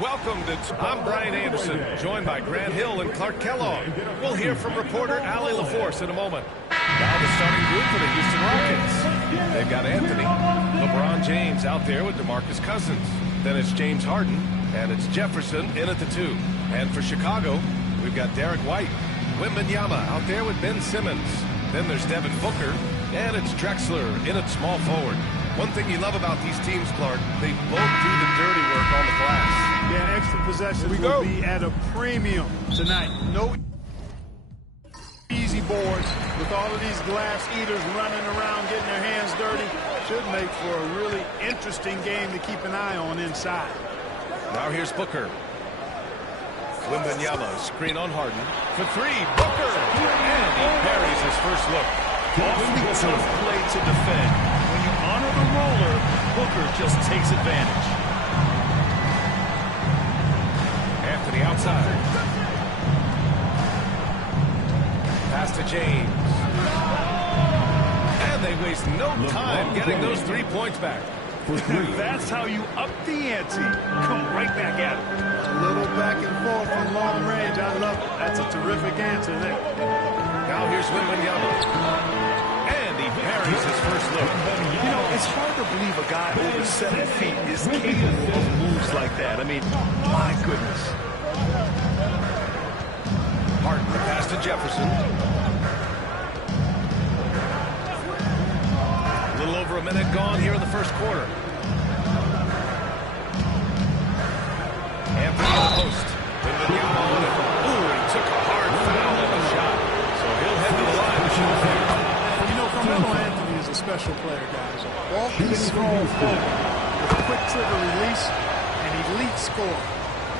Welcome to... I'm Brian Anderson, joined by Grant Hill and Clark Kellogg. We'll hear from reporter Allie LaForce in a moment. Now the starting group for the Houston Rockets. They've got Anthony, LeBron James out there with DeMarcus Cousins. Then it's James Harden, and it's Jefferson in at the 2. And for Chicago, we've got Derek White, Wembanyama out there with Ben Simmons. Then there's Devin Booker, and it's Drexler in at small forward. One thing you love about these teams, Clark, they both do the dirty work on the glass. Yeah, extra possessions will be at a premium tonight. No easy boards with all of these glass eaters running around, getting their hands dirty. Should make for a really interesting game to keep an eye on inside. Now here's Booker. Wembanyama, screen on Harden. For 3, Booker! And he parries his first look. Awfully tough play to defend. When you honor the roller, Booker just takes advantage. Anthony outside. Pass to James. And they waste no time getting those 3 points back. That's how you up the ante. Come right back at it. A little back and forth from long range. I love it. That's a terrific answer there. Now here's Wembanyama. And he parries his first look. You know, it's hard to believe a guy over 7 feet is capable of moves like that. I mean, my goodness. Harden, the pass to Jefferson. A little over a minute gone here in the first quarter. Anthony in the post. Wembanyama on it. Ooh, he took a hard foul on the shot. So he'll head to the line to shoot a free. You know, Carmelo Anthony is a special player, guys. Walking strong forward with a quick trigger release and elite score.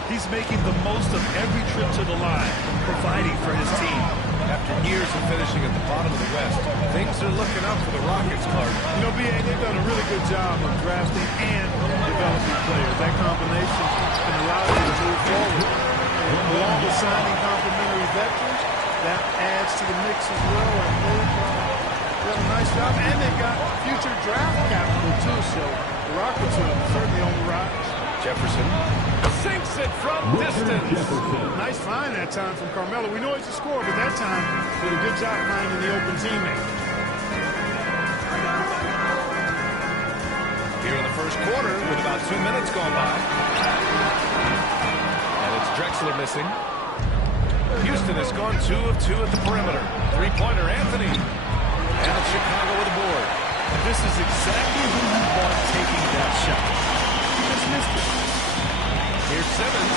He's making the most of every trip to the line, providing for his team. After years of finishing at the bottom of the West, things are looking up for the Rockets, Clark. You know, B.A., they've done a really good job of drafting and developing players. That combination can allow them to move forward. And along with signing complementary veterans, that adds to the mix as well. And they've done a nice job. And they've got future draft capital, too. So the Rockets are certainly on the rise. Jefferson sinks it from distance. Nice find that time from Carmelo. We know he's a scorer, but that time did a good job finding the open teammate. Here in the first quarter, with about 2 minutes gone by. And it's Drexler missing. Houston has gone 2 of 2 at the perimeter. Three-pointer, Anthony. And it's Chicago with a board. And this is exactly who you want taking that shot. He just missed it. Here's Simmons.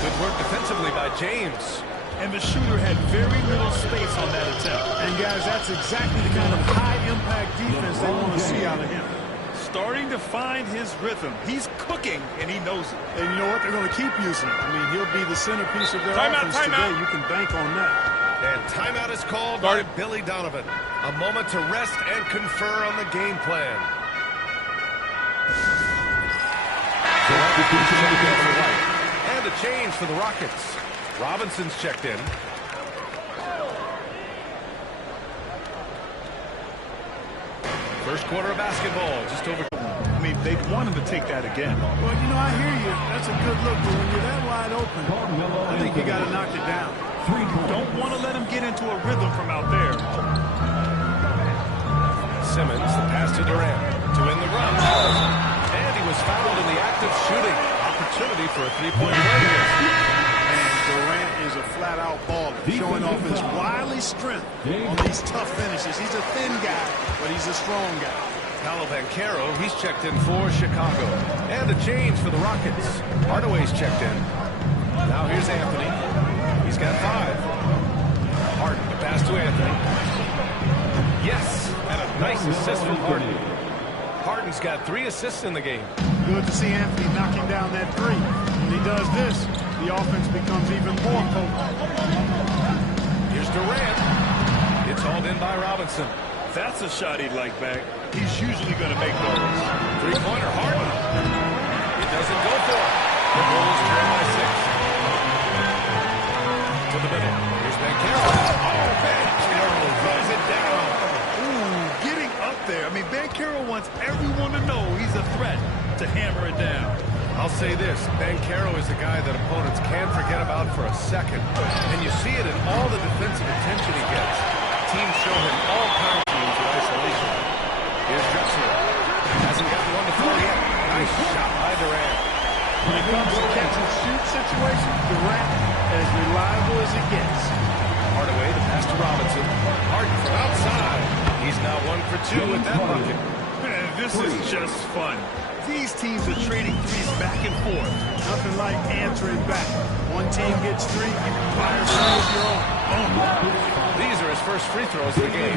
Good work defensively by James. And the shooter had very little space on that attempt. And, guys, that's exactly the kind of high-impact defense they want to see out of him. Starting to find his rhythm. He's cooking, and he knows it. And you know what? They're going to keep using him. I mean, he'll be the centerpiece of their offense today. You can bank on that. And timeout is called by Billy Donovan. A moment to rest and confer on the game plan. And a change for the Rockets. Robinson's checked in. First quarter of basketball, just over. I mean, they want him to take that again. Well, you know, I hear you. That's a good look, but when you're that wide open, I think you got to knock it down. Don't want to let him get into a rhythm from out there. Simmons, the pass to Durant to win the run. And he was fouled in the act of shooting. Opportunity for a three-point play here. And Durant is a flat-out baller, showing off his wily strength on these tough finishes. He's a thin guy, but he's a strong guy. Paolo Banchero, he's checked in for Chicago. And a change for the Rockets. Hardaway's checked in. Now here's Anthony. He's got 5. Harden, the pass to Anthony. Yes, and a nice assist from Harden. Harden's got 3 assists in the game. Good to see Anthony knocking down that 3. When he does this, the offense becomes even more potent. Here's Durant. It's hauled in by Robinson. That's a shot he'd like back. He's usually going to make those. Three-pointer, Harden. It doesn't go for it. The Bulls trail by 6. To the middle. Here's Banchero. Oh, Banchero throws it down. Ooh, getting up there. I mean, Banchero wants everyone to know he's a threat to hammer it down. I'll say this, Banchero is the guy that opponents can't forget about for a second. And you see it in all the defensive attention he gets. Teams show him all kinds of moves with isolation. Here's Drexler. Hasn't gotten one to throw yet. Nice shot by Durant. When it comes to catch and shoot situation, Durant as reliable as it gets. Hardaway, the pass to Robinson. Harden from outside. He's now 1 for 2 with that bucket. Man, this is just fun. These teams are trading threes back and forth. Nothing like answering back. One team gets 3, you can fire 3 of your own. These are his first free throws of the game.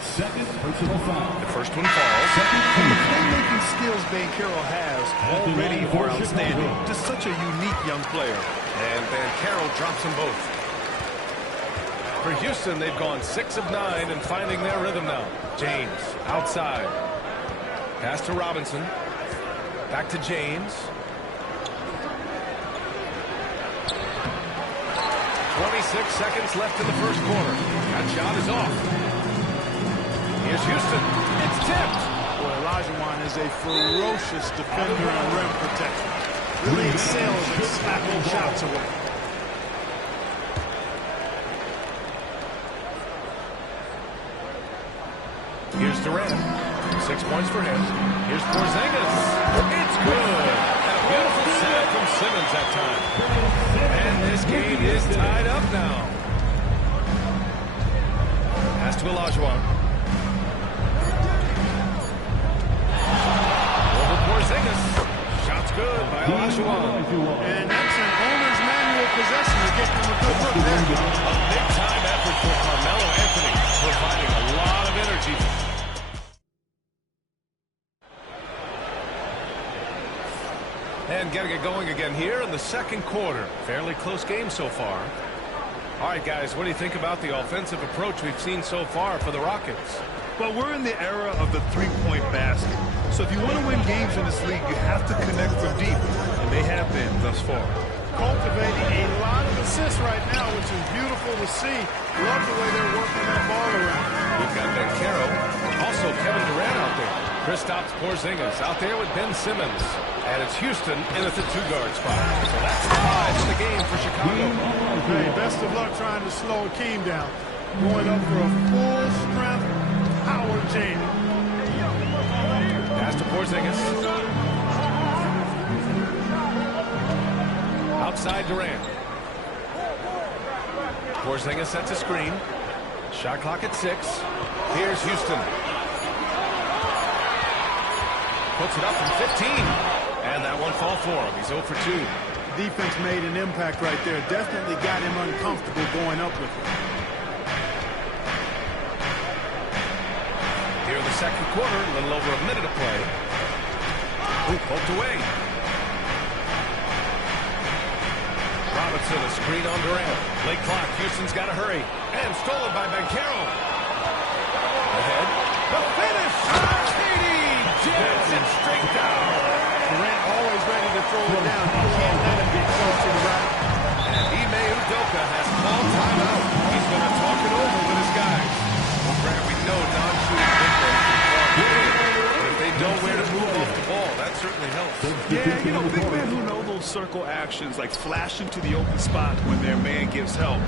Second personal foul. The first one falls. The playmaking skills Banchero has already are outstanding. Just such a unique young player. And Banchero drops them both. For Houston, they've gone 6 of 9 and finding their rhythm now. James, outside. Pass to Robinson. Back to James. 26 seconds left in the first quarter. That shot is off. Here's Houston. It's tipped. Boy, Olajuwon is a ferocious defender and rim protector. Really excels at slapping shots away. Here's Durant. 6 points for him. Here's Porzingis. It's good. And a beautiful setup from Simmons that time. And this game is tied up now. Pass to Olajuwon. Over Porzingis. Shot's good by Olajuwon. And that's an owner's manual possession to get them a good look there. A big-time effort for Carmelo Anthony, providing a lot of energy. And getting it going again here in the second quarter. Fairly close game so far. All right, guys, what do you think about the offensive approach we've seen so far for the Rockets? Well, we're in the era of the three-point basket. So if you want to win games in this league, you have to connect from deep. And they have been thus far. Cultivating a lot of assists right now, which is beautiful to see. Love the way they're working that ball around. We've got Banchero. Also Kevin Durant out there. Kristaps Porzingis out there with Ben Simmons. And it's Houston in at the 2-guard spot. So that's the ties in the game for Chicago. Hey, best of luck trying to slow Akeem down. Going up for a full-strength power jam. Pass to Porzingis. Outside Durant. Porzingis sets a screen. Shot clock at 6. Here's Houston. Puts it up from 15. And that one fall for him. He's 0 for 2. Defense made an impact right there. Definitely got him uncomfortable going up with it. Here in the second quarter, a little over a minute to play. Ooh, poked away. Robinson, a screen on Durant. Late clock, Houston's got to hurry. And stolen by Banchero. Ahead. The finish! Katie jams it straight down. Durant always ready to throw it down. You can't let him get close to the rack. And Ime Udoka has called timeout. He's going to talk it over with his guys. Well, Grant, we know non-shooting big men can far away. But if they know where to move off the ball, that certainly helps. Yeah, you know, big men who know those circle actions, like flashing to the open spot when their man gives help,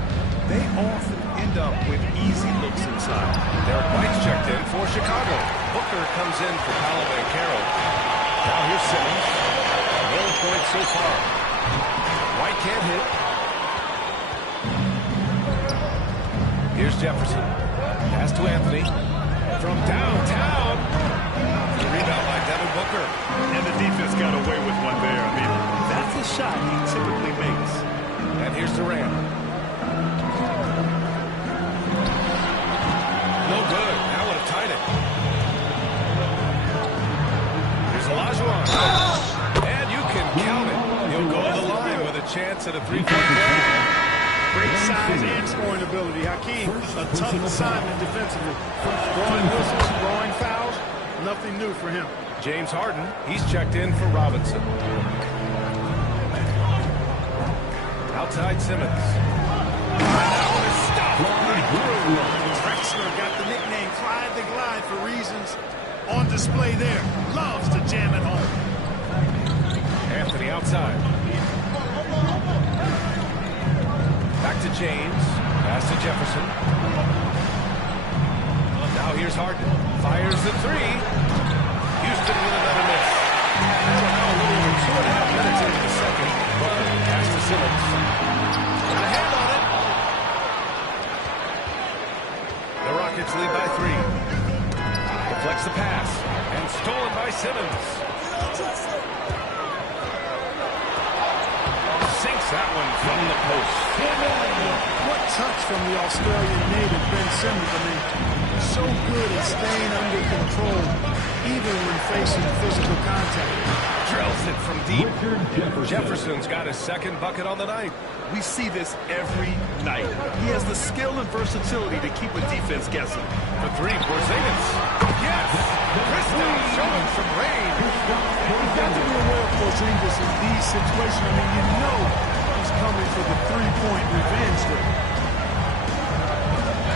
they often end up with easy looks inside. Derek White's checked in for Chicago. Booker comes in for Paolo Banchero. Now here's Simmons. No points so far. White can't hit. Here's Jefferson. Pass to Anthony. From downtown. The rebound by Devin Booker. And the defense got away with one there. I mean, that's a shot he typically makes. And here's Durant. No good. That would have tied it. Here's Olajuwon. And you can count it. He'll go to the line with a chance at a three-point play. Great size and scoring ability. Hakeem, a tough assignment defensively. Throwing whistles, throwing fouls, nothing new for him. James Harden, he's checked in for Robinson. Outside Simmons. And that one is stopped right through. Drexler got the nickname Clyde the Glide for reasons on display there. Loves to jam it home. outside. Back to James. Pass to Jefferson. Now here's Harden. Fires the three. Houston with another miss. We're now a little over 2.5 minutes into the second. Booker pass to Simmons. Got a hand on it. The Rockets lead by 3. Deflects the pass. And stolen by Simmons. Sinks that one from the post. What touch from the Australian native, Ben Simmons. I mean, he's so good at staying under control, even when facing physical contact. Drills it from deep. Jefferson's got his second bucket on the night. We see this every night. He has the skill and versatility to keep a defense guessing. The three, Porzingis. Yes! Kristoff showing some range. You've got to be aware of Porzingis in these situations. I mean, you know he's coming for the three-point revenge there.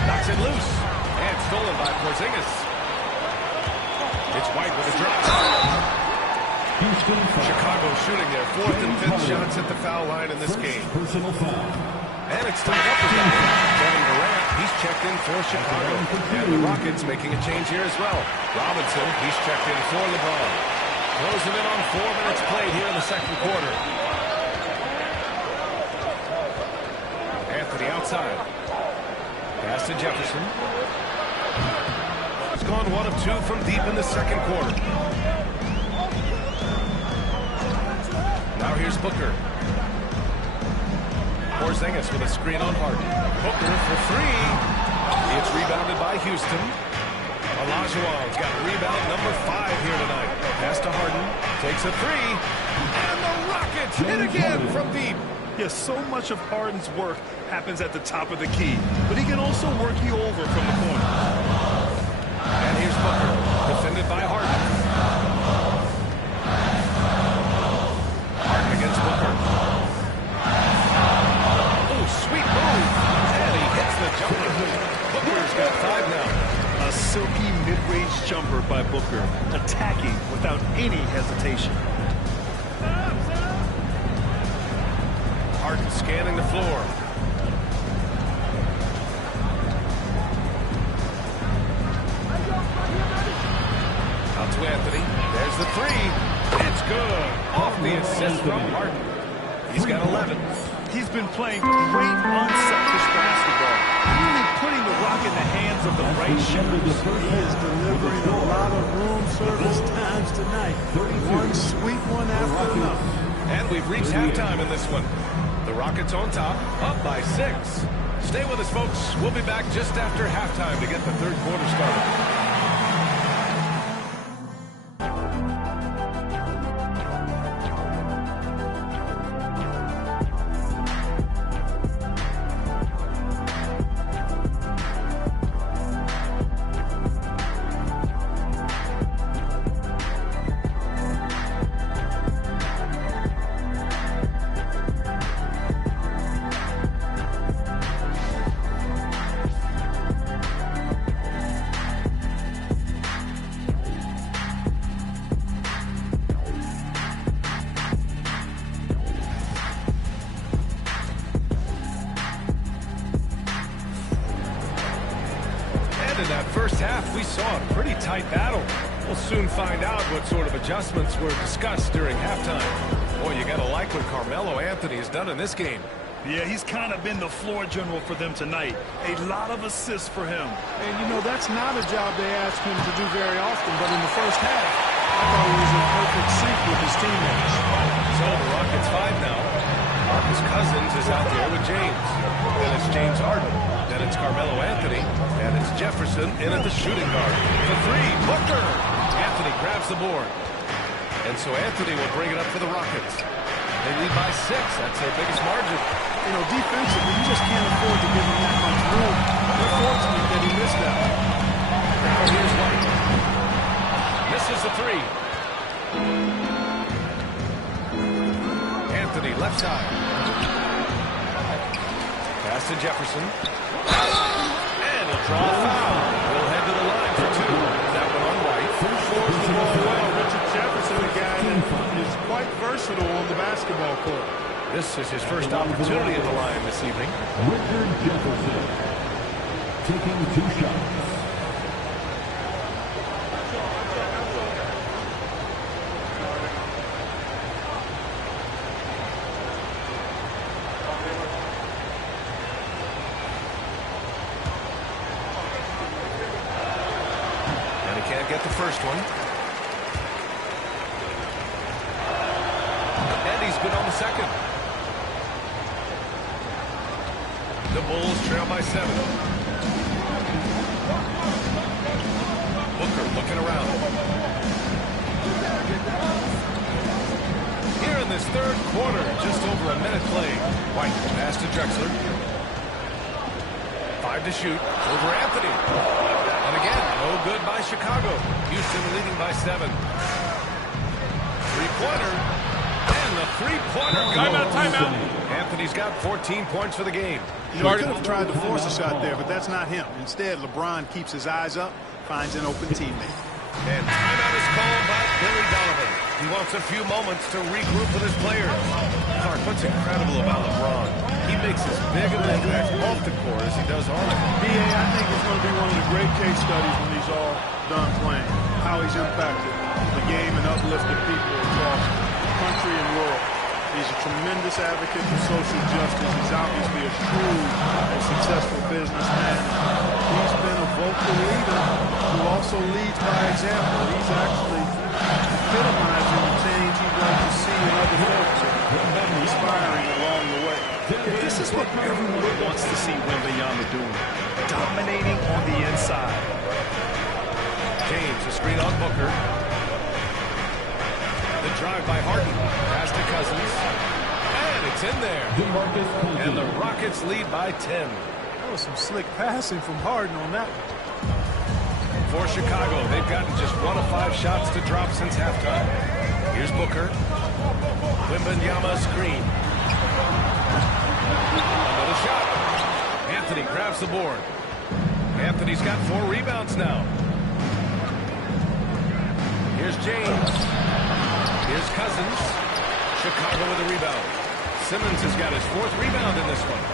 Knocks it loose. And stolen by Porzingis. It's White with a drive. Chicago shooting their 4th and 5th shots at the foul line in this game. And it's tied up again. Kevin Durant, he's checked in for Chicago. And the Rockets making a change here as well. Robinson, he's checked in for LeBron. Closing in on 4 minutes played here in the second quarter. Anthony outside. Pass to Jefferson. He's gone 1 of 2 from deep in the second quarter. Now here's Booker. Porzingis with a screen on Harden. Booker for 3. It's rebounded by Houston. Olajuwon's got rebound number 5 here tonight. Pass to Harden. Takes a 3. And the Rockets hit again from deep. Yes, so much of Harden's work happens at the top of the key, but he can also work you over from the corner. And here's Booker, defended by Harden. Harden against Booker. Oh, sweet move. And he hits the jumper. Booker's got 5 now. A silky mid-range jumper by Booker, attacking without any hesitation. Harden scanning the floor. Out to Anthony. There's the 3. It's good. Off the assist from Harden. He's got 11. He's been playing great unselfish basketball, really putting the rock in the hands of the right shooters. He is delivering a lot of room service times tonight. One sweet one after another. And we've reached halftime in this one. The Rockets on top, up by 6. Stay with us, folks. We'll be back just after halftime to get the third quarter started. In that first half, we saw a pretty tight battle. We'll soon find out what sort of adjustments were discussed during halftime. Boy, you gotta like what Carmelo Anthony has done in this game. Yeah, he's kind of been the floor general for them tonight. A lot of assists for him. And, you know, that's not a job they ask him to do very often, but in the first half, I thought he was in perfect sync with his teammates. So the Rockets 5 now. Marcus Cousins is out there with James. Then it's James Harden. Then it's Carmelo Anthony. And it's Jefferson in at the shooting guard. The 3, Booker. Anthony grabs the board. And so Anthony will bring it up for the Rockets. They lead by 6. That's their biggest margin. You know, defensively, you just can't afford to give him that much room. They're fortunate that he missed that one. Now here's White. Misses the 3. Anthony, left side. Pass to Jefferson. And he'll draw a foul. He'll head to the line for 2. That one on White. Forced the ball well. Richard Jefferson, a guy that is quite versatile versatile on the basketball court. This is his first opportunity at the line this evening. Richard Jefferson taking 2 shots. Can't get the first one. And he's good on the second. The Bulls trail by 7. Booker looking around. Here in this third quarter, just over a minute played. White pass to Drexler. 5 to shoot. Over Anthony. And again, no good by Chicago. Houston leading by 7. Three-pointer. And the three-pointer goes. Timeout. Anthony's got 14 points for the game. You know, he could have tried to force a shot there, but that's not him. Instead, LeBron keeps his eyes up, finds an open teammate. And timeout is called by Billy Donovan. He wants a few moments to regroup with his players. Clark, what's incredible about LeBron? He makes as big of an impact off the court as he does on it. B.A., I think it's going to be one of the great case studies when he's all done playing. How he's impacted the game and uplifted people across the country and world. He's a tremendous advocate for social justice. He's obviously a shrewd and successful businessman. He's been a vocal leader who also leads by example. He's actually epitomizing the change he'd like to see in other folks, inspiring along the way. This is what everyone wants to see Wembanyama doing. Dominating on the inside. James, a screen on Booker. The drive by Harden. Pass to Cousins. And it's in there. And the Rockets lead by 10. That was some slick passing from Harden on that one. For Chicago, they've gotten just 1 of 5 shots to drop since halftime. Here's Booker. Wembanyama screen. Another shot. Anthony grabs the board. Anthony's got 4 rebounds now. Here's James. Here's Cousins. Chicago with a rebound. Simmons has got his 4th rebound in this one.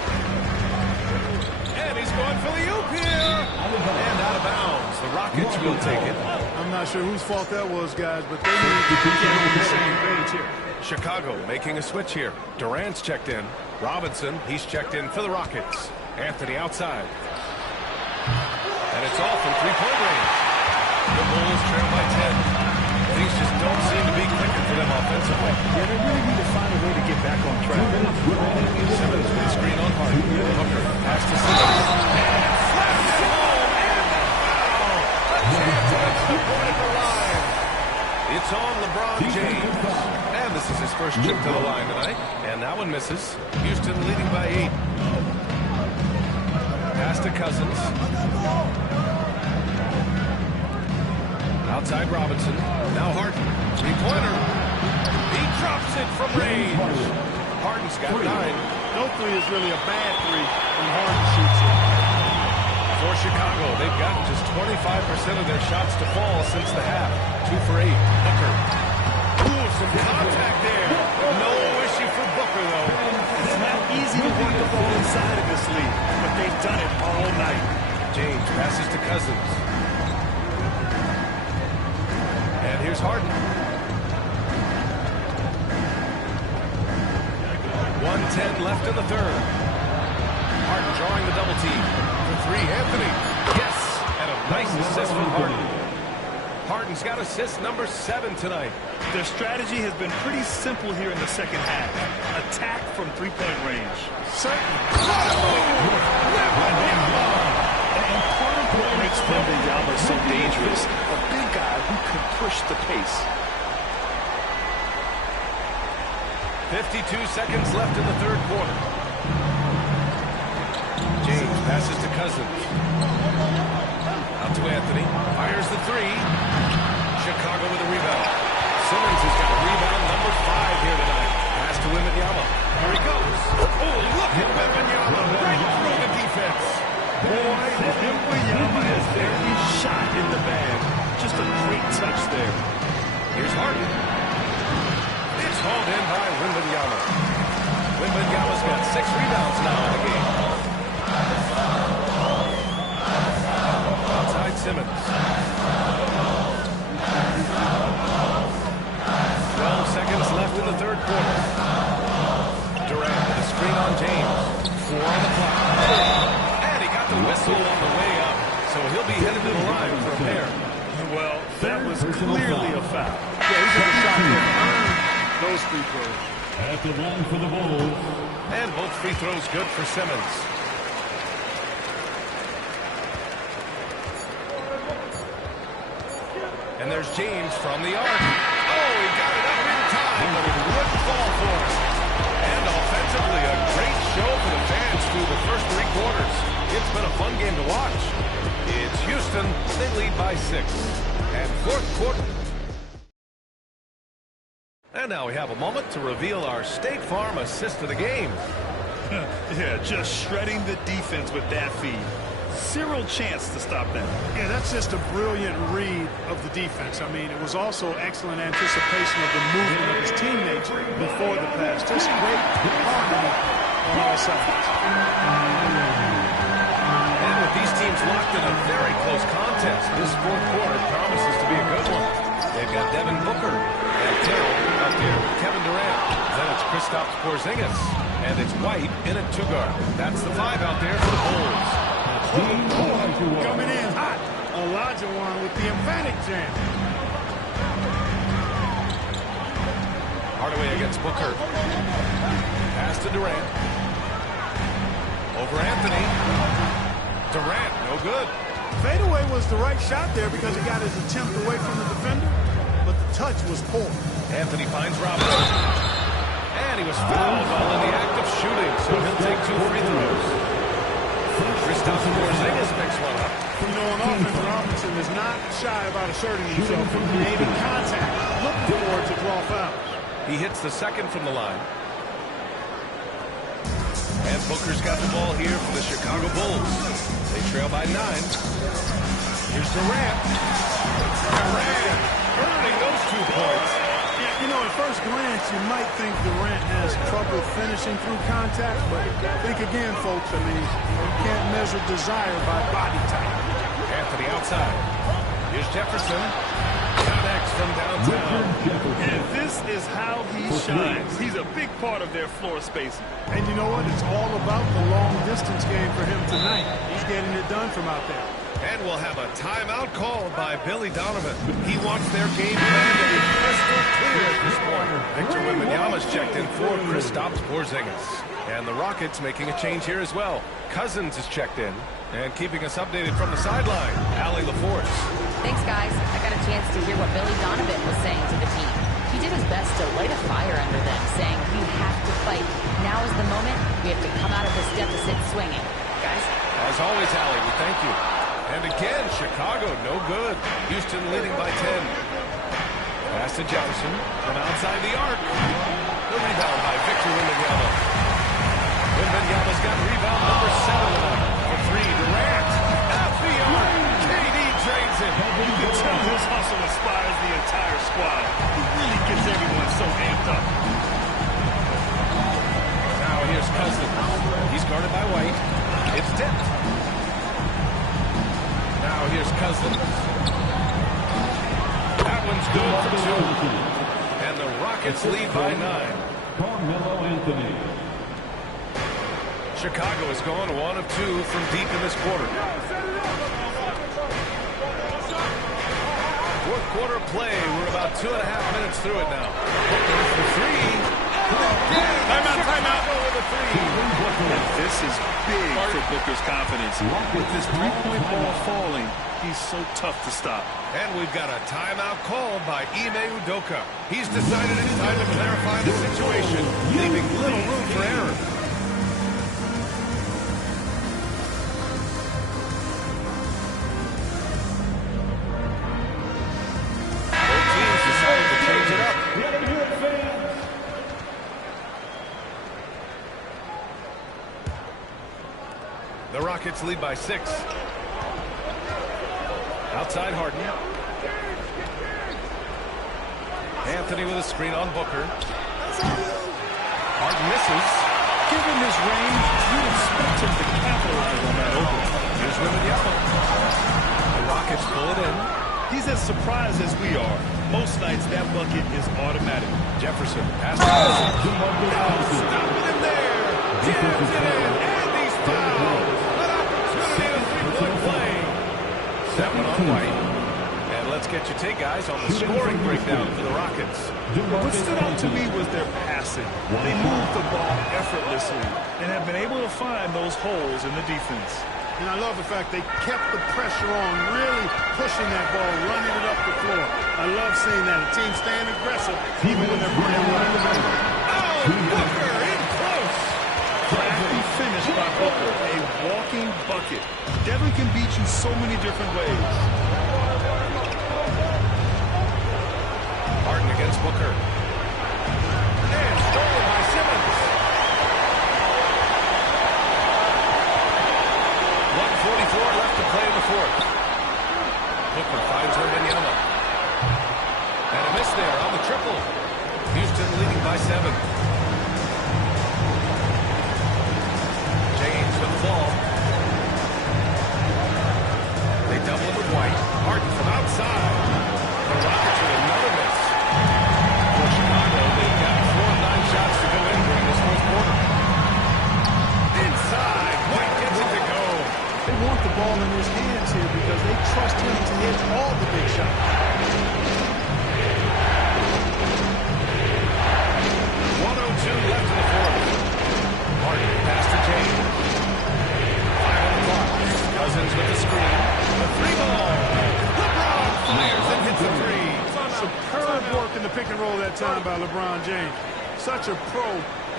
And he's going for the oop here. And out of bounds. The Rockets will take it. I'm not sure whose fault that was, guys, but they need to get on the same page here. Chicago making a switch here. Durant's checked in. Robinson, he's checked in for the Rockets. Anthony outside. And it's all from 3-point range. The Bulls trail by 10. Things just don't seem to be clicking for them offensively. Yeah, they really need to find a way to get back on track. Simmons with a screen on Harden. Booker pass to Simmons. And flaps it home. And the foul. A chance to the 2-point at the line. It's on LeBron James. And this is his first trip to the line tonight. And that one misses. Houston leading by 8. Pass to Cousins. Outside Robinson. Now Harden. 3-pointer. He drops it from range. Harden's got 9. No 3 is really a bad 3 when Harden shoots it. For Chicago, they've gotten just 25% of their shots to fall since the half. 2 for 8. Booker. Ooh, some contact there. No issue for Booker, though. It's not easy to work the ball inside of this league, but they've done it all night. James passes to Cousins. And here's Harden. 1:10 left in the third. Harden drawing the double team. For 3, Anthony. Yes, and a nice assist from Harden. Harden's got assist number 7 tonight. Their strategy has been pretty simple here in the second half. Attack from 3-point range. Certainly. And part of what makes Wembanyama so dangerous, a big guy who can push the pace. 52 seconds left in the third quarter. James passes to Cousins. Out to Anthony. Fires the 3. Chicago with a rebound. Simmons has got a rebound number 5 here tonight. Pass to Wembanyama. Here he goes. Oh, look at Wembanyama right through the defense. Boy, Wembanyama has every shot in the bag. Just a great touch there. Here's Harden. It's hauled in Wembanyama's got 6 rebounds now in the game. Outside Simmons. 12 seconds left in the third quarter. Durant with a screen on James. 4 on the clock. And he got the whistle on the way up. So he'll be headed to the line for a pair. Well, that was clearly a foul. Yeah, he took a shot to earn those free throws. At the line for the Bulls. And both free throws good for Simmons. And there's James from the arc. Oh, he got it up in time, but it wouldn't fall for him. And offensively, a great show for the fans through the first 3 quarters. It's been a fun game to watch. It's Houston. They lead by 6. And fourth quarter. And now we have a moment to reveal our State Farm assist of the game. Yeah, just shredding the defense with that feed. Zero chance to stop that. Yeah, that's just a brilliant read of the defense. I mean, it was also excellent anticipation of the movement of his teammates before the pass. Just great harmony on all sides. And with these teams locked in a very close contest, this fourth quarter promises to be a good one. They've got Devin Booker and Terrell out there with Kevin Durant. Then it's Kristaps Porzingis. And it's White in at 2 guard. That's the 5 out there for the Bulls. Coming in hot. Olajuwon with the emphatic jam. Hardaway against Booker. Pass to Durant. Over Anthony. Durant, no good. Fadeaway was the right shot there because he got his attempt away from the defender, but the touch was poor. Anthony finds Robinson. And he was fouled while in the act of shooting, so he'll take 2 free throws. Kristaps Porzingis picks one up. You know, on offense, Robinson is not shy about asserting himself from creating contact, looking forward to draw fouls. He hits the second from the line. And Booker's got the ball here for the Chicago Bulls. They trail by 9. Here's Durant. Durant earning those 2 points. Yeah, you know, at first glance, you might think Durant has trouble finishing through contact, but think again, folks. I mean, you can't measure desire by body type. Anthony outside. Here's Jefferson. Connects from downtown. And this is how he shines. He's a big part of their floor spacing. And you know what? It's all about the long-distance game for him tonight. He's getting it done from out there. And we'll have a timeout called by Billy Donovan. He wants their game plan to be crystal clear at this point. Victor Wembanyama's checked in for Kristaps Porzingis. And the Rockets making a change here as well. Cousins is checked in. And keeping us updated from the sideline, Allie LaForce. Thanks, guys. I got a chance to hear what Billy Donovan was saying to the team. He did his best to light a fire under them, saying, "We have to fight. Now is the moment. We have to come out of this deficit swinging." Guys? As always, Allie, we thank you. And again, Chicago, no good. Houston leading by 10. Pass to Jefferson from outside the arc. The rebound by Victor Wembanyama. Wembanyama's got rebound number 7 for 3. Durant at the arc. KD drains it. You can tell his hustle inspires the entire squad. He really gets everyone so amped up. Now here's Cousins. He's guarded by White. It's tipped. Now here's Cousins. That one's good for 2. And the Rockets lead by 9. Carmelo Anthony. Chicago has gone 1 of 2 from deep in this quarter. Fourth quarter play. We're about 2.5 minutes through it now. Booker for 3. Timeout. With a 3. And this is big for Booker's confidence. With this 3-point ball falling, he's so tough to stop. And we've got a timeout called by Ime Udoka. He's decided it's time to clarify the situation, leaving little room for error. Both teams decided to change it up. The Rockets lead by 6. Outside Harden. Anthony with a screen on Booker. Harden misses. Given his range, you'd expect him to capitalize on that opening. Here's Wembanyama. The Rockets pull it in. He's as surprised as we are. Most nights, that bucket is automatic. Jefferson passes. Stop him there. Jams it in. And he's fouled. An opportunity to three-point play. That one on White. And let's get your take, guys, on the scoring breakdown for the Rockets. What stood out to me was their passing. They moved the ball effortlessly and have been able to find those holes in the defense. And I love the fact they kept the pressure on, really pushing that ball, running it up the floor. I love seeing that. A team staying aggressive, even when they're playing well. Oh, Booker in close. Crafty finish by Booker, a walking bucket. Devin can beat you so many different ways. Harden against Booker. And stolen by Simmons. 1:44 left to play in the fourth. Booker finds Wembanyama. And a miss there on the triple. Houston leading by 7. James with the ball. They double him with White. Harden from outside. The Rockets with another miss. For Chicago, they've got 4 of 9 shots to go in during this fourth quarter. Inside, White gets it to go. They want the ball in his hands here because they trust him to hit all the big shots. 1:02 left in the fourth. Harden pass to James. 5 on the clock. Cousins with the screen. The three ball. LeBron fires and hits the three. Superb work in the pick and roll that time by LeBron James. Such a pro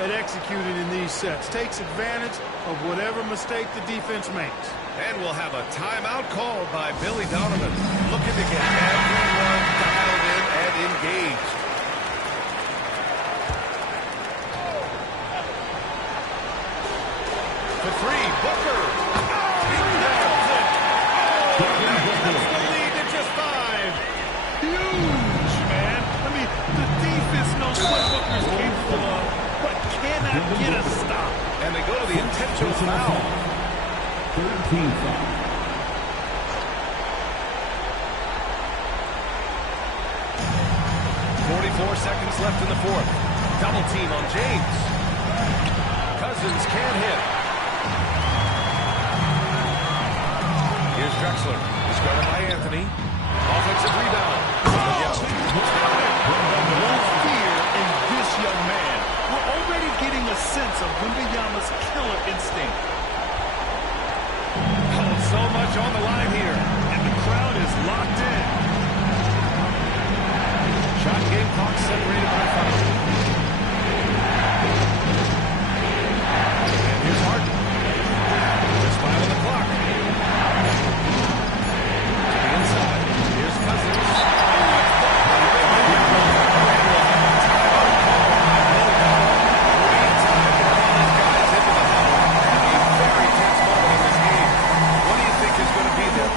at executing in these sets. Takes advantage of whatever mistake the defense makes. And we'll have a timeout called by Billy Donovan, looking to get everyone dialed in and engaged. For three, Booker. Oh, he nails it. Oh, that cuts the lead to just 5. Huge, man. I mean, the defense knows what Booker's capable of, but cannot get a stop. And they go to the intentional foul. 13 foul. 44 seconds left in the fourth. Double team on James. Cousins can't hit. Here's Drexler. He's guarded by Anthony. Offensive rebound. No fear in this young man. We're already getting a sense of Wembanyama's killer instinct. Oh, so much on the line here. And the crowd is locked in. Shot game clock separated by 5. And here's Harden. There's 5 on the clock. To the inside. Here's Cousins.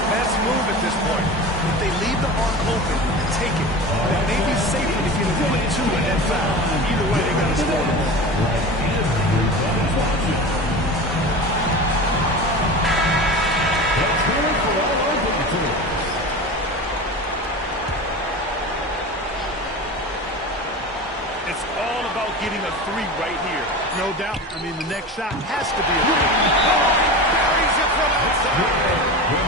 Best move at this point. If they leave the arc open, take it. It may be safer to get a quick 2 and then foul. Either way, they got to score the ball. It's all about getting a 3 right here. No doubt. I mean, the next shot has to be a three. Buries it from outside.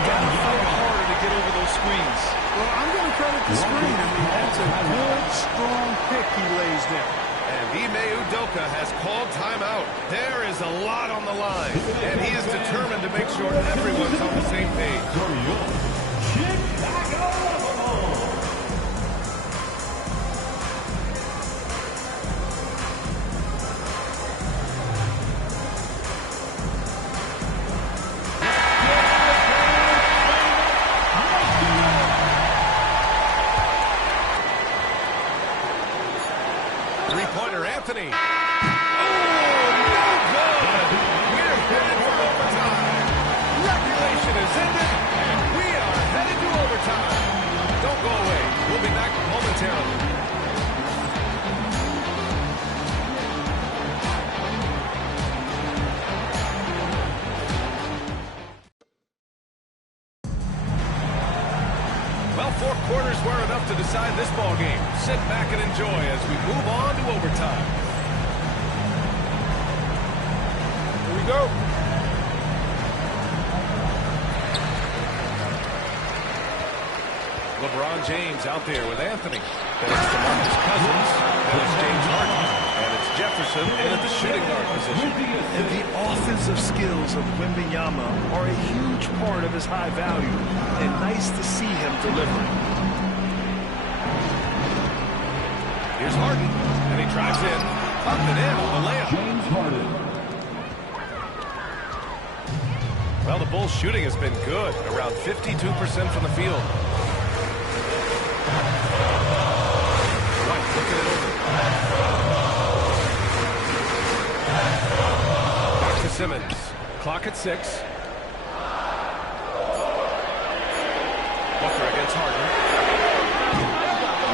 Gotta fight harder to get over those screens. Well, I'm going to credit the screen. I mean, that's a good, strong pick he lays there. And Ime Udoka has called timeout. There is a lot on the line, and he is determined to make sure everyone's on the same page. Three-pointer, Anthony. Oh, no good. We're headed for overtime. Regulation is ended, and we are headed to overtime. Don't go away. We'll be back momentarily. decide this ball game. Sit back and enjoy as we move on to overtime. Here we go. LeBron James out there with Anthony. Then it's DeMarcus Cousins. Then it's James Harden. And it's Jefferson in at the shooting guard position. And the offensive skills of Wembanyama are a huge part of his high value. And nice to see him delivering. Here's Harden. And he drives in. Up and in on the layup. James Harden. Well, the Bulls' shooting has been good. Around 52% from the field. White looking it over. Back to Simmons. Clock at 6. Booker against Harden.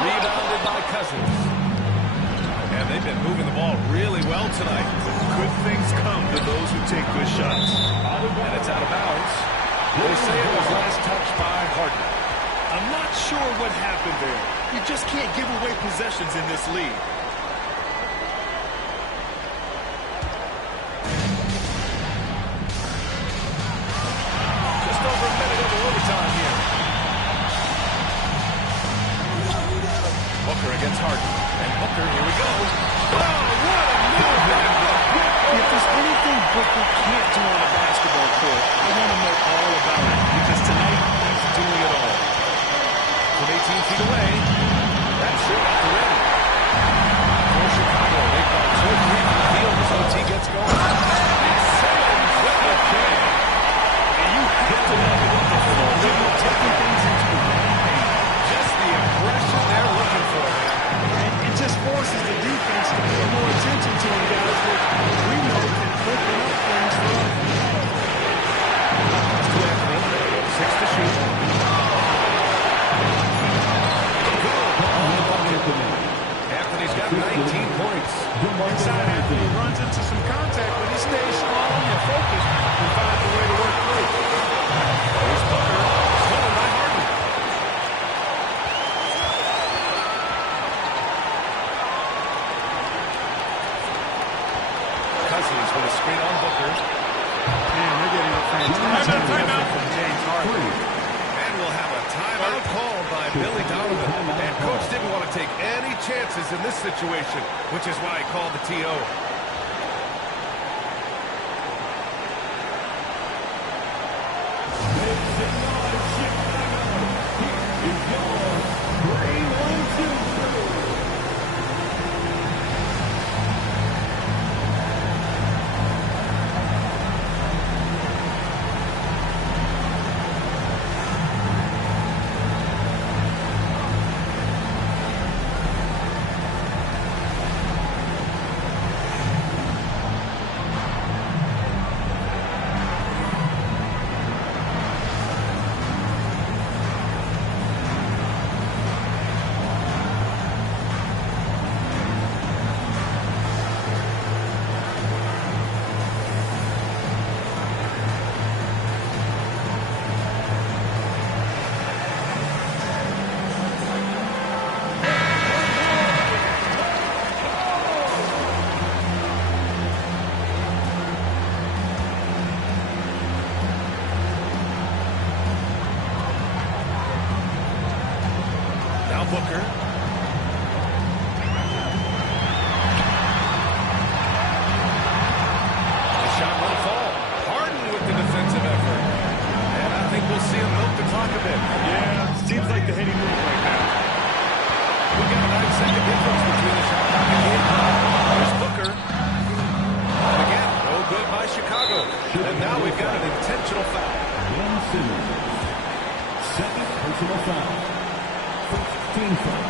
Rebounded by Cousins. And they've been moving the ball really well tonight. Good things come to those who take good shots. And it's out of bounds. They say it was last touched by Harden. I'm not sure what happened there. You just can't give away possessions in this league. Just over a minute of overtime here. Booker against Harden. And Booker, here we go. Oh, what a move by Booker. If there's anything Booker can't do on a basketball court, I want to know all about it. Because tonight, he's doing it all. From 18 feet away. That's it at the rim. For Chicago, they've got 2 or 3 from the field as OT gets going. It's Simmons with the kick. And you have to love it on the floor. They're taking things into the paint. Just the aggression they're looking for. And it just forces the defense to pay more attention to him, guys, which we know can open up things for us. To Anthony. 6 to shoot. Anthony's got 19 points. Inside Anthony runs into some contact, but he stays strong and focused and finds a way to work through. Here's Booker. Stolen by Harden. Cousins with a screen on Booker. Man, they're getting a fantastic effort from James Harden. And we'll have a timeout called by Billy Donovan. And coach didn't want to take any chances in this situation, which is why he called the TO. Booker. The shot won't fall. Harden with the defensive effort. And I think we'll see him milk the clock a bit. Yeah, seems like the heady move right now. We got a 9-second difference between the shot clock and game clock. There's Booker. And again, no good by Chicago. And now we've got an intentional foul. Ben Simmons. Second personal foul. First team foul.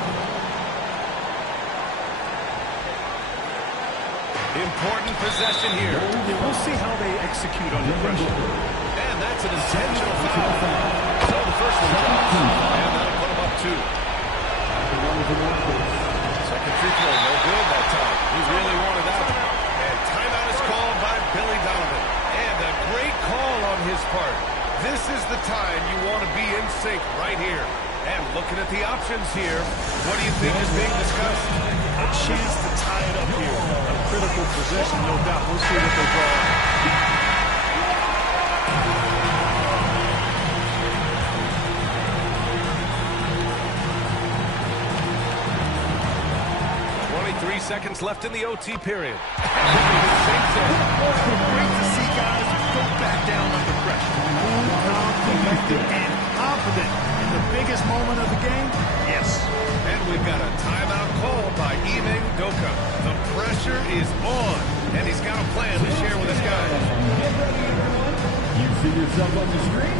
Important possession here. We'll see how they execute under pressure. And that's an intentional foul. So the first one drops. And that'll put him up 2. Second free throw, no good that time. He really wanted out. And timeout is called by Billy Donovan. And a great call on his part. This is the time you want to be in sync right here. And looking at the options here, what do you think is being discussed? A chance to tie it up here. A critical possession, no doubt. We'll see what they draw up. 3 seconds left in the OT period. Great to see guys go back down under pressure. Cool, calm, collected, and confident in the biggest moment of the game. Yes. And we've got a timeout called by Ime Udoka. The pressure is on, and he's got a plan to share with his guys. Get ready, everyone. You see yourself on the screen?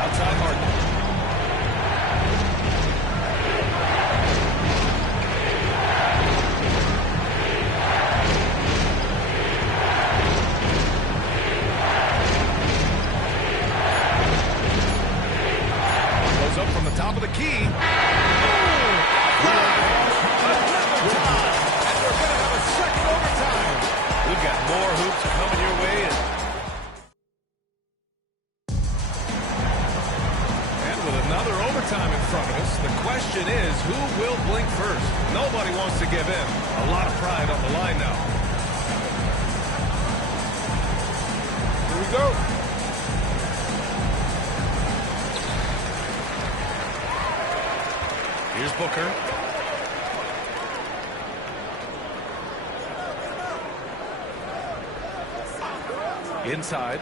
Outside Harden. Up from the top of the key. And we're going to have a second overtime. We've got more hoops coming your way. And with another overtime in front of us, the question is, who will blink first? Nobody wants to give in. A lot of pride on the line now. Here we go. Here's Booker. Inside.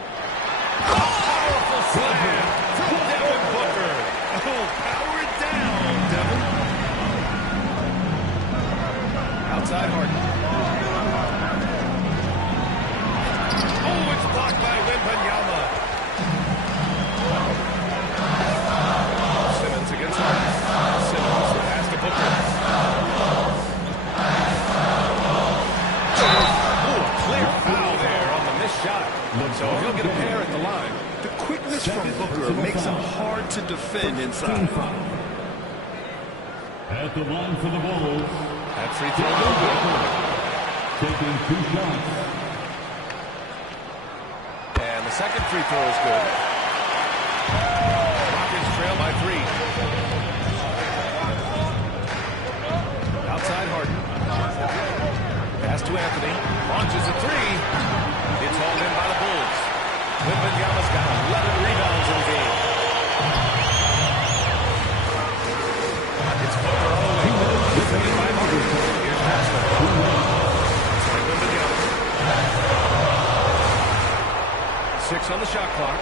Powerful slam from Devin Booker. Oh, power it down, Devin. Outside Harden. Oh, it's blocked by Wembanyama. Simmons against Harden. Simmons has to Booker. Ooh, a clear foul there on the missed shot. So he'll get a pair at the line. The quickness from Booker makes him hard to defend inside. At the line for the Bulls. That free throw no good. Taking 2 shots. And the second free throw is good. Rockets trail by 3. Outside Harden. Pass to Anthony. Launches a 3. It's hauled in by the Bulls. Wembanyama's got 11 rebounds in the game. It's Booker all the way. 25 Harden. Here's Pascal. Outside Wembanyama. 6 on the shot clock.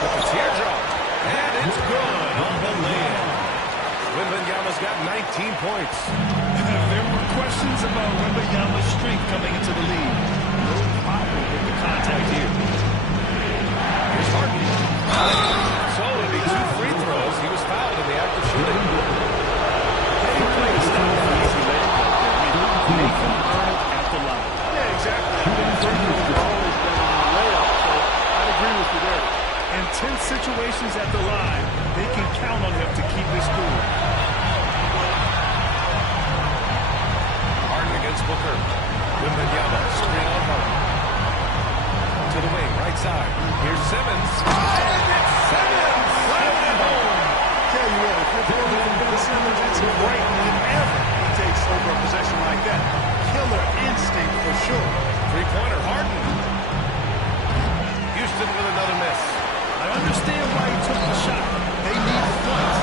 With the teardrop. And it's good on the lay-in. Wembanyama's got 19 points. There were questions about Wembanyama's strength coming into the league. No problem with the contact here. Here's Harden. So it'll be 2 free throws. He was fouled in the act of shooting. They play to stop an easy layup. Make them earn it at the line. Yeah, exactly. Free throws are always better than a layup, so I agree with you there. In tense situations at the line, they can count on him to keep this cool. Harden against Booker. Wembanyama, screen on Harden. To the wing, right side. Here's Simmons. And it's Simmons! Slamming it home! Tell you what, if you're building from Ben Simmons, it's great whenever he takes over a possession like that. Killer instinct for sure. Three-pointer, Harden. Houston with another miss. I understand why he took the shot. They need the points.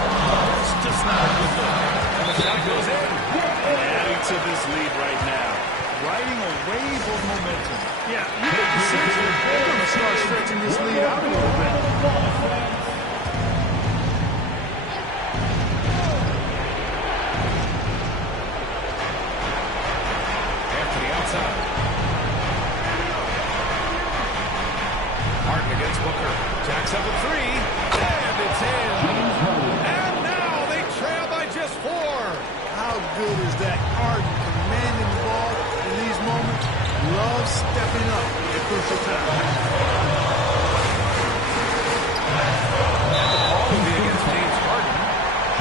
It's just not a good look. And the shot goes in. Adding to this lead right now. Riding a wave of momentum. Yeah, you get the sense that they're going to start stretching this lead out a little bit. Anthony outside. Harden against Booker. Jacks up a 3. And it's in. And now they trail by just 4. How good is that? Harden commanding the ball in these moments. Love stepping up at crucial time. And the ball will be against James Harden.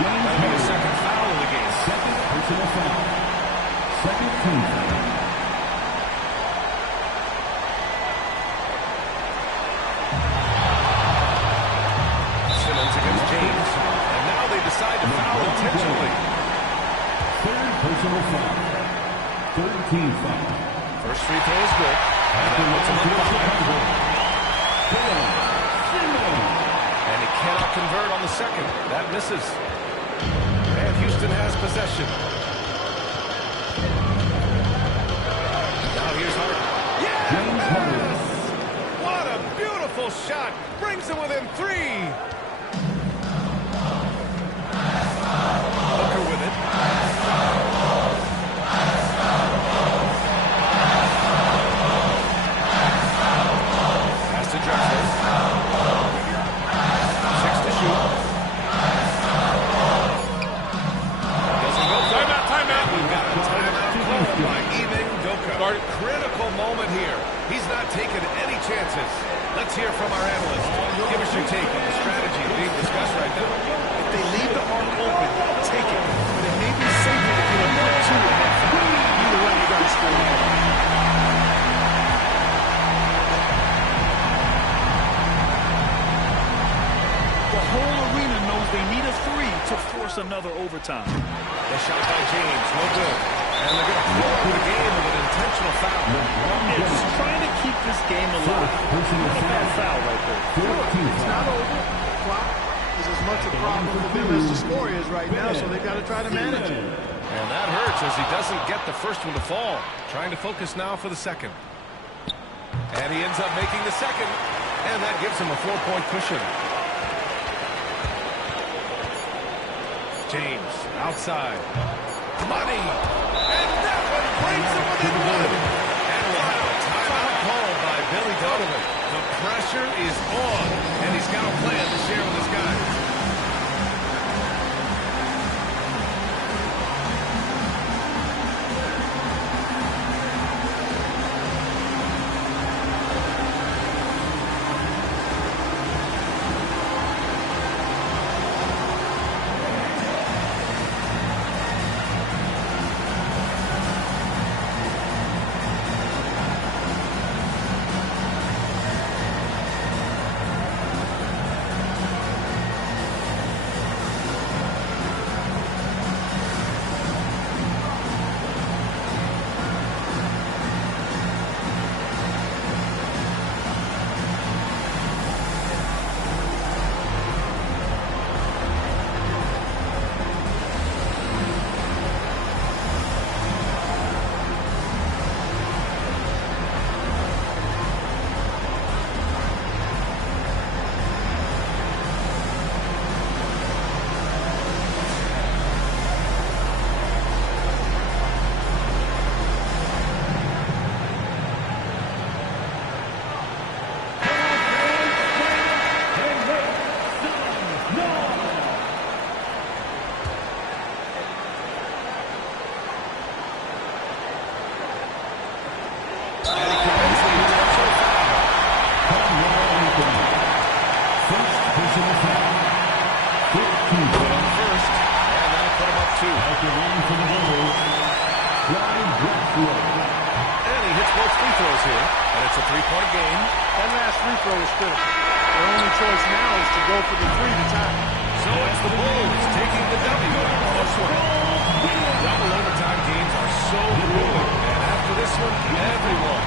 That'll be the second foul of the game. Second personal foul. Second team foul. penalty. Third personal foul. Third team foul. First free throw is good. And that puts him up five. And he cannot convert on the second. That misses. And Houston has possession. Now here's Hart. Yes! What a beautiful shot. Brings him within 3. Booker with it. Pass to Drexler. 6 to shoot. Doesn't go. Timeout. We've got a timeout called by Ime Udoka. Critical moment here. He's not taking any chances. Let's hear from our analyst. Give us your take on the strategy being discussed right now. If they leave the arc open, take it. But it may be safer to get a quick 2 and then either way, you got to score. The whole arena knows they need a 3 to force another overtime. The shot by James, no good. And they're going to pull up the game with an intentional foul. It's trying to keep this game alive. Not a bad foul right there. It's not over. The clock is as much a problem for them as the score is right now, so they've got to try to manage it. And that hurts as he doesn't get the first one to fall. Trying to focus now for the second. And he ends up making the second. And that gives him a 4-point cushion. James, outside. Money! And that one brings him within 1. And we'll have a timeout called by Billy Donovan. The pressure is on, and he's got a plan to share with his guys. And he hits both free throws here, and it's a 3-point game. That last free throw is critical. Their only choice now is to go for the 3 to tie. So it's the Bulls taking the W in a close one. Double overtime games are so grueling, and after this one, everyone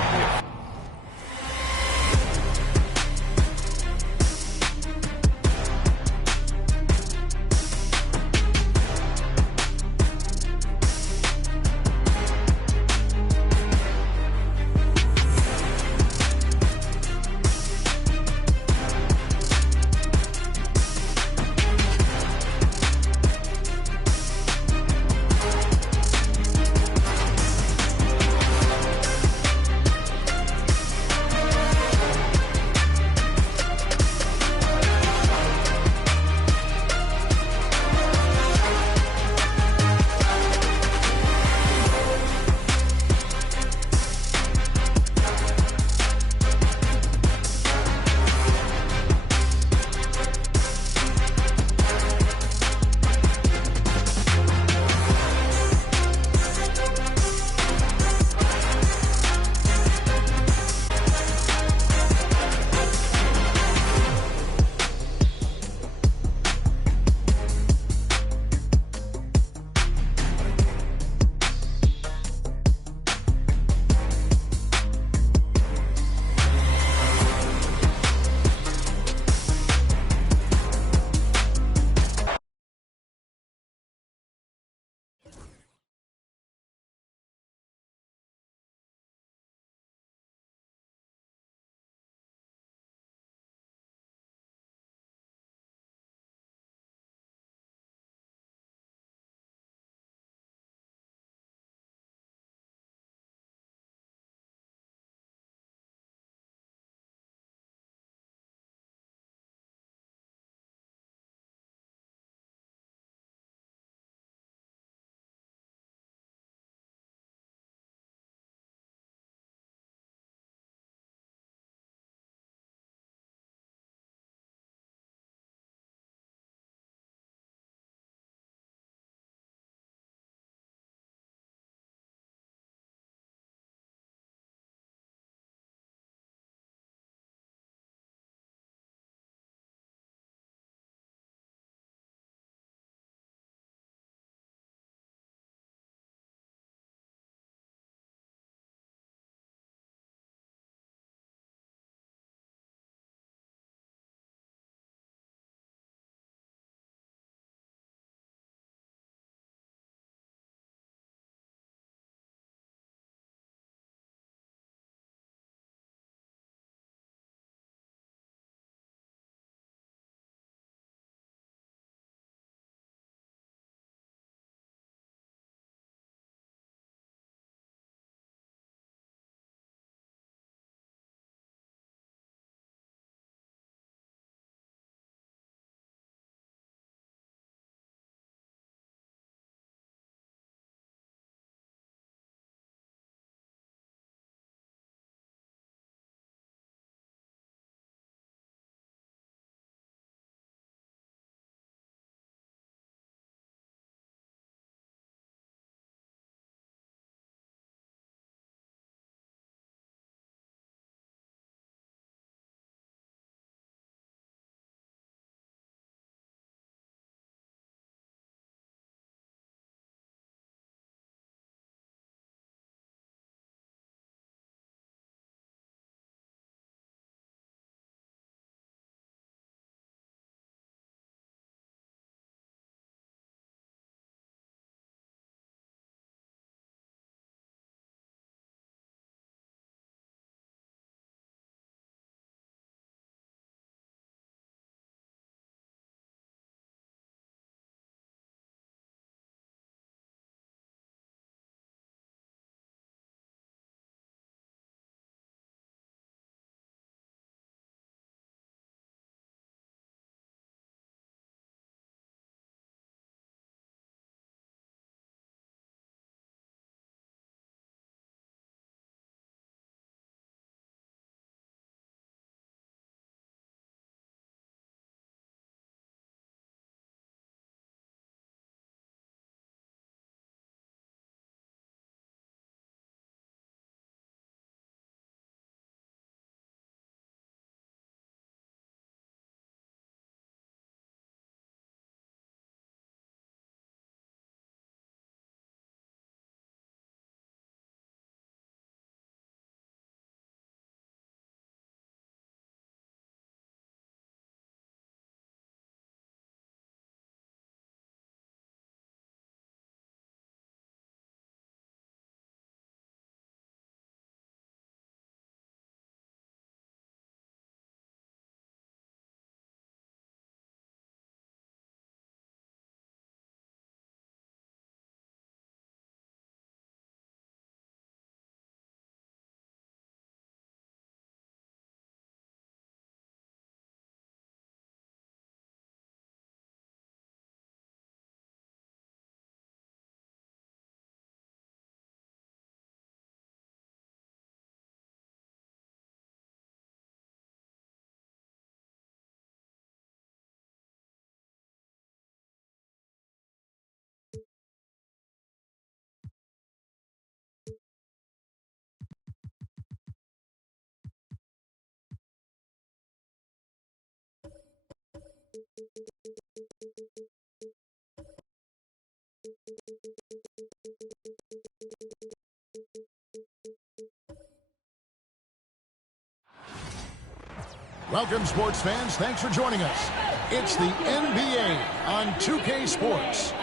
Welcome, sports fans. Thanks for joining us. It's the NBA on 2K Sports.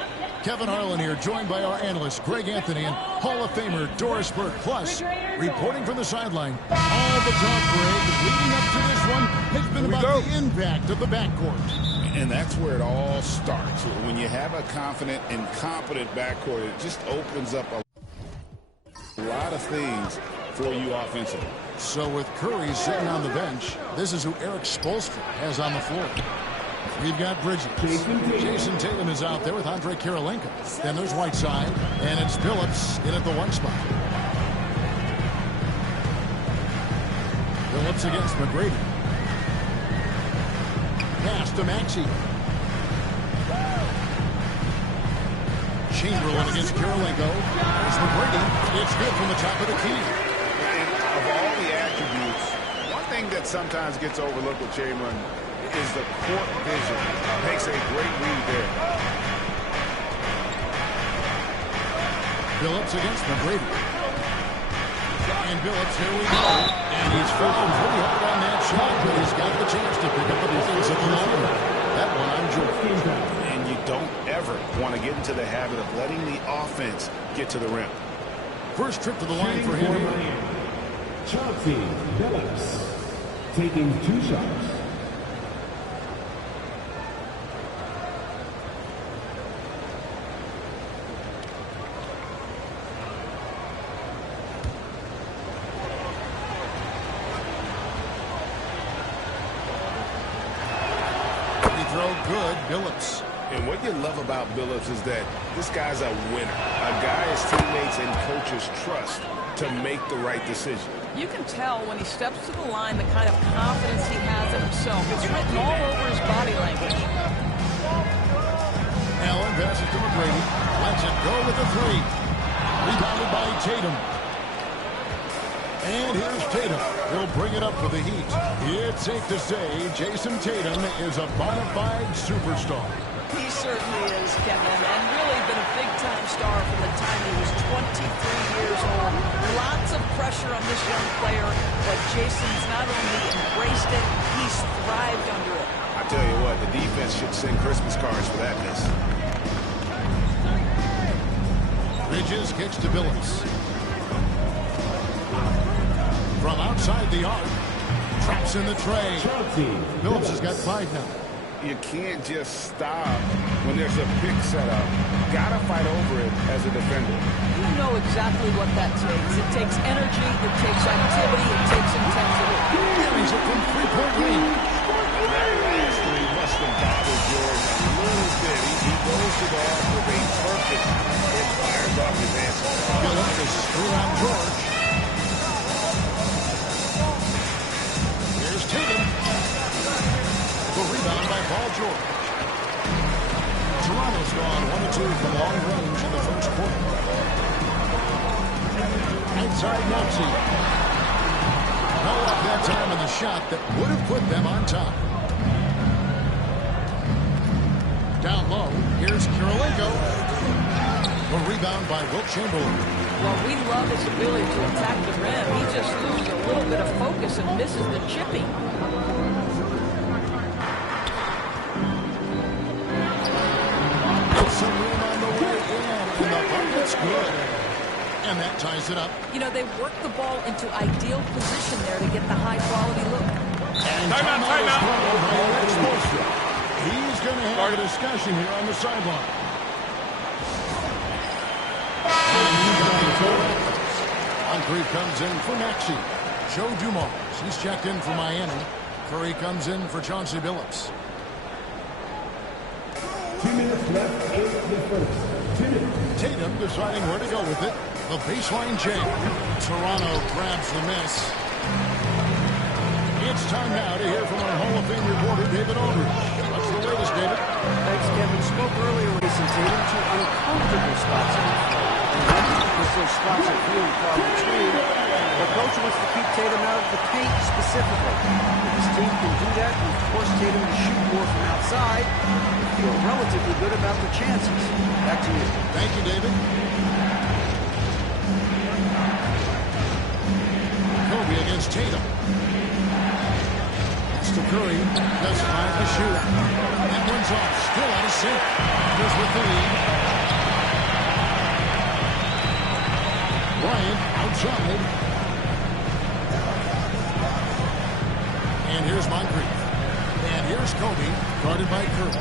Kevin Harlan here, joined by our analysts Greg Anthony and Hall of Famer Doris Burke. Plus, reporting from the sideline, all the talk, Greg, leading up to this one has been about the impact of the backcourt. And that's where it all starts. When you have a confident and competent backcourt, it just opens up a lot of things for you offensively. So with Curry sitting on the bench, this is who Eric Spoelstra has on the floor. We've got Bridges. Jason Tatum is out there with Andre Kirilenko. Then there's Whiteside, and it's Phillips in at the one spot. Phillips against McGrady. Pass to Maxey. Chamberlain against Kirilenko. There's McGrady. It's good from the top of the key. Of all the attributes, one thing that sometimes gets overlooked with Chamberlain is the court vision. Makes a great read there. Phillips against McGrady. And Phillips, here we go. And he's fouled pretty hard on that shot, but he's got the chance to pick up the points at the line. That one on George. And you don't ever want to get into the habit of letting the offense get to the rim. First trip to the line for him. Chauncey Billups taking 2 shots. He throw good, Billups. And what you love about Billups is that this guy's a winner. A guy his teammates and coaches trust to make the right decision. You can tell when he steps to the line the kind of confidence he has in himself. It's written all over his body language. Allen passes to McGrady. Lets it go with the 3. Rebounded by Tatum. And here's Tatum. He'll bring it up for the Heat. It's safe to say Jason Tatum is a bona fide superstar. He certainly is, Kevin, and really been a big-time star from the time he was 23 years old. Lots of pressure on this young player, but Jason's not only embraced it, he's thrived under it. I tell you what, the defense should send Christmas cards for that miss. Bridges kicks to Billups. From outside the arc, traps in the tray. Billups has got 5 now. You can't just stop when there's a pick set up. Gotta fight over it as a defender. You know exactly what that takes. It takes energy, it takes activity, it takes intensity. Carries it from 3-point range. That last 3 must have bothered George a little bit. He goes to the arc with a perfect and fires off his answer. Billups is screwed on George. Here's Tatum. The rebound by Paul George. Toronto's gone 1-2 from long range in the first quarter. Outside Maxey. No luck that time in the shot that would have put them on top. Down low, here's Kirilenko. The rebound by Wilt Chamberlain. Well, we love his ability to attack the rim. He just loses a little bit of focus and misses the chipping. Some room on the way in, and the bucket's good. And that ties it up. You know, they work the ball into ideal position there to get the high-quality look. And timeout is called by Eric Spoelstra. He's going to have a discussion here on the sideline. Moncrief comes in for Maxey. Joe Dumars, he's checked in for Miami. Curry comes in for Chauncey Billups. 2 minutes left in the first. Tatum deciding where to go with it. The baseline jam. Toronto grabs the miss. It's time now to hear from our Hall of Fame reporter, David Aldridge. What's the latest, David? Thanks, Kevin. Spoke earlier with Jason Tatum to uncomfortable spots on the floor. And one was the those spots are few and far between. The coach wants to keep Tatum out of the paint specifically. If his team can do that and force Tatum to shoot more from outside, they feel relatively good about their chances. Back to you. Thank you, David. Kobe against Tatum. It's to Curry. Does 5 to shoot. That one's off. Still out of sync. Here's with the lead. Bryant outside. And here's Moncrief. And here's Kobe, guarded by Curry.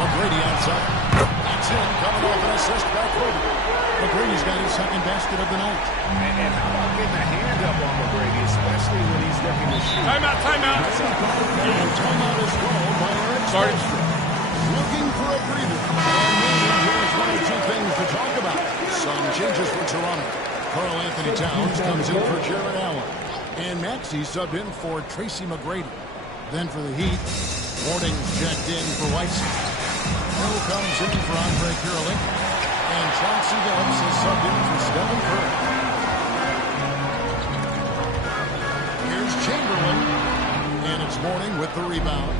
McGrady outside. That's in, coming off an assist by Kobe. McGrady's got his second basket of the night. And how about getting a hand up on McGrady, especially when he's looking to shoot? Timeout, timeout. And timeout is called by Eric Spoelstra. Looking for a breather. And maybe here's one or two things to talk about. Some changes for Toronto. Karl Anthony Towns comes in for Jared Allen. And Maxey subbed in for Tracy McGrady. Then for the Heat, Warning's checked in for Whiteside. Hill comes in for Andre Kirilik. And Chauncey Billups is subbed in for Stephen Curry. Here's Chamberlain. And it's Mourning with the rebound.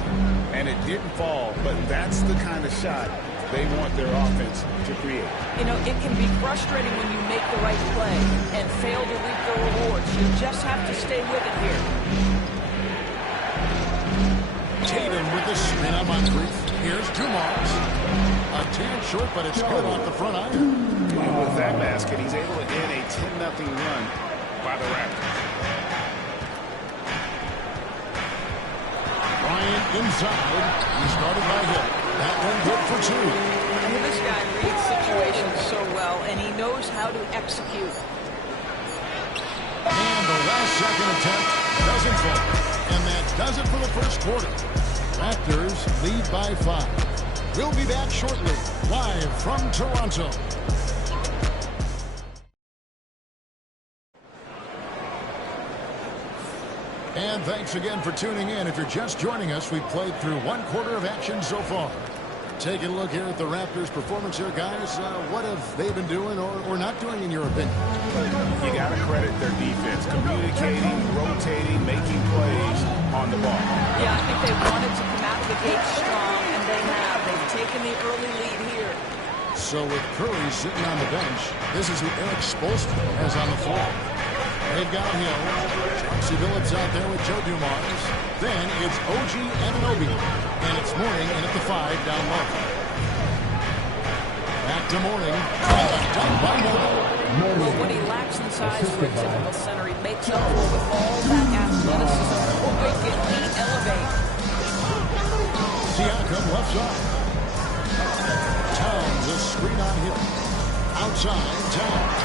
And it didn't fall, but that's the kind of shot they want their offense to create. You know, it can be frustrating when you make the right play and fail to reap the rewards. You just have to stay with it here. Tatum with the spin on Moncrief. Here's Dumars. A tad short, but it's good off the front iron. And with that basket, he's able to end a 10-0 run by the Raptors. Bryant inside. He's guarded by Hill. That one good for 2. I mean, this guy reads situations so well, and he knows how to execute. And the last second attempt doesn't fall. And that does it for the first quarter. Raptors lead by 5. We'll be back shortly, live from Toronto. And thanks again for tuning in. If you're just joining us, we've played through one quarter of action so far. Taking a look here at the Raptors' performance here, guys. What have they been doing or not doing, in your opinion? You got to credit their defense, communicating, rotating, making plays on the ball. Yeah, I think they wanted to come out of the gate strong, and they have. They've taken the early lead here. So with Curry sitting on the bench, this is who Eric Spoelstra has on the floor. They've got Hill. Chauncey Billups out there with Joe Dumars. Then it's OG Anunoby. And it's Mourning in at the 5 down low. Back to Mourning. Done by Mourning. Well, what he lacks in size for a typical center, he makes up for with all that athleticism. Boy, can he elevate. Siakam left side. Towns a screen on Hill. Outside, Towns.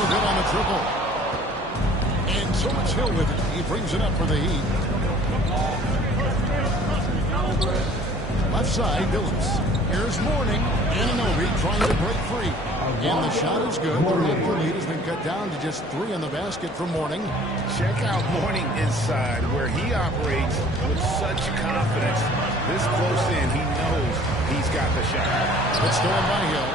Oh, good on the triple. And so it's Hill with it. He brings it up for the Heat. Left side, Billups. Here's Mourning. Anunoby trying to break free. And the shot is good. The Raptor lead has been cut down to just 3 in the basket for Mourning. Check out Mourning inside, where he operates with such confidence. This close in, he knows he's got the shot. It's stolen by Hill.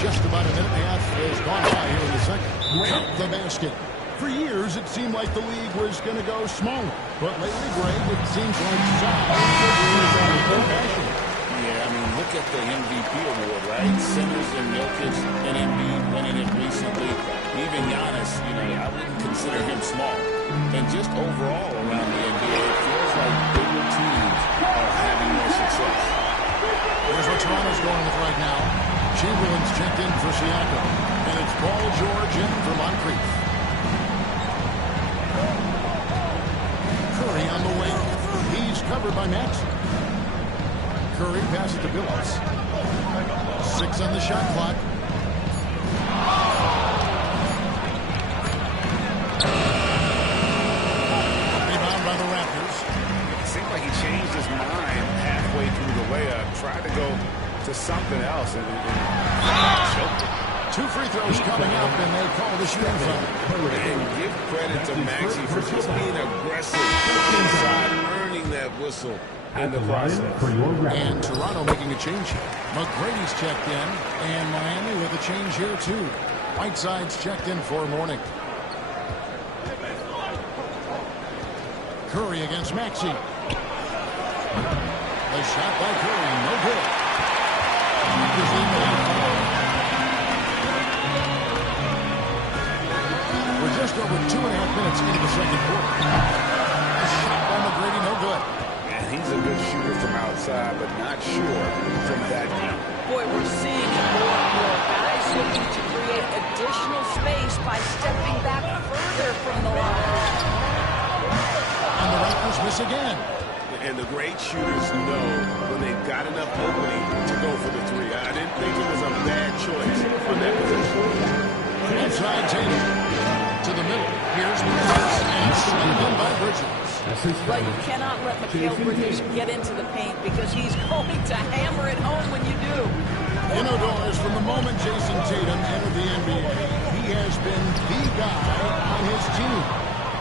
Just about a minute and a half has gone by here in the second. Count the basket. For years, it seemed like the league was going to go smaller. But lately, Greg, it seems like size is on full fashion. Yeah, I mean, look at the MVP award, right? Simmons and Jokic and Embiid winning it recently. Even Giannis, you know, I wouldn't consider him small. And just overall around the NBA, it feels like bigger teams are having more success. Here's what Toronto's going with right now. Chamberlain's checked in for Siakam. And it's Paul George in for Moncrief. Curry on the wing. He's covered by Maxey. Curry passes to Billups. 6 on the shot clock. Rebound by the Raptors. It seemed like he changed his mind halfway through the layup, tried to go to something else, and choked it. 2 free throws coming up, and they call the shooting foul. And give credit to Maxey for just being aggressive inside, earning that whistle in the process. And Toronto making a change here. McGrady's checked in, and Miami with a change here too. Whiteside's checked in for Mourning. Curry against Maxey. The shot by Curry, no good. We're just over 2.5 minutes into the second quarter. A shot by McGrady, no good. And he's a good shooter from outside, but not sure from that deep. Boy, we're seeing it more and more. Guys looking to create additional space by stepping back further from the line. And the Raptors miss again. And the great shooters know when they've got enough opening to go for the three. I didn't think it was a bad choice on that position. Inside Tatum. To the middle. Here's Bridges. And slammed in by Bridges. Right, you cannot let Mikal Bridges get into the paint because he's going to hammer it home when you do. Indoors, from the moment Jason Tatum entered the NBA, he has been the guy on his team.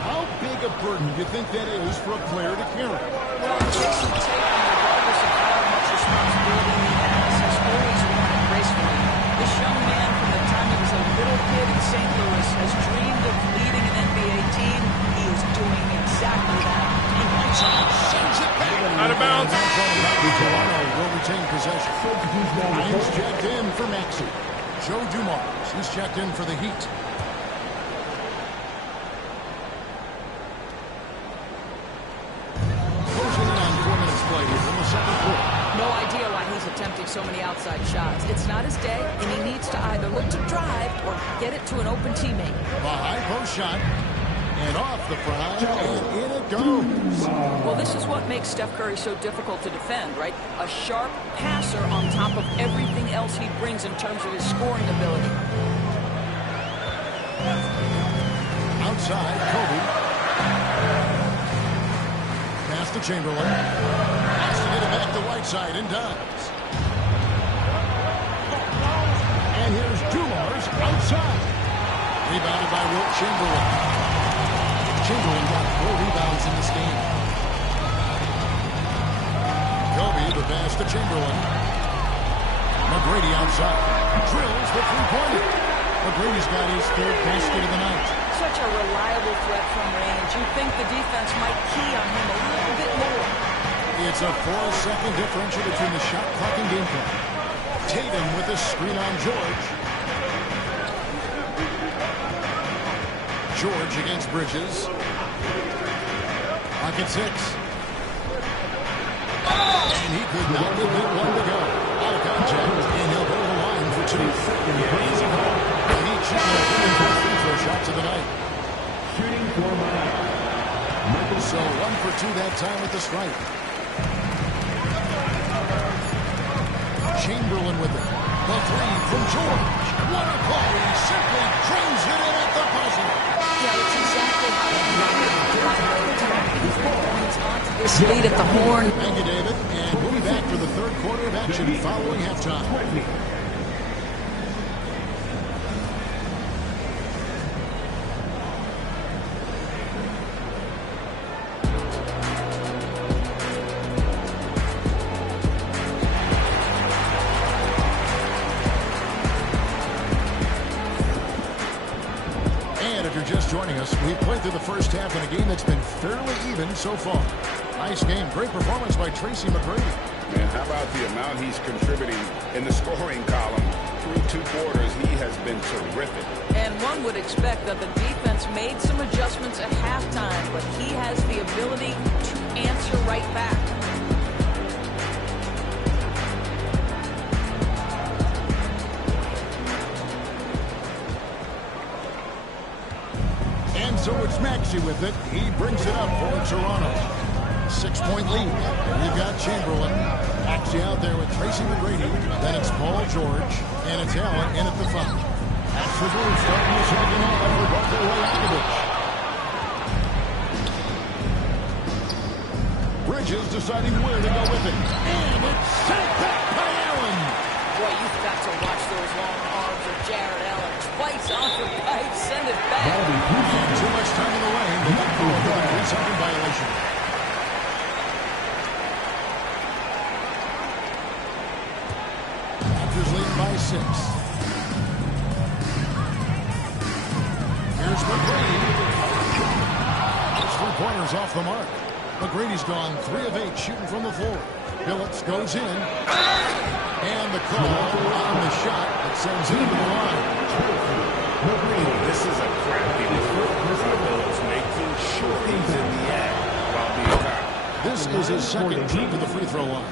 How big a burden do you think that is for a player to carry? Well, Jason Tatum, regardless of how much responsibility he has always won it gracefully. This young man, from the time he was a little kid in St. Louis, has dreamed of leading an NBA team. He is doing exactly that. Sends it back. Out of bounds. Toronto will retain possession. He's checked in for Maxey. Joe Dumars, he's checked in for the Heat. Closing in on 4 minutes played in the second quarter. No idea why he's attempting so many outside shots. It's not his day, and he needs to either look to drive or get it to an open teammate. A high post shot. And off the front, and in it goes. Well, this is what makes Steph Curry so difficult to defend, right? A sharp passer on top of everything else he brings in terms of his scoring ability. Outside, Kobe. Pass to Chamberlain. Has to get it back to Whiteside, and does. And here's Dumars outside. Rebounded by Wilt Chamberlain. Chamberlain got 4 rebounds in this game. Kobe, the pass to Chamberlain. McGrady outside. Drills the three-pointer. McGrady's got his 3rd basket of the night. Such a reliable threat from range. You'd think the defense might key on him a little bit more. It's a 4-second differential between the shot clock and game clock. Tatum with a screen on George. George against Bridges. Pocket 6. And he could not get that one to go. Out of contact, and he'll go to the line for 2. Easy call. The Heat shooting a 3 free throw shots of the night. Shooting for Miami. So 1 for 2 that time with the strike. Chamberlain with it. The 3 from George. What a play. He simply drains it in at the buzzer. Yeah, it's exactly how you want it to onto this lead at the horn. Thank you, David. And we'll be back for the 3rd quarter of action following halftime. Joining us, we've played through the first half in a game that's been fairly even so far. Nice game. Great performance by Tracy McGrady. And how about the amount he's contributing in the scoring column? Through 2 quarters, he has been terrific. And one would expect that the defense made some adjustments at halftime, but he has the ability to answer right back. So it's Maxey with it. He brings it up for Toronto. 6-point lead. We've got Chamberlain. Maxey out there with Tracy McGrady. Then it's Paul George. And it's Allen in at the 5. That's the move starting the second half for Darko Rajakovic. Bridges deciding where to go with it. And it's sent back by Allen. Boy, you've got to watch those long arms of Jared Allen. Twice off the pipe, send it back. Too much time in the lane. They got called for the 3-second violation. 6. Here's McGrady. His three-pointers off the mark. McGrady's gone 3 of 8 shooting from the floor. Billups goes in. And the call on the shot that sends him to the line. This is a crappy move by Billups, making sure he's in the act while being caught. This is his second trip to the free throw line.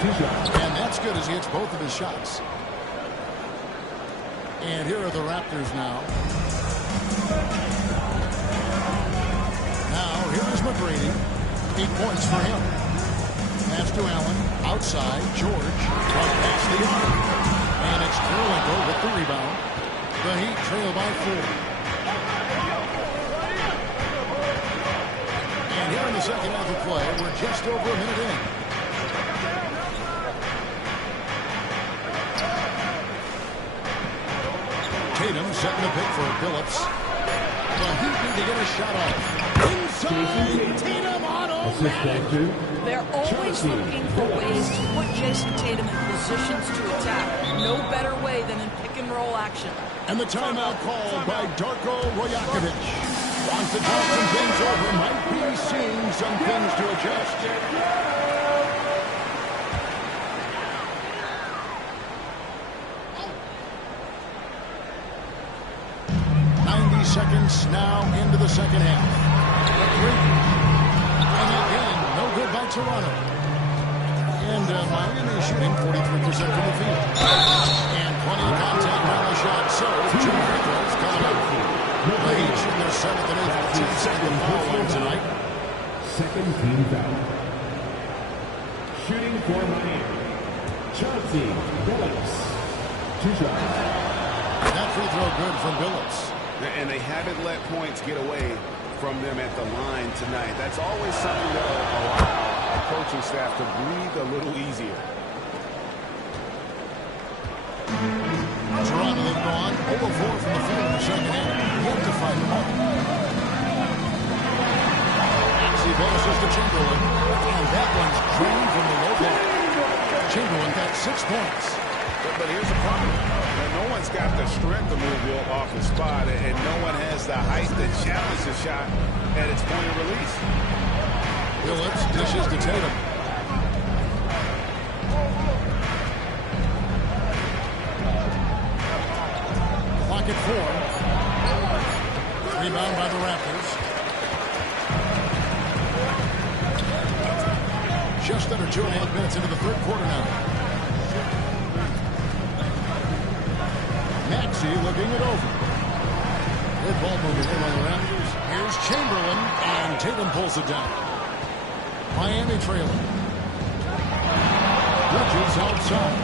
And that's good as he hits both of his shots. And here are the Raptors now. Now, here is McGrady. 8 points for him. Pass to Allen. Outside. George. Right past the arc. And it's Karolinko with the rebound. The Heat trail by 4. And here in the second half of play, we're just over a minute in. Tatum setting the pick for Billups. The Heat need to get a shot off. Inside, Tatum automatic. They're always looking for ways to put Jason Tatum in positions to attack. No better way than in pick-and-roll action. And the timeout called by Darko Rajakovic. Wants to talk some things over. Might be seeing some things to adjust. 90 seconds now into the second half. And again, no good by Toronto. And Miami shooting 43% from the field. And plenty of contact on the shot. So, 2 free throws coming up. The Heat shooting their 7th and 8th attempts at the foul line tonight. Second team foul. Shooting for Miami. Chauncey Billups. 2 shots. That free throw good from Billups. And they haven't let points get away from them at the line tonight. That's always something that will allow our coaching staff to breathe a little easier. Toronto have gone 0-4 from the field in the second half. Yet to fight them up. Maxey passes to Chamberlain. And that one's drained from the low block. Chamberlain got 6 points. But here's the problem. No one's got the strength to move Wilt off his spot, and no one has the height to challenge the shot at its point of release. Billups dishes to Tatum. Clock at 4. Rebound by the Raptors. Just under 2.5 minutes into the third quarter now. Maxey looking it over. Good ball movement here by the Raptors. Here's Chamberlain, and Tatum pulls it down. Miami trailing. Bridges outside.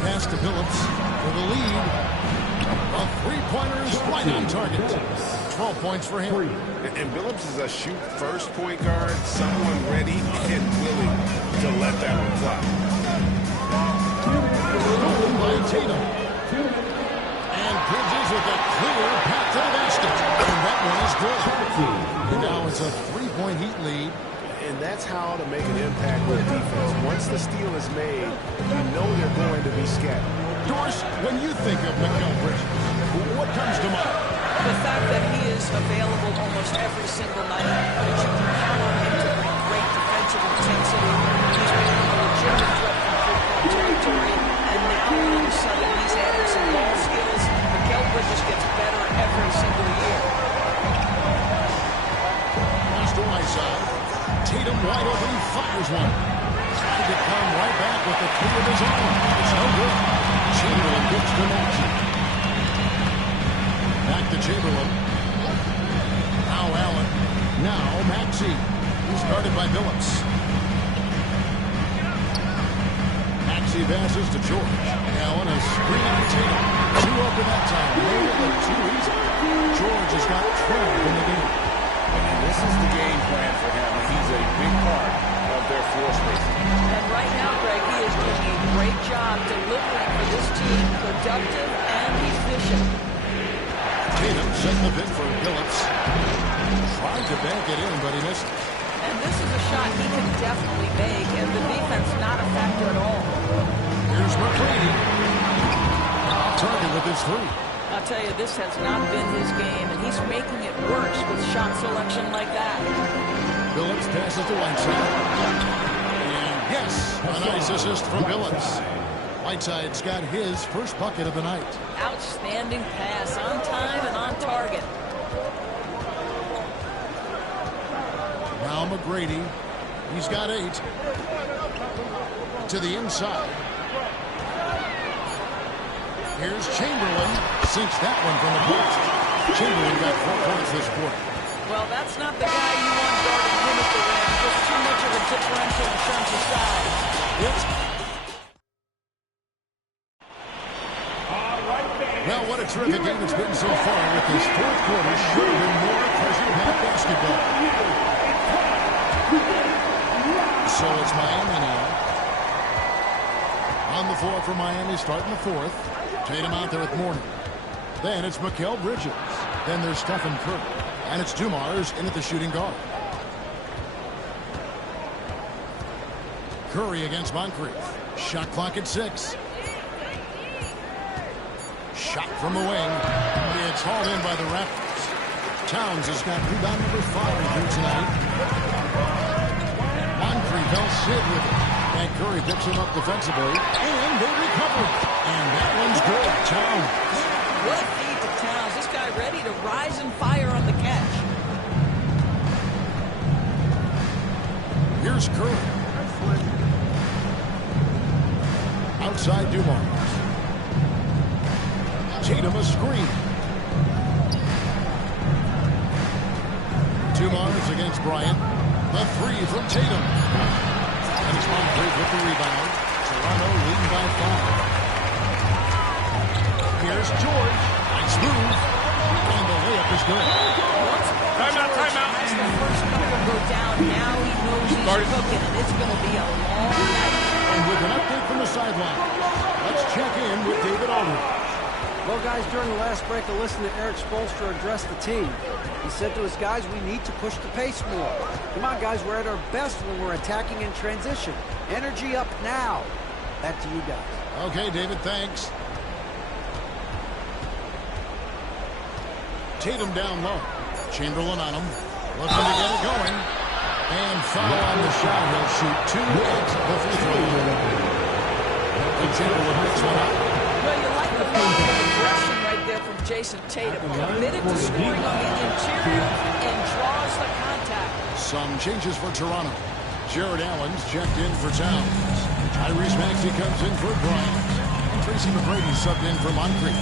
Pass to Billups for the lead. A three-pointer is right on target. 12 points for him. And Billups is a shoot-first point guard, someone ready and willing to let that one fly. By Tatum. And Bridges with a clear path to the basket. And that one is good. Now it's a 3-point Heat lead. And that's how to make an impact with defense. Once the steal is made, you know they're going to be scattered. Doris, when you think of Mikal Bridges, what comes to mind? The fact that he is available almost every single night, that you can count on him to bring great defensive intensity. He's become a legitimate threat from three-point territory, and now all of a sudden he's adding some ball skills. Mikal Bridges gets better every single year. Pass to Whiteside. Tatum wide open, he fires one. Trying to come right back with the three of his own. It's no good. Chamberlain gets to Maxey. Back to Chamberlain. Now Allen. Now Maxey. He's guarded by Billups. Maxey passes to George. Allen a screen on Tatum. 2 open that time. Made it look too easy. George has got 12 in the game. And this is the game plan for him. He's a big part of their floor spacing. And right now, Greg, he is doing a great job delivering for this team, productive and efficient. Tatum setting the pick for Billups. Tried to bank it in, but he missed it. And this is a shot he can definitely make, and the defense not a factor at all. Here's McCready. Target with his three. I'll tell you, this has not been his game, and he's making it worse with shot selection like that. Billups passes to Whiteside. And yes, a nice assist from Billups. Whiteside's got his first bucket of the night. Outstanding pass, on time and on target. Now McGrady. He's got 8. To the inside. Here's Chamberlain. Sinks that one from the post. Chamberlain got 4 points this quarter. Well, that's not the guy you want guarding him at the rim. Just too much of a differential in terms of size. Well, what a terrific game it's been so far with this fourth quarter. Should have been more pressure-packed basketball. So it's Miami now. On the floor for Miami starting the fourth. Tatum out there with Mourning. Then it's Mikal Bridges. Then there's Stephen Curry. And it's Dumars in at the shooting guard. Curry against Moncrief. Shot clock at 6. Shot from the wing. It's hauled in by the Raptors. Towns has got rebound number 5 here tonight. Moncrief fell Sid with it. And Curry picks him up defensively. And they recover. And that one's good. Towns. What a feed to Towns. This guy ready to rise and fire on the catch. Here's Curry. Outside Dumars. Tatum a screen. Dumars against Bryant. A 3 from Tatum. And it's Moncrief with the rebound. Toronto leading by 5. Here's George. Nice move. And the layup is good. Timeout. That's the first couple to go down. Now he knows he's cooking, and it's going to be a long night. And with an update from the sideline, let's check in with David Aldridge. Well, guys, during the last break, I listened to Eric Spoelstra address the team. He said to his guys, we need to push the pace more. Come on, guys, we're at our best when we're attacking in transition. Energy up now. Back to you guys. Okay, David, thanks. Tatum down low. Chamberlain on him. Looking to get it going. And foul on the shot. He'll shoot 2 at the free throw line. And Chamberlain picks one up. Well, you like the level of aggression right there from Jason Tatum. Committed to scoring on the interior and draws the contact. Some changes for Toronto. Jared Allen's checked in for Towns. Tyrese Maxey comes in for Bryant. And Tracy McGrady subbed in for Moncrief.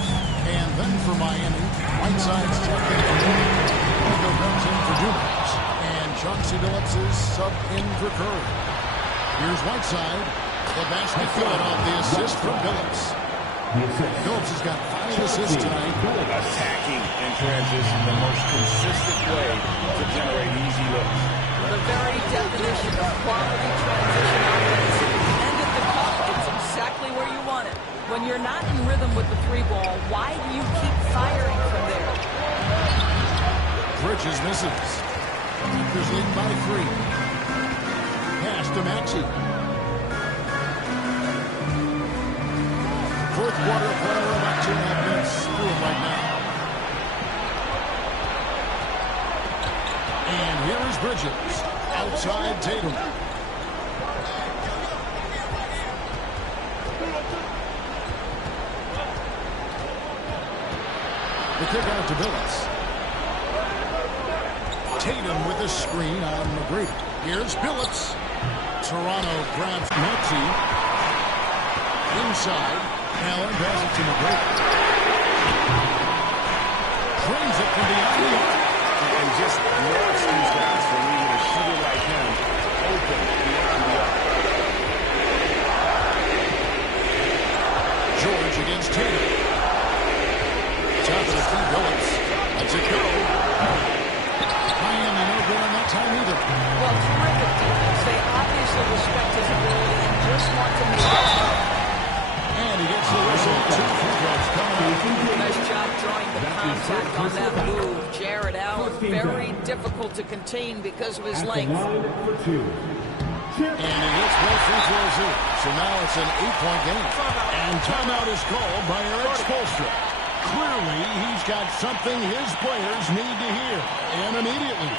And then for Miami, Whiteside's checked in for Mourning. Hugo comes in for Dumars. And Chauncey Billups is subbed in for Curry. Here's Whiteside. The basket good off the assist from Billups. Billups has got 5 assists tonight. Attacking in transition, the most consistent way to generate easy looks. The very definition of quality transition offense. End at the cup, it's exactly where you want it. When you're not in rhythm with the 3-ball, why do you keep firing from there? Bridges misses. Lakers lead by 3. Pass to Maxey. Fourth quarter play, we're about 2.5 minutes through it right now. And here is Bridges. Outside Tatum. The kick out to Billups. Tatum with a screen on McGrady. Here's Billups. Toronto grabs Maxey. Inside. Allen passes it to McGrady. Drains it from beyond the arc. And just no excuse, guys, for leaving a shooter like him open beyond the arc. George against Tatum. Top of the key, Billups. Lets it go. Miami no good on that time either. Well, terrific defense. They obviously respect his ability and just want to make it tough. And he gets the whistle. 2 free throws coming up. Nice job drawing the contact on that move. Jared Allen. Very difficult to contain because of his length. And he hits both free throws here. So now it's an 8-point game. And timeout is called by Eric Spoelstra. Clearly, he's got something his players need to hear. And immediately.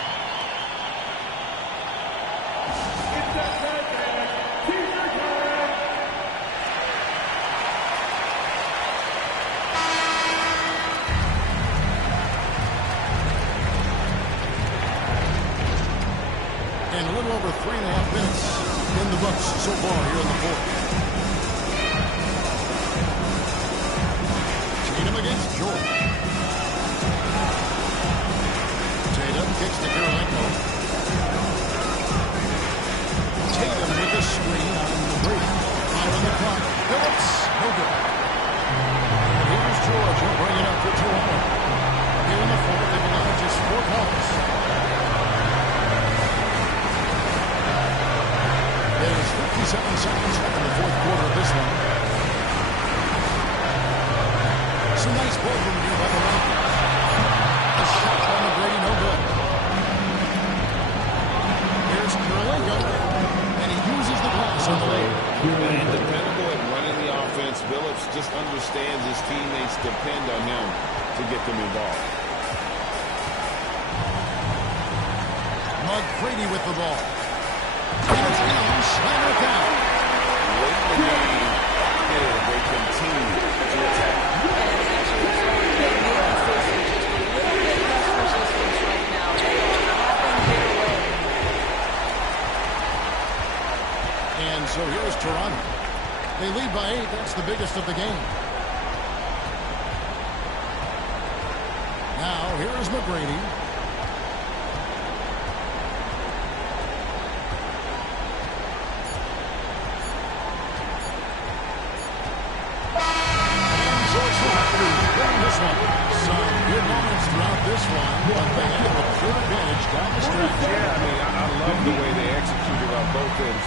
And a little over 3.5 minutes in the books so far here in the fourth. Tatum against George. Tatum kicks to Kirilenko. Tatum with a screen on Brady. 5 on the clock. Phillips, no good. And here's George. He'll bring it up for Toronto. Here in the fourth, they've allowed just 4 points. There's 57 seconds left in the fourth quarter of this one. Some nice ball from here by the Rockets. A shot by McGrady, no good. Here's Kirilenko, and he uses the glass on the lane. And dependable at running the offense. Phillips just understands his teammates depend on him to get them involved. McGrady with the ball. And it's down, slam it down. Late in the game, here they continue to attack. And as a result, they may be facing just a little bit less resistance right now. They are having their way. And so here's Toronto. They lead by 8. That's the biggest of the game. Now, here is McGrady. This one. Some good moments throughout this one, but they have a clear advantage down the stretch. Yeah, I mean, I love the way they executed on both ends.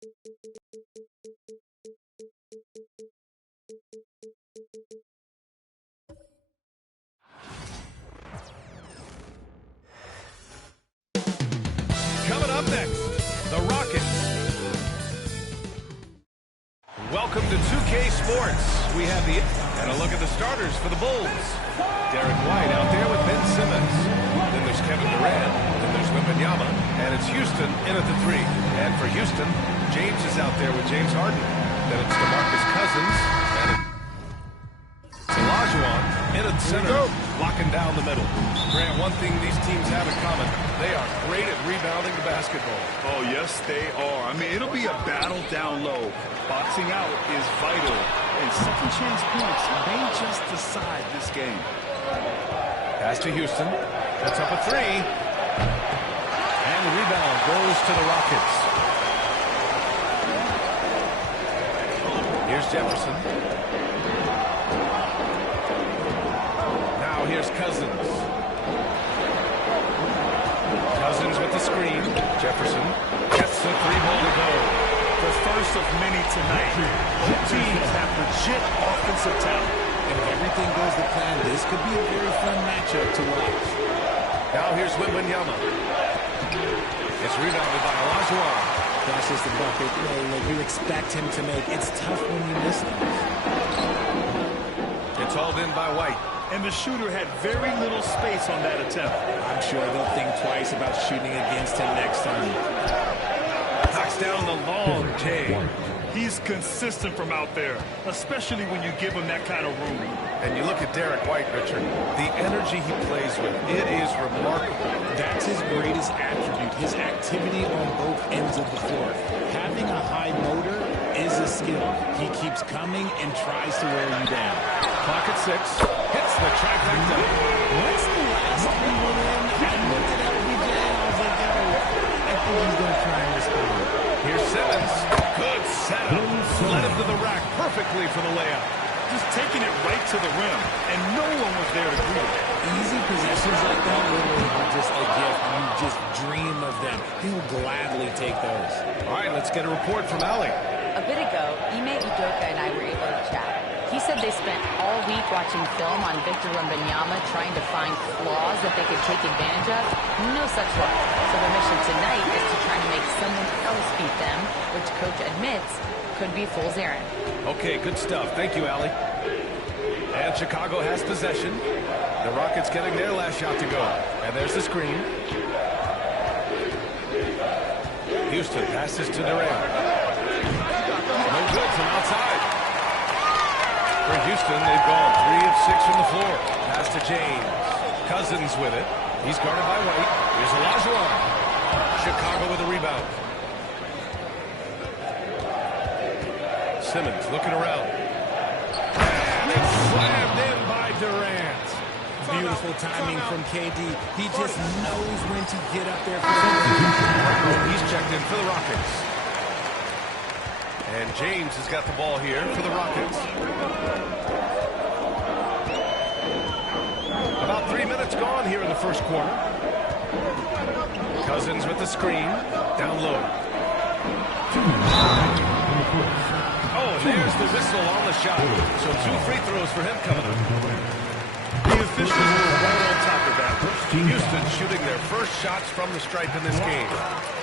Coming up next, the Rockets. Welcome to 2K Sports. We have and a look at the starters for the Bulls. Derek White out there with Ben Simmons. Then there's Kevin Durant. Then there's Wembanyama. And it's Houston in at the 3. And for Houston, James is out there with James Harden. Then it's DeMarcus Cousins. And it's Olajuwon in at the center, locking down the middle. Grant, one thing these teams have in common, they are great at rebounding the basketball. Oh, yes, they are. I mean, it'll be a battle down low. Boxing out is vital, and second chance points may just decide this game. Pass to Houston. That's up a 3. And the rebound goes to the Rockets. Here's Jefferson. Now here's Cousins. Cousins with the screen. Jefferson gets the 3-ball to go. The first of many tonight. Both teams have legit offensive talent. And if everything goes to plan, this could be a very fun matchup to watch. Now here's Wembanyama. It's rebounded by Olajuwon. That's just a bucket that you expect him to make. It's tough when you miss them. It's hauled in by White. And the shooter had very little space on that attempt. I'm sure they'll think twice about shooting against him next time. Knocks down the long J. He's consistent from out there, especially when you give him that kind of room. And you look at Derek White, Richard, the energy he plays with, it is remarkable. That's his greatest attribute, his activity on both ends of the floor. Having a high motor is a skill. He keeps coming and tries to wear you down. Clock at 6, hits the trifecta. What's the last 3 went in? I looked at LBJ and I was like, I think he's going to try and respond. Here's Simmons. Good setup. Led him to the rack perfectly for the layup. Just taking it right to the rim, and no one was there to greet it. Easy possessions like that literally are just a gift. You just dream of them. He'll gladly take those. All right, let's get a report from Allie. A bit ago, Ime Udoka and I were able to chat. He said they spent all week watching film on Victor Wembanyama trying to find flaws that they could take advantage of. No such luck. So their mission tonight is to try to make someone else beat them, which coach admits could be fool's errand. Okay, good stuff. Thank you, Allie. And Chicago has possession. The Rockets getting their last shot to go. And there's the screen. Houston passes to Durant. No good from outside. For Houston, they've gone 3 of 6 from the floor. Pass to James. Cousins with it. He's guarded by White. Here's Olajuwon. Chicago with a rebound. Simmons looking around. And it's slammed in by Durant. Beautiful timing from KD. He just knows when to get up there for the He's checked in for the Rockets. And James has got the ball here for the Rockets. About 3 minutes gone here in the first quarter. Cousins with the screen. Down low. Oh, and there's the whistle on the shot. So 2 free throws for him coming up. The officials were right on top of that. Houston shooting their first shots from the stripe in this game.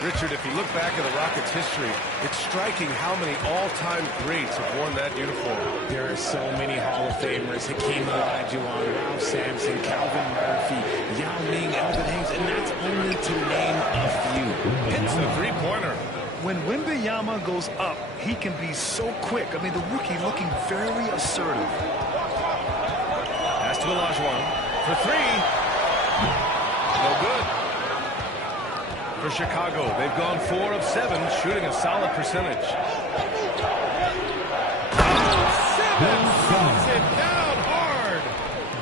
Richard, if you look back at the Rockets' history, it's striking how many all-time greats have worn that uniform. There are so many Hall of Famers. Hakeem Olajuwon, Ralph Sampson, Calvin Murphy, Yao Ming, Elvin Hayes, and that's only to name a few. Hits the three-pointer. When Wembanyama goes up, he can be so quick. I mean, the rookie looking very assertive. Pass to Olajuwon for 3. No good. For Chicago, they've gone 4 of 7, shooting a solid percentage. Simmons throws it down hard.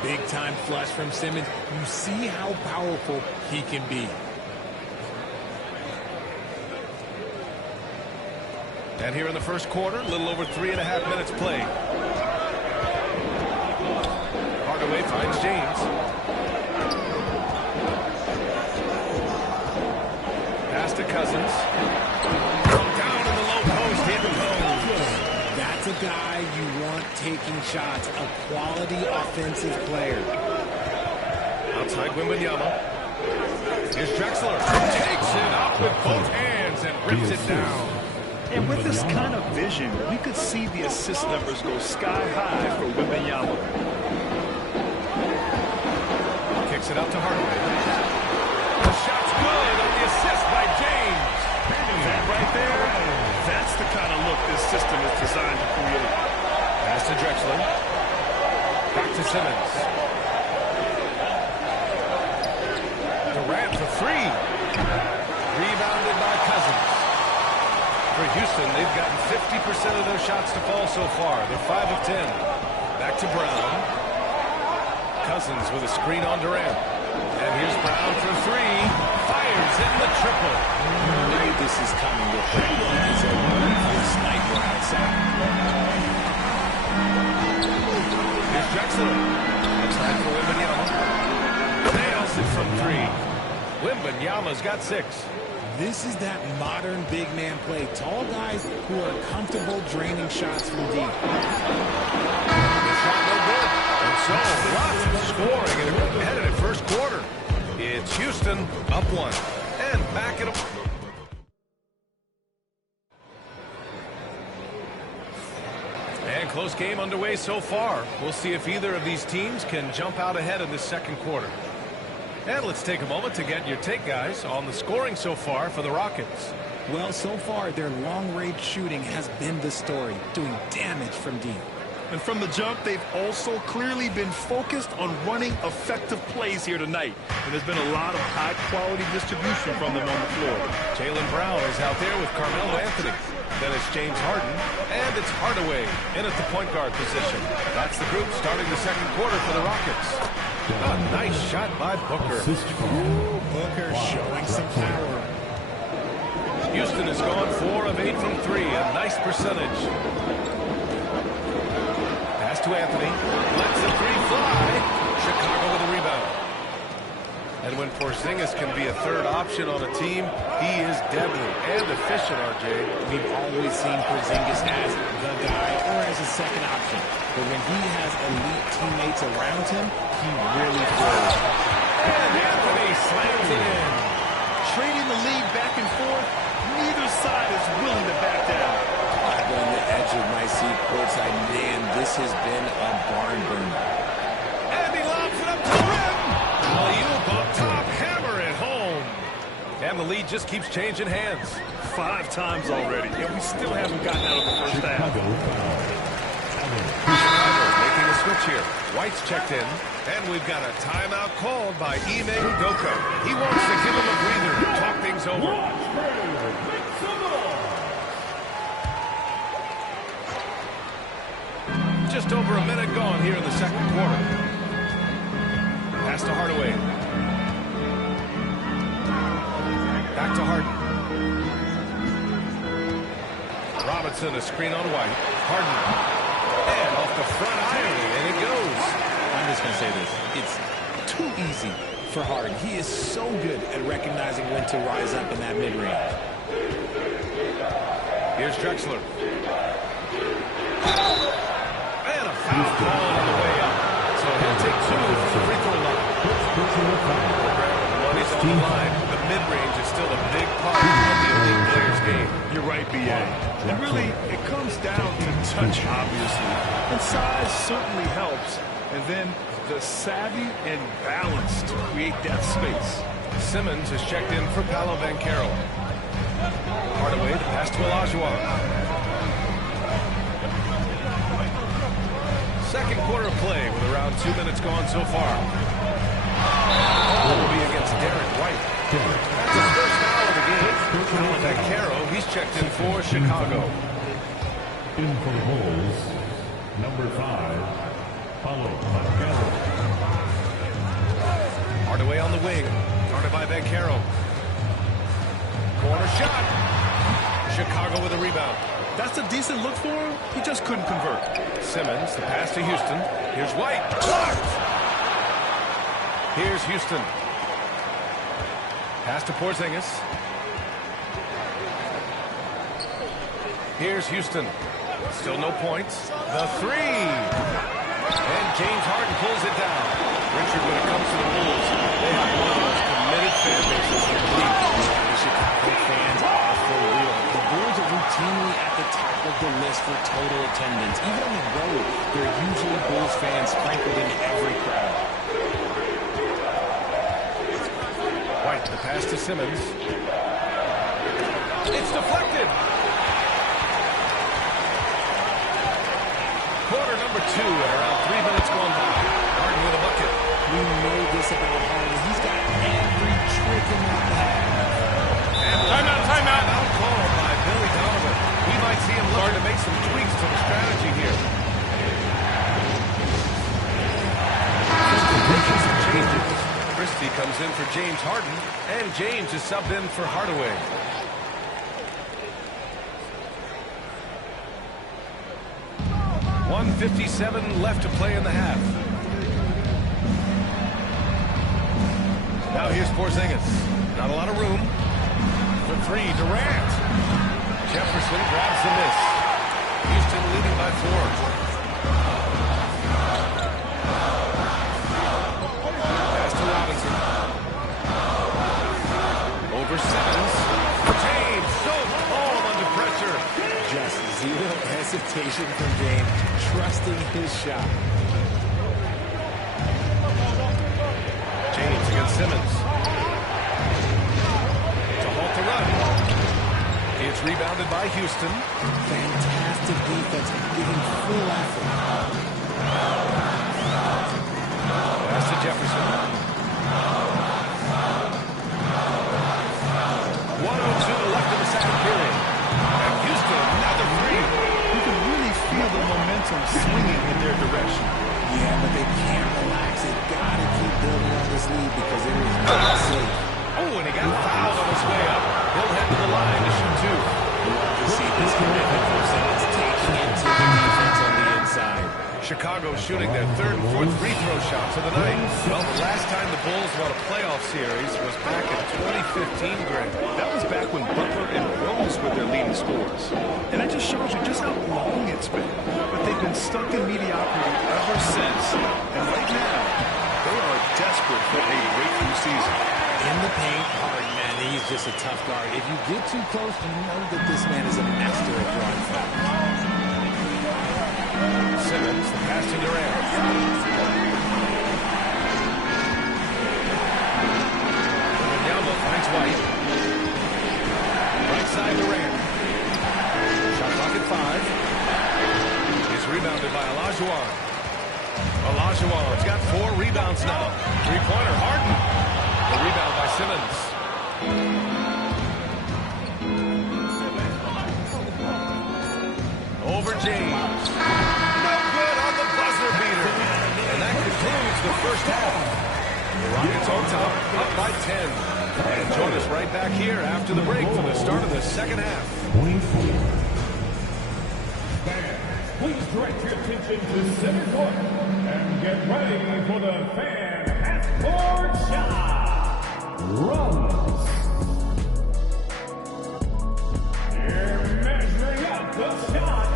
Big-time flush from Simmons. You see how powerful he can be. And here in the first quarter, a little over 3.5 minutes played. Hardaway finds James. Pass to Cousins. Down in the low taking shots, a quality offensive player. Outside Wembanyama. Here's Drexler. Takes it up with both hands and rips it down. And with this kind of vision, we could see the assist numbers go sky high for Wembanyama. Kicks it out to Hardaway. The shot's good on the assist by James. That right there, that's the kind of look this system is designed to create. Pass to Drexler. Back to Simmons. Durant for three. Rebounded by Cousins. For Houston, they've gotten 50% of their shots to fall so far. They're 5 of 10. Back to Brown. Cousins with a screen on Durant. And here's Brown for three. Fires in the triple. This is coming with that. He's a ruthless sniper outside. Here's Drexler. Outside for Wembanyama. Nails it from three. Wembanyama's got 6. This is that modern big man play. Tall guys who are comfortable draining shots from deep. The shot no good. And so, lots of scoring in a competitive first quarter. It's Houston up 1. And back at 'em. And close game underway so far. We'll see if either of these teams can jump out ahead in this second quarter. And let's take a moment to get your take, guys, on the scoring so far for the Rockets. Well, so far, their long-range shooting has been the story, doing damage from deep. And from the jump, they've also clearly been focused on running effective plays here tonight. And there's been a lot of high-quality distribution from them on the floor. Jaylen Brown is out there with Carmelo Anthony. Then it's James Harden, and it's Hardaway in at the point guard position. That's the group starting the second quarter for the Rockets. A nice shot by Booker. Booker showing some power. Houston has gone 4 of 8 from 3, a nice percentage. Pass to Anthony. Lets the three fly. Chicago with a rebound. And when Porzingis can be a third option on a team, he is deadly and efficient, RJ. We've always seen Porzingis as the guy or as a second option. But when he has elite teammates around him, he really throws. And Anthony slams it in. Trading the lead back and forth, neither side is willing to back down. I've been on the edge of my seat courtside. Man, this has been a barn burner. And he lobs it up to the rim. Alley-oop up top, hammer it home. And the lead just keeps changing hands. 5 times already, and we still haven't gotten out of the first half. Chicago making a switch here. White's checked in, and we've got a timeout called by Ime Udoka. He wants to give him a breather and talk things over. Just over a minute gone here in the second quarter. Pass to Hardaway. Back to Harden. Robinson, a screen on White. Harden. And off the front iron, and it goes. I'm just going to say this. It's too easy for Harden. He is so good at recognizing when to rise up in that mid-range. Here's Drexler. And a foul call on the way up. So he'll take 2 from the free throw line. When he's on the line, the mid-range is still a big part of the elite player's game. You're right, B.A. And really, it comes down to touch, obviously. And size certainly helps. And then the savvy and balance to create that space. Simmons has checked in for Paolo Banchero. Hardaway, the pass to Olajuwon. Second quarter play with around 2 minutes gone so far. That will be against Derek White. That's his first foul of the game. Paolo Banchero, he's checked in for Chicago. In for the Bulls, number 5, Paolo Banchero. Hardaway on the wing, guarded by Banchero. Corner shot. Chicago with a rebound. That's a decent look for him. He just couldn't convert. Simmons, the pass to Houston. Here's White. Blocked. Here's Houston. Pass to Porzingis. Here's Houston. Still no points. The three. And James Harden pulls it down. Richard, when it comes to the Bulls, they have one of the most committed fan bases in the league. The Chicago fans are for real. The Bulls are routinely at the top of the list for total attendance. Even on the road, there are usually Bulls fans sprinkled in every crowd. White, the pass to Simmons. It's deflected. Quarter number 2 at around 3 minutes gone by. Harden with a bucket. We know this about Harden. He's got every trick in that bag. Timeout. Timeout called by Billy Donovan. We might see him looking to make some tweaks to the strategy here. Making some changes. Christie comes in for James Harden, and James is subbed in for Hardaway. .157 left to play in the half. Now here's Porzingis. Not a lot of room. For three, Durant. Jefferson grabs the miss. Houston leading by 4. Pass to Robinson. Over Simmons. James so calm under pressure. Just zero hesitation from James, trusting his shot. James against Simmons. To halt the run. It's rebounded by Houston. Fantastic defense, giving full effort. Pass to Jefferson. 1:02 left in the second period. And Houston, another three. You can really feel the momentum swinging in their direction. Yeah, but they can't relax. They've got to keep building on this lead because it is not safe. Oh, and he got fouled on his way up. He'll head to the line to shoot 2. Love to see this commitment from Simmons taking it to the defense on the inside. Chicago shooting their 3rd and 4th free throw shots of the night. Well, the last time the Bulls won a playoff series was back in 2015, Greg. That was back when Butler and Rose were their leading scorers. And that just shows you just how long it's been. But they've been stuck in mediocrity ever since. And right now, they are desperate for a breakthrough season. In the paint, hard man, he's just a tough guard. If you get too close, you know that this man is a master at drawing fouls. Simmons, the pass to Durant. Wembanyama finds White. Right side Durant. Shot clock at 5. He's rebounded by Olajuwon. Olajuwon's got 4 rebounds now. Three-pointer, Harden. The rebound by Simmons. Over James. No good on the buzzer beater. And that concludes the first half. The Rockets on top, up by 10. And join us right back here after the break for the start of the second half. Please direct your attention to center court and get ready for the fan half-court shot. Runs. They're measuring up the shot.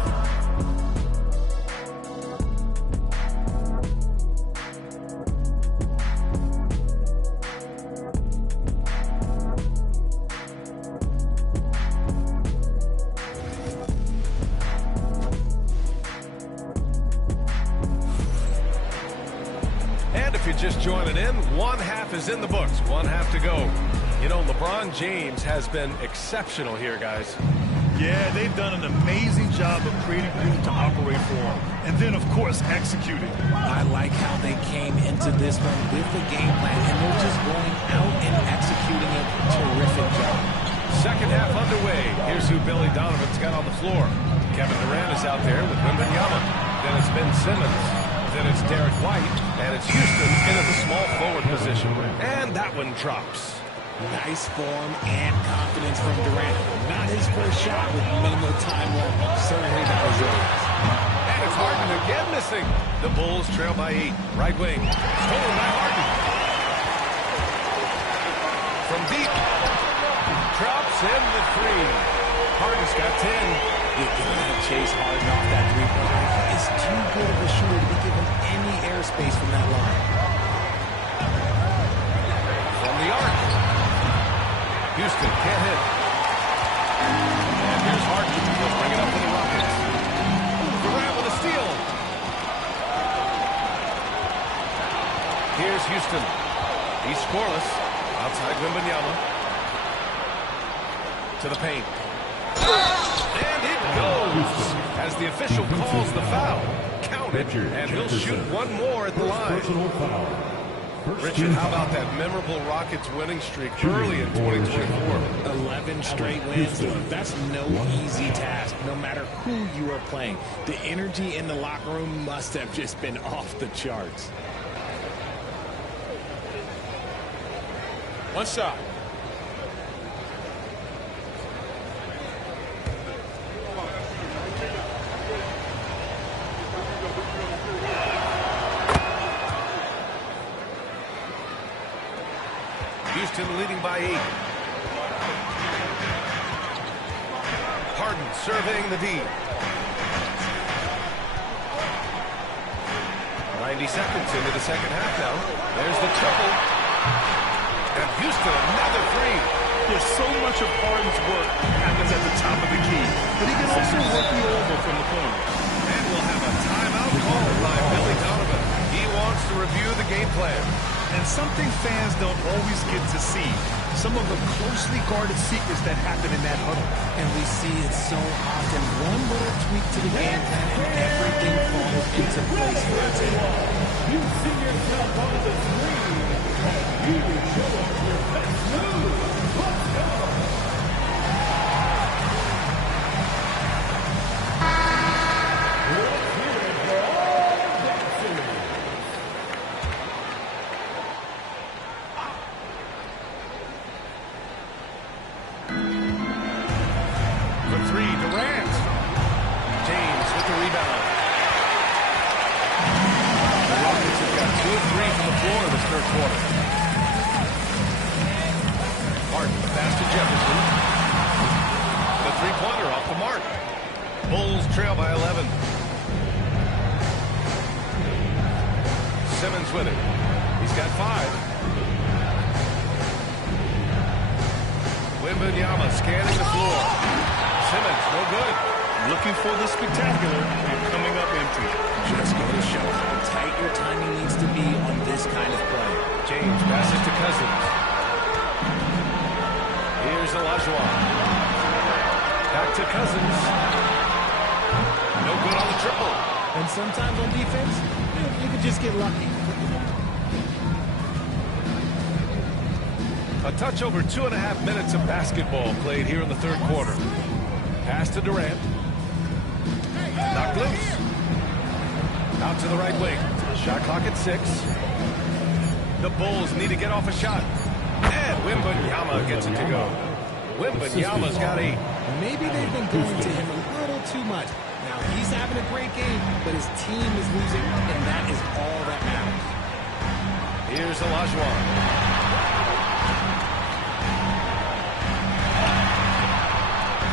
Just joining in, one half is in the books, one half to go. You know, LeBron James has been exceptional here, guys. Yeah, they've done an amazing job of creating room to operate for him. And then, of course, executing. I like how they came into this one with the game plan, and they're just going out and executing it. Terrific job. Second half underway. Here's who Billy Donovan's got on the floor. Kevin Durant is out there with Wembanyama. Then it's Ben Simmons. Then it's Derek White, and it's Houston into the small forward position. And that one drops. Nice form and confidence from Durant. Not his first shot with minimal time left. Certainly not resilience. And it's Harden again missing. The Bulls trail by 8. Right wing. Stolen by Harden. From deep. drops in the three. Harden's got 10. You gotta chase Harden off that three-pointer. He is too good of a shooter to be given any airspace from that line. From the arc. Houston can't hit. And here's Harden. He'll bring it up for the Rockets. Durant with a steal. Here's Houston. He's scoreless. Outside Wembanyama. To the paint. And it goes. As the official calls the foul. Count it. And he'll shoot one more at the line. Richard, how about that memorable Rockets winning streak early in 2024? 11 straight wins. That's no easy task, no matter who you are playing. The energy in the locker room must have just been off the charts. One shot. Houston leading by 8. Harden surveying the D. 90 seconds into the second half now. There's the triple. And Houston, another three. There's so much of Harden's work happens at the top of the key, but he can also work you over from the corner. And we'll have a timeout called by Billy Donovan. He wants to review the game plan. And something fans don't always get to see, some of the closely guarded secrets that happen in that huddle. And we see it so often. One little tweak to the game plan and everything falls into place for a team. You see yourself on the screen. You show us your best move. Let's go. Let's hear it for all dancers. For three, Durant. James with the rebound. The Rockets have got 2 of 3 from the floor in this third quarter. Harden pass to Jefferson. The three-pointer off the mark. Bulls trail by 11. Simmons with it. He's got 5. Wembanyama scanning the floor. Simmons, no good. Looking for the spectacular and coming up empty. Just go to show how tight your timing needs to be on this kind of play. James passes to Cousins. Here's Olajuwon. Back to Cousins. No good on the triple. And sometimes on defense, you can just get lucky. A touch over 2.5 minutes of basketball played here in the third quarter. Pass to Durant. Knocked loose. Out to the right wing. Shot clock at 6. The Bulls need to get off a shot. And Wembanyama gets it to go. Wembanyama's got 8. Maybe they've been going to him a little too much. Now, he's having a great game, but his team is losing, and that is all that matters. Here's Olajuwon.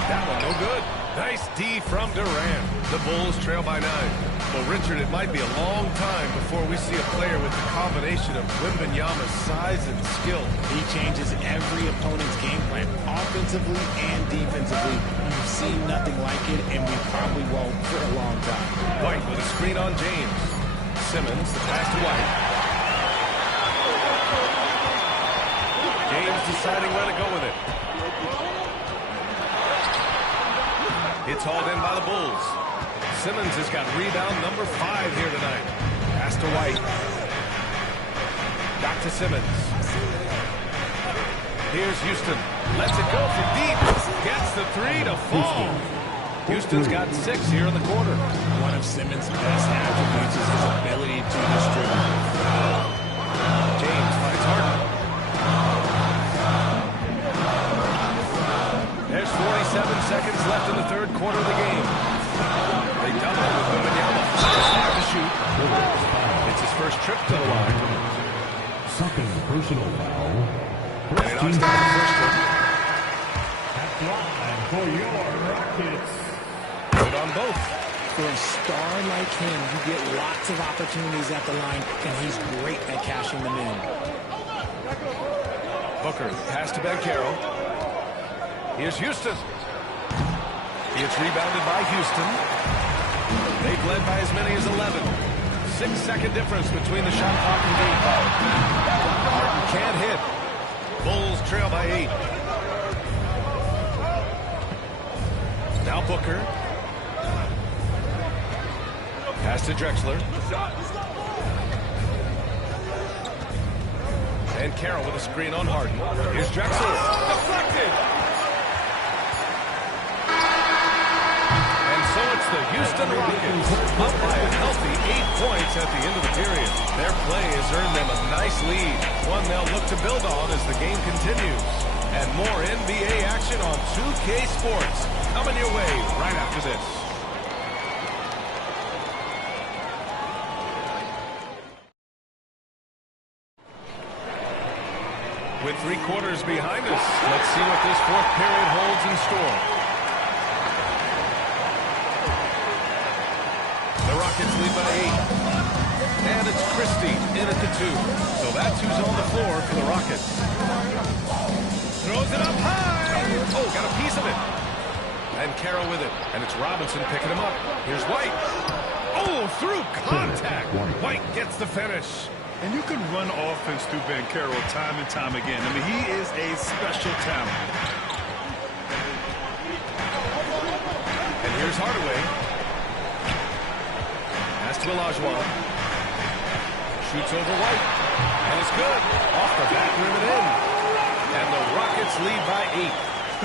That one no good. Nice D from Durant. The Bulls trail by 9. Well, Richard, it might be a long time before we see a player with the combination of Wembanyama's size and skill. He changes every opponent's game plan, offensively and defensively. You've seen nothing like it, and we probably won't for a long time. White with a screen on James. Simmons, the pass to White. James deciding where to go with it. It's hauled in by the Bulls. Simmons has got rebound number 5 here tonight. Pass to White. Back to Simmons. Here's Houston. Lets it go from deep. Gets the 3 to fall. Houston's got 6 here in the quarter. One of Simmons' best attributes is his ability to distribute. James finds Harden. There's 47 seconds left in the third quarter of the game. They double it with Wembanyama. Start to shoot. It's his first trip to the line. Second personal foul. And he knocks down the first one. both. For a star like him, you get lots of opportunities at the line, and he's great at cashing them in. Booker, pass to Banchero. Here's Houston. It's rebounded by Houston. They've led by as many as 11. 6-second difference between the shot clock and game clock. Harden can't hit. Bulls trail by 8. Now Booker. Pass to Drexler. And Carroll with a screen on Harden. Here's Drexler. Deflected. And so it's the Houston Rockets up by a healthy 8 points at the end of the period. Their play has earned them a nice lead, one they'll look to build on as the game continues. And more NBA action on 2K Sports coming your way right after this. With 3 quarters behind us, let's see what this fourth period holds in store. The Rockets lead by 8. And it's Christie in at the 2. So that's who's on the floor for the Rockets. Throws it up high. Oh, got a piece of it. And Carroll with it. And it's Robinson picking him up. Here's White. Oh, through contact. White gets the finish. And you can run offense through Banchero time and time again. I mean, he is a special talent. And here's Hardaway. Pass to Olajuwon. Shoots over White. And it's good. Off the back rim and in. And the Rockets lead by 8.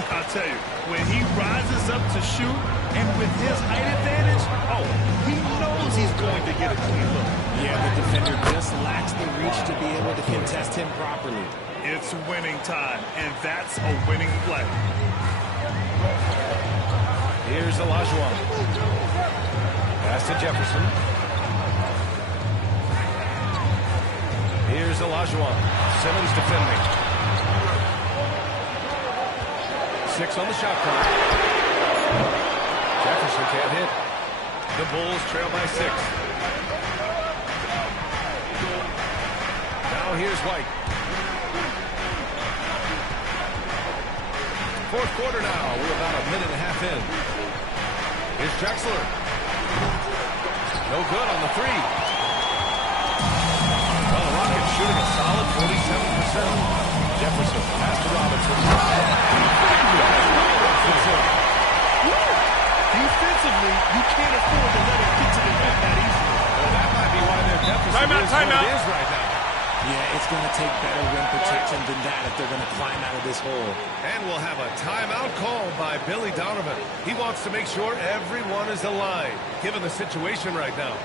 I'll tell you, when he rises up to shoot, and with his height advantage, oh, he knows he's going to get a clean look. Yeah, the defender just lacks the reach to be able to contest him properly. It's winning time, and that's a winning play. Here's Olajuwon. Pass to Jefferson. Here's Olajuwon. Simmons defending. 6 on the shot clock. Jefferson can't hit. The Bulls trail by 6. Now here's White. Fourth quarter now. We're about a minute and a half in. Here's Drexler. No good on the 3. Well, the Rockets shooting a solid 47%. Jefferson pass to Robinson. Defensively, you can't afford to let him get to the rim that easily. Well, that might be why their deficit is what it is right now. Yeah, it's going to take better rim protection than that if they're going to climb out of this hole. And we'll have a timeout called by Billy Donovan. He wants to make sure everyone is aligned, given the situation right now.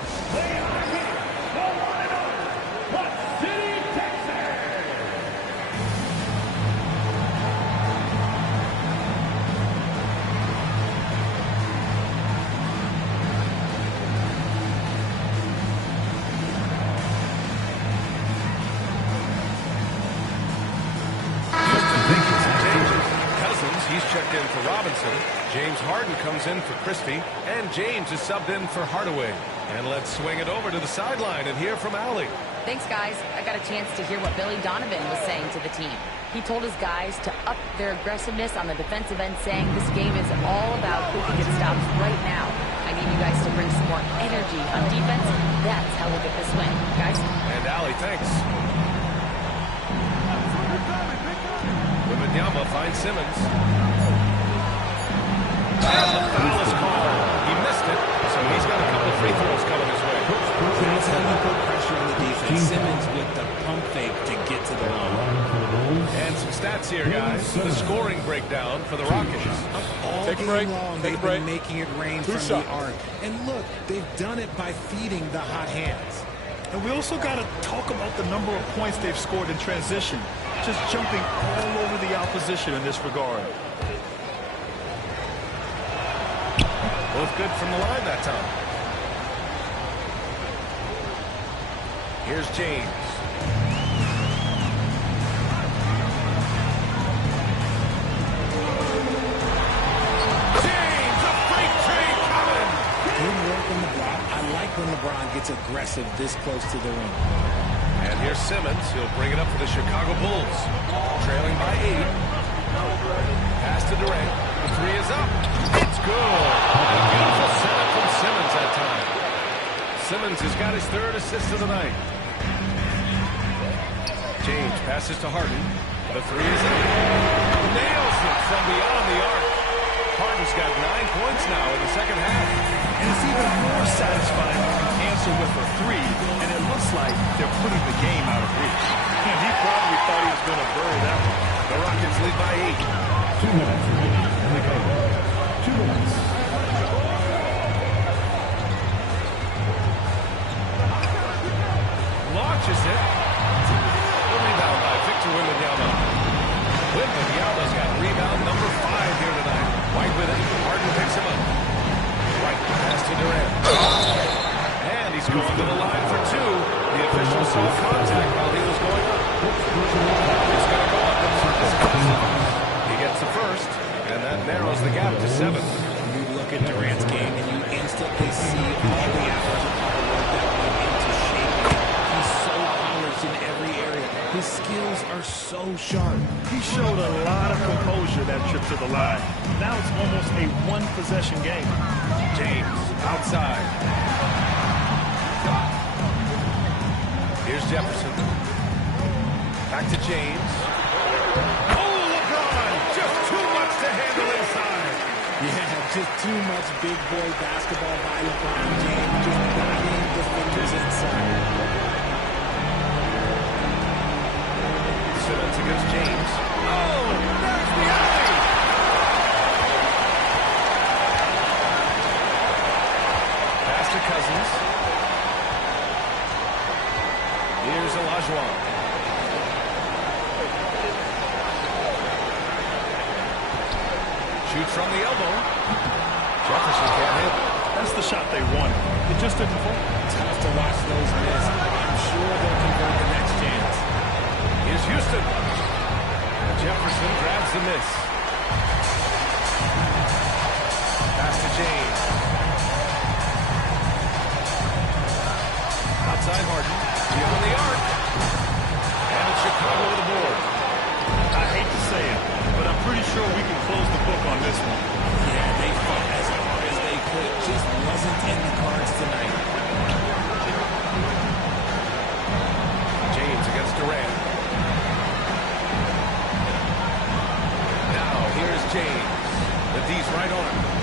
He's checked in for Robinson. James Harden comes in for Christie. And James is subbed in for Hardaway. And let's swing it over to the sideline and hear from Allie. Thanks, guys. I got a chance to hear what Billy Donovan was saying to the team. He told his guys to up their aggressiveness on the defensive end, saying this game is all about who can get stops right now. I need you guys to bring some more energy on defense. That's how we'll get this win. Guys? And Allie, thanks. Wembanyama finds Simmons. And the foul is called. He missed it, so he's got a couple of free throws coming his way. That's how you put pressure on the defense. Simmons with the pump fake to get to the line. And some stats here, guys. The scoring breakdown for the Rockets. All game long, they've been making it rain from the arc. And look, they've done it by feeding the hot hands. And we also got to talk about the number of points they've scored in transition. Just jumping all over the opposition in this regard. Both good from the line that time. Here's James. James, a freight train coming. gets aggressive this close to the ring. And here's Simmons. He'll bring it up for the Chicago Bulls. Trailing by 8. Pass to Durant. The three is up. It's good. And a beautiful setup from Simmons that time. Simmons has got his 3rd assist of the night. James passes to Harden. The three is up. Nails it from beyond the arc. Harden's got 9 points now in the second half. And it's even more satisfying when you answer with a 3, and it looks like they're putting the game out of reach. And he probably thought he was going to bury that one. The Rockets lead by 8. 2 minutes remaining in the game. 2 minutes. Launches it. The rebound by Victor Wembanyama. Wembanyama's got rebound number 5 here tonight. White with it. Harden picks him up. White pass to Durant. And he's going to the line for 2. The official saw contact while he was going up. He's going to go up and pass Cousins. He gets the first, and that narrows the gap to 7. You look at Durant's game, and you instantly see all the hours of hard work that went into shaping it. He's so polished in every area. His skills are so sharp. He showed a lot of composure that trip to the line. Now it's almost a one-possession game. James outside. Here's Jefferson. Back to James. Oh, LeBron! Just too much to handle inside. Yeah, just too much big boy basketball by LeBron James. Just knocking defenders inside. Simmons against James. Oh, there's the alley! Pass to Cousins. Here's Olajuwon. Shoots from the elbow. Jefferson can't hit. That's the shot they wanted. It just didn't fall. Tough to watch those miss. I'm sure they'll convert the next chance. Here's Houston. Jefferson grabs the miss. Pass to James. Outside Harden. Beyond the arc. And it's Chicago with the board. I hate to say it, but I'm pretty sure we can close the book on this one. Yeah, they fought as hard as they could. Just wasn't in the cards tonight. James against Durant. Now here's James. The D's right on him.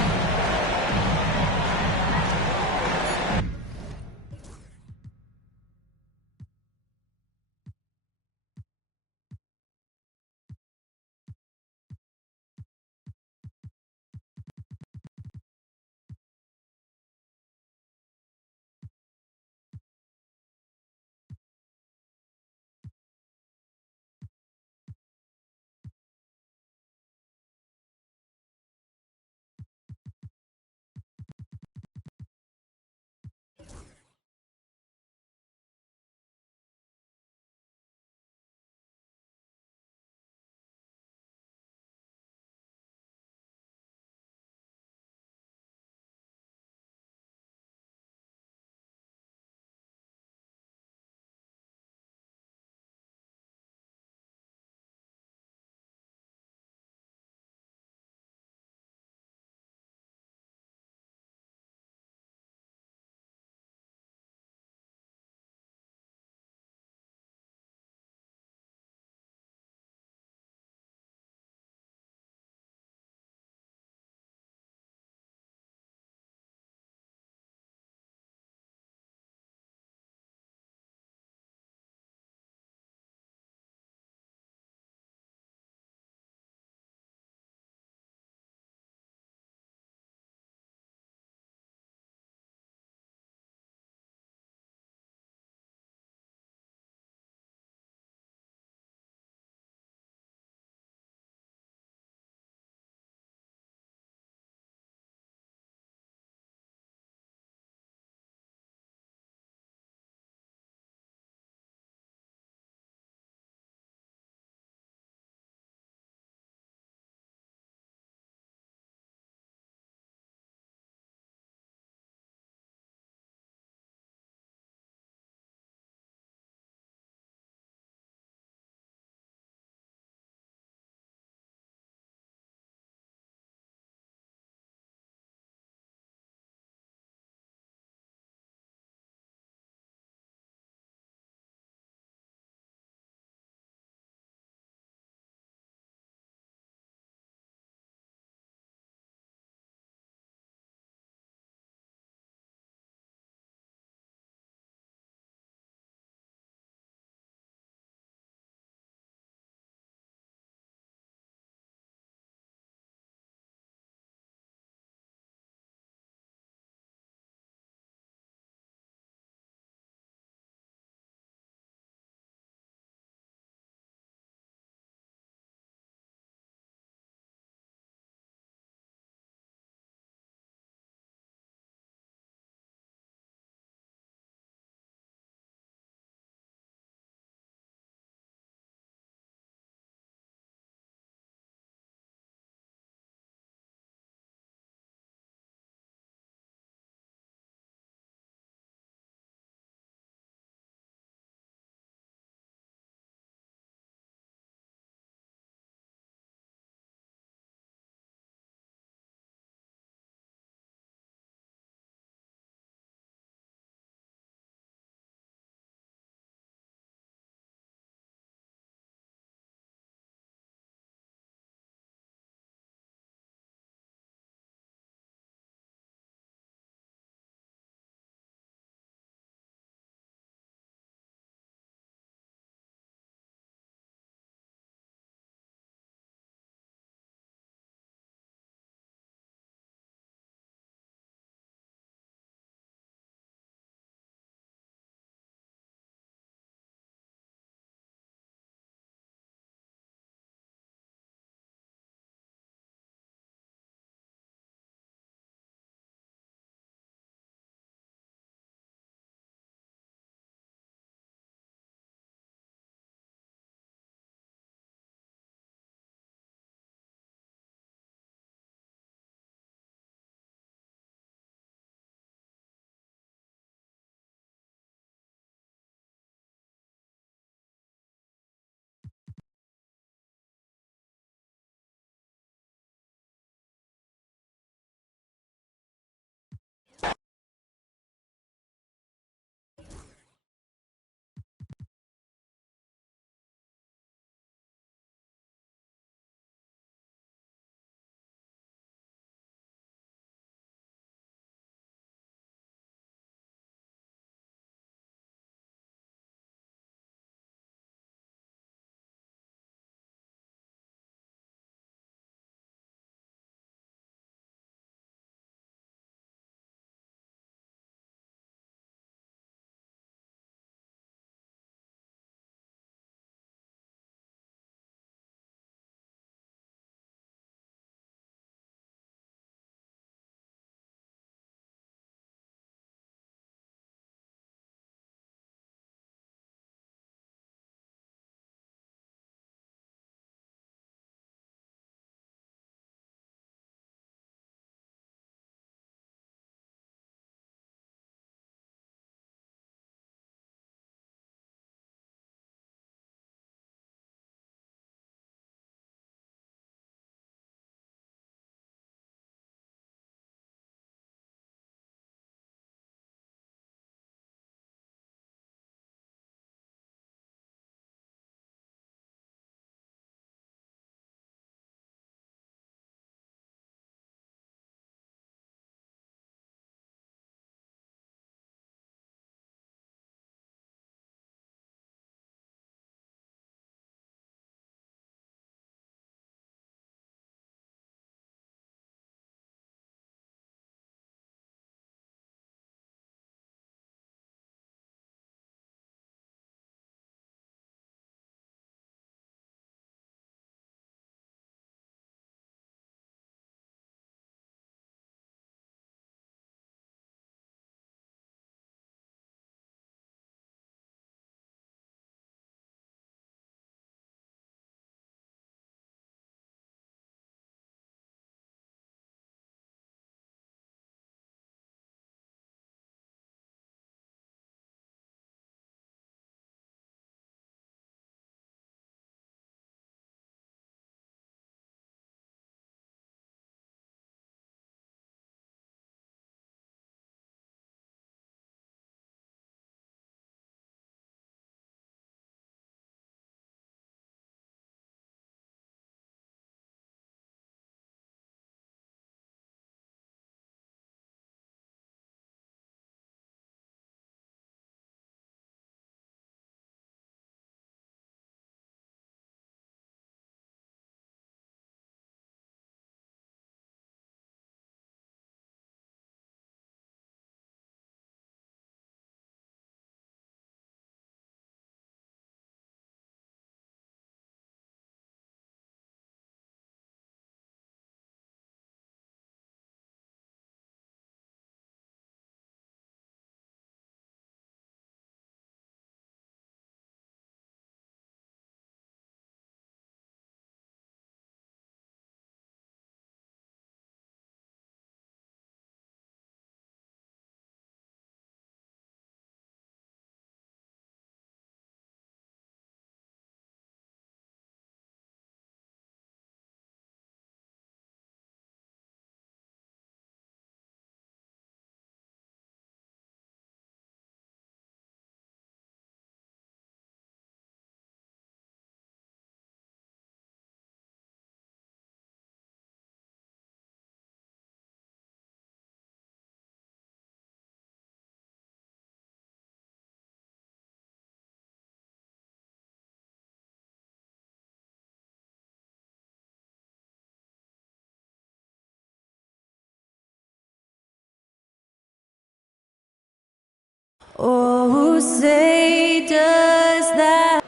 Oh, say does that.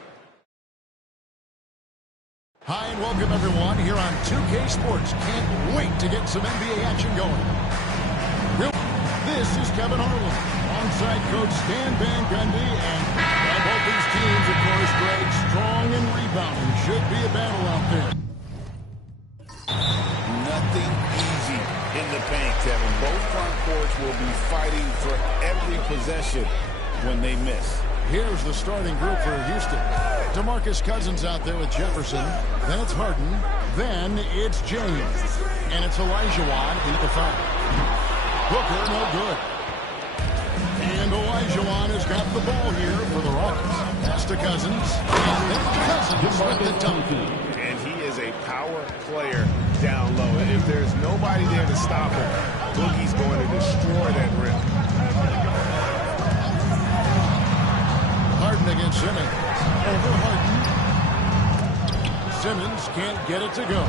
Hi and welcome everyone here on 2K Sports. Can't wait to get some NBA action going. This is Kevin Harlan alongside Coach Stan Van Gundy, and both these teams, of course, Greg, strong and rebounding. Should be a battle out there. Nothing easy in the paint, Kevin. Both front courts will be fighting for every possession when they miss. Here's the starting group for Houston. DeMarcus Cousins out there with Jefferson. Then it's Harden. Then it's James. And it's Olajuwon into the foul. Booker, no good. And Olajuwon has got the ball here for the Rockets. Pass to Cousins. And then Cousins with the dunk. And he is a power player down low. If there's nobody there to stop him, Boogie's going to destroy that rim. Harden against Simmons. Over Harden. Simmons can't get it to go.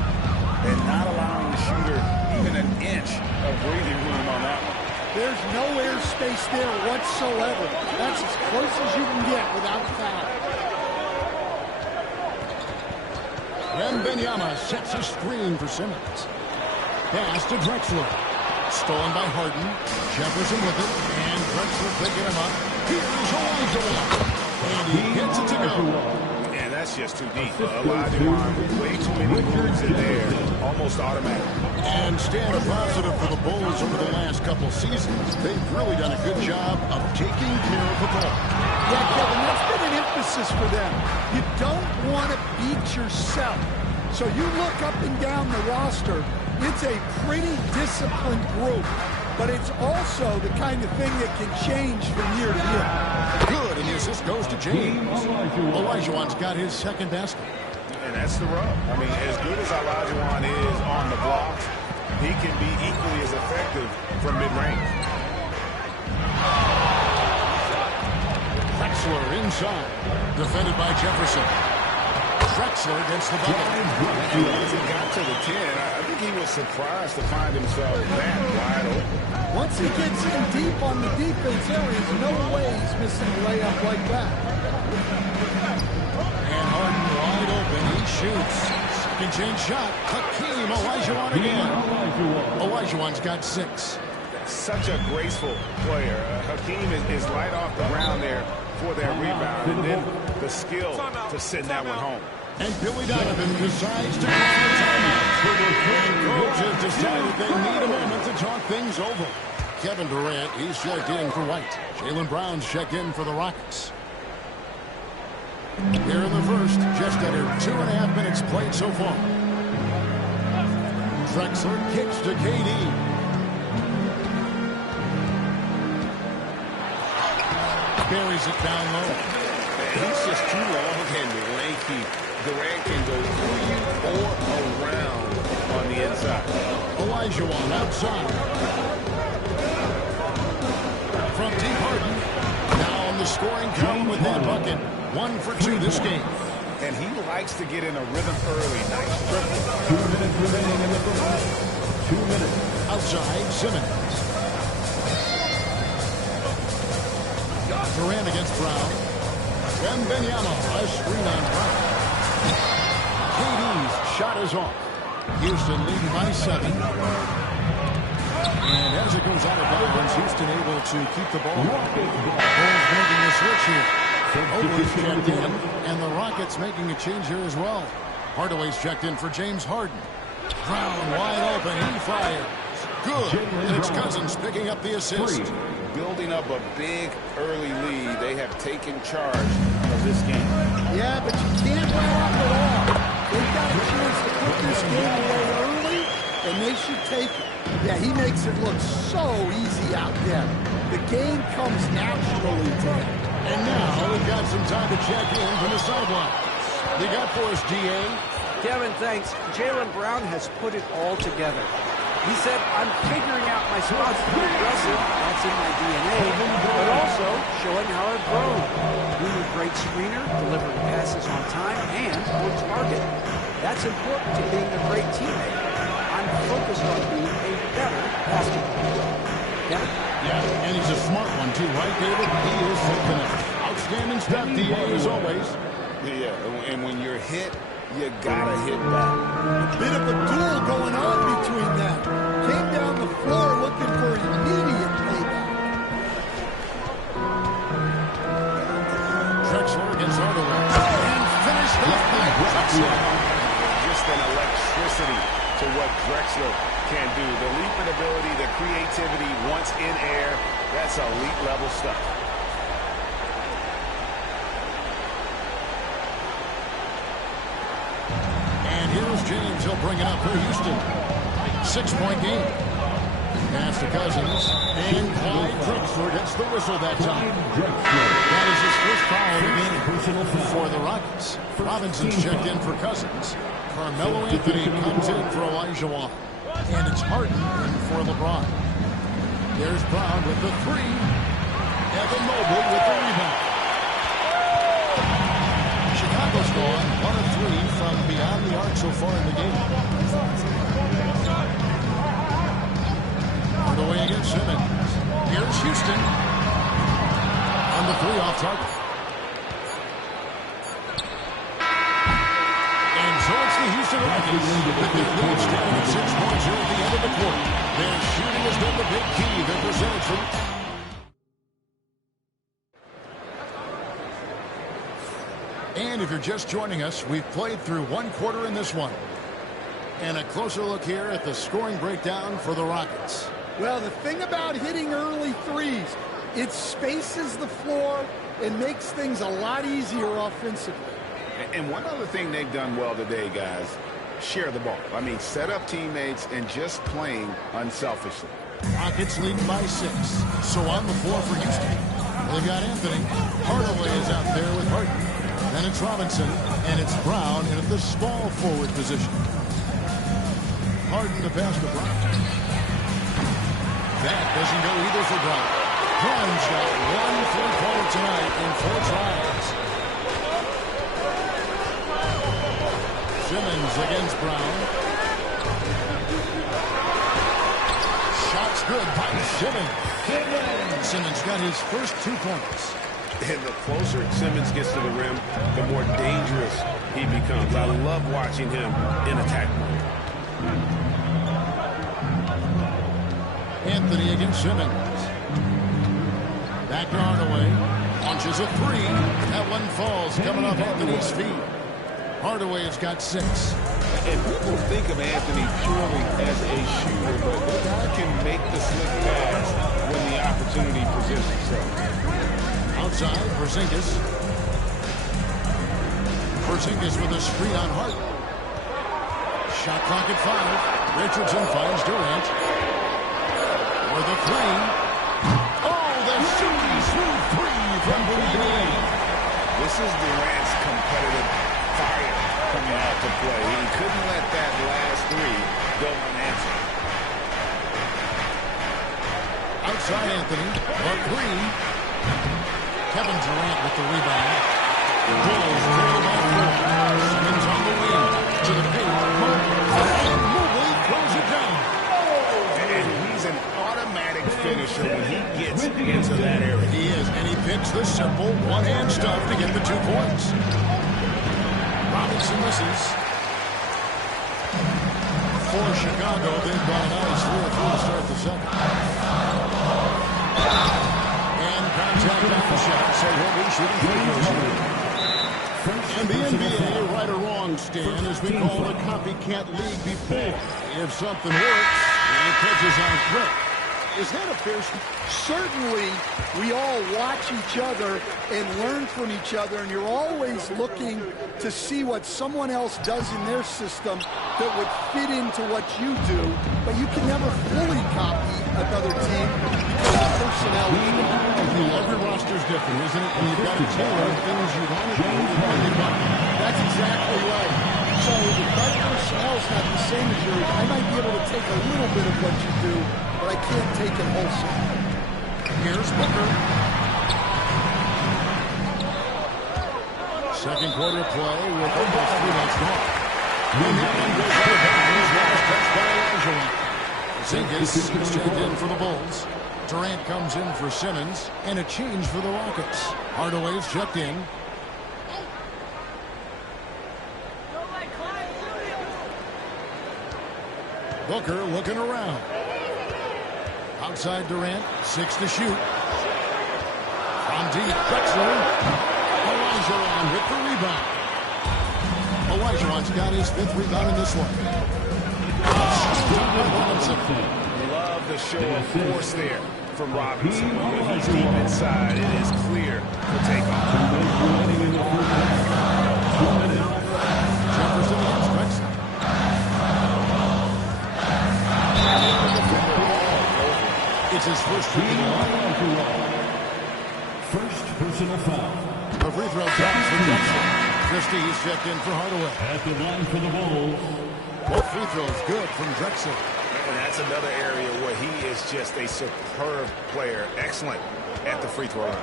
And not allowing the shooter even an inch of breathing room on that one. There's no airspace there whatsoever. That's as close as you can get without foul. Wembanyama sets a screen for Simmons. Pass to Drexler. Stolen by Harden. Jefferson with it. And Drexler picking him up. Here's Olajuwon. And he gets it to go. And that's just too deep. Olajuwon, way too many moves in there. Almost automatic. And stand a positive for the Bulls over the last couple seasons. They've really done a good job of taking care of the ball. Yeah, Kevin, that's been an emphasis for them. You don't want to beat yourself. So you look up and down the roster, it's a pretty disciplined group. But it's also the kind of thing that can change from year to year. Good, and the assist goes to James. Olajuwon's got his second basket. And that's the rub. I mean, as good as Olajuwon is on the blocks, he can be equally as effective from mid-range. Drexler inside. Defended by Jefferson. Drexler gets the bucket. Once he got to the 10, I think he was surprised to find himself that wide open. Once he gets in deep on the defense area, there's no way he's missing a layup like that. And Harden wide open. He shoots. Second chance shot. Hakeem Olajuwon again. Olajuwon's got 6. Such a graceful player. Hakeem is light off the ground there for that rebound. And then the skill to send that one home. And Billy Donovan decides to call a timeout. And coaches decided they need a moment to talk things over. Kevin Durant, he's checked in for White. Jaylen Brown's checked in for the Rockets. Here in the first, just under 2.5 minutes played so far. Drexler kicks to KD. Buries it down low. He's just too long and lanky. Durant can go through or around on the inside. Olajuwon outside. From deep Harden. Now on the scoring column with that bucket. 1 for 2 this game. And he likes to get in a rhythm early. Nice triple. 2 minutes remaining in the first. 2 minutes. Outside, Simmons. Durant against Brown. Wembanyama, a screen on Brown. KD's shot is off. Houston leading by 7. And as it goes out of bounds, Houston able to keep the ball. Bulls making a switch here. Ober's checked in, and the Rockets making a change here as well. Hardaway's checked in for James Harden. Brown wide open, he fires. Good, and it's Cousins picking up the assist. Building up a big early lead. They have taken charge of this game. Yeah, but you can't let up at all. They've got a chance to put this game away early, and they should take it. Yeah, he makes it look so easy out there. The game comes naturally to him. And now we've got some time to check in from the sidelines. They got for us, D.A. Kevin, thanks. Jaylen Brown has put it all together. He said, I'm figuring out my spots to be aggressive. That's in my DNA. But also showing how I've grown. Being a great screener, delivering passes on time, and on target. That's important to being a great teammate. I'm focused on being a better basketball player. Kevin? Yeah, And he's a smart one, too, right, David? He is so connected. Outstanding stuff, D.A., as always. Yeah, and when you're hit, you gotta hit back. A bit of a duel going on between them. Came down the floor looking for immediate payback. Drexler against Hardaway. And finished off by Drexler. Just an electricity to what Drexler can do. The leaping ability, the creativity once in air, that's elite level stuff. And here's James. He'll bring it up for Houston. 6-point game. Pass to Cousins. And Clyde Drexler gets the whistle that time. That is his first foul of the game for the Rockets. Robinson's checked in for Cousins. Carmelo Anthony comes in for Elijah Wan. And it's Harden in for LeBron. There's Brown with the three. Evan Mobley with the rebound. Chicago's gone 1 of 3 from beyond the arc so far in the game. Hardaway against Simmons. Here's Houston. On the 3 off target. And so it's the Houston Rockets with their lead standing at 6 points here at the end of the quarter. Their shooting has been the big key. Their percentage from And if you're just joining us, we've played through 1 quarter in this one. And a closer look here at the scoring breakdown for the Rockets. Well, the thing about hitting early threes, it spaces the floor and makes things a lot easier offensively. And one other thing they've done well today, guys, share the ball. I mean, set up teammates and just playing unselfishly. Rockets lead by 6. So on the floor for Houston. They've got Anthony. Hardaway is out there with Harden. Then it's Robinson, and it's Brown in at the small forward position. Harden to pass to Brown. That doesn't go either for Brown. Brown's got 1 3-pointer tonight in 4 tries. Simmons against Brown. Shot's good by Simmons. Simmons got his first 2 points. And the closer Simmons gets to the rim, the more dangerous he becomes. I love watching him in attack mode. Anthony against Simmons. Back to Hardaway. Launches a 3. That one falls coming off Anthony's feet. Hardaway has got 6. And people think of Anthony purely as a shooter, but the guy can make the slick pass when the opportunity presents itself. Outside, Porzingis. Porzingis with a screen on Harden. Shot clock at 5. Richardson finds Durant. For the 3. Oh, the shooting smooth 3 from Durant. This is Durant's competitive fire coming out to play. He couldn't let that last 3 go unanswered. Outside Anthony. A 3. Kevin Durant with the rebound. Bulls trail by 4. Simmons on the wing. To the paint. And Mobley throws it down. And he's an automatic finisher when he gets into that area. He is, and he picks the simple one-hand stuff to get the 2 points. Robinson misses. For Chicago, they've got a nice 3-3 to start the second. Contact on the shot, so he'll be shooting free throws. And the NBA, right or wrong, Stan, as we call the copycat league before. If something works, it catches on quick. Is that a fair? Certainly, we all watch each other and learn from each other, and you're always looking to see what someone else does in their system that would fit into what you do, but you can never fully copy another team because of personnel. Every roster's different, isn't it? And you've got to tailor things you want to do. That's exactly right. So if my personnel's not the same as yours, I might be able to take a little bit of what you do, but I can't take it wholesale. Here's Booker. Second quarter play with almost 3 minutes gone. And that one goes out of bounds. Last touch by Elijah. Porzingis is checked in for the Bulls. Durant comes in for Simmons, and a change for the Rockets. Hardaway's checked in. Booker looking around. Outside Durant, 6 to shoot. From deep, Drexler. Olajuwon with the rebound. Olajuwon's got his 5th rebound in this one. Love the show of force there from Robinson. When he's deep inside, it is clear for takeoff. Jefferson against Drexler. It's his first free throw. First personal foul. A free throw comes for Drexler. Christie's checked in for Hardaway. At the line for the Bulls. Both free throws good from Drexler. And that's another area where he is just a superb player. Excellent at the free throw line.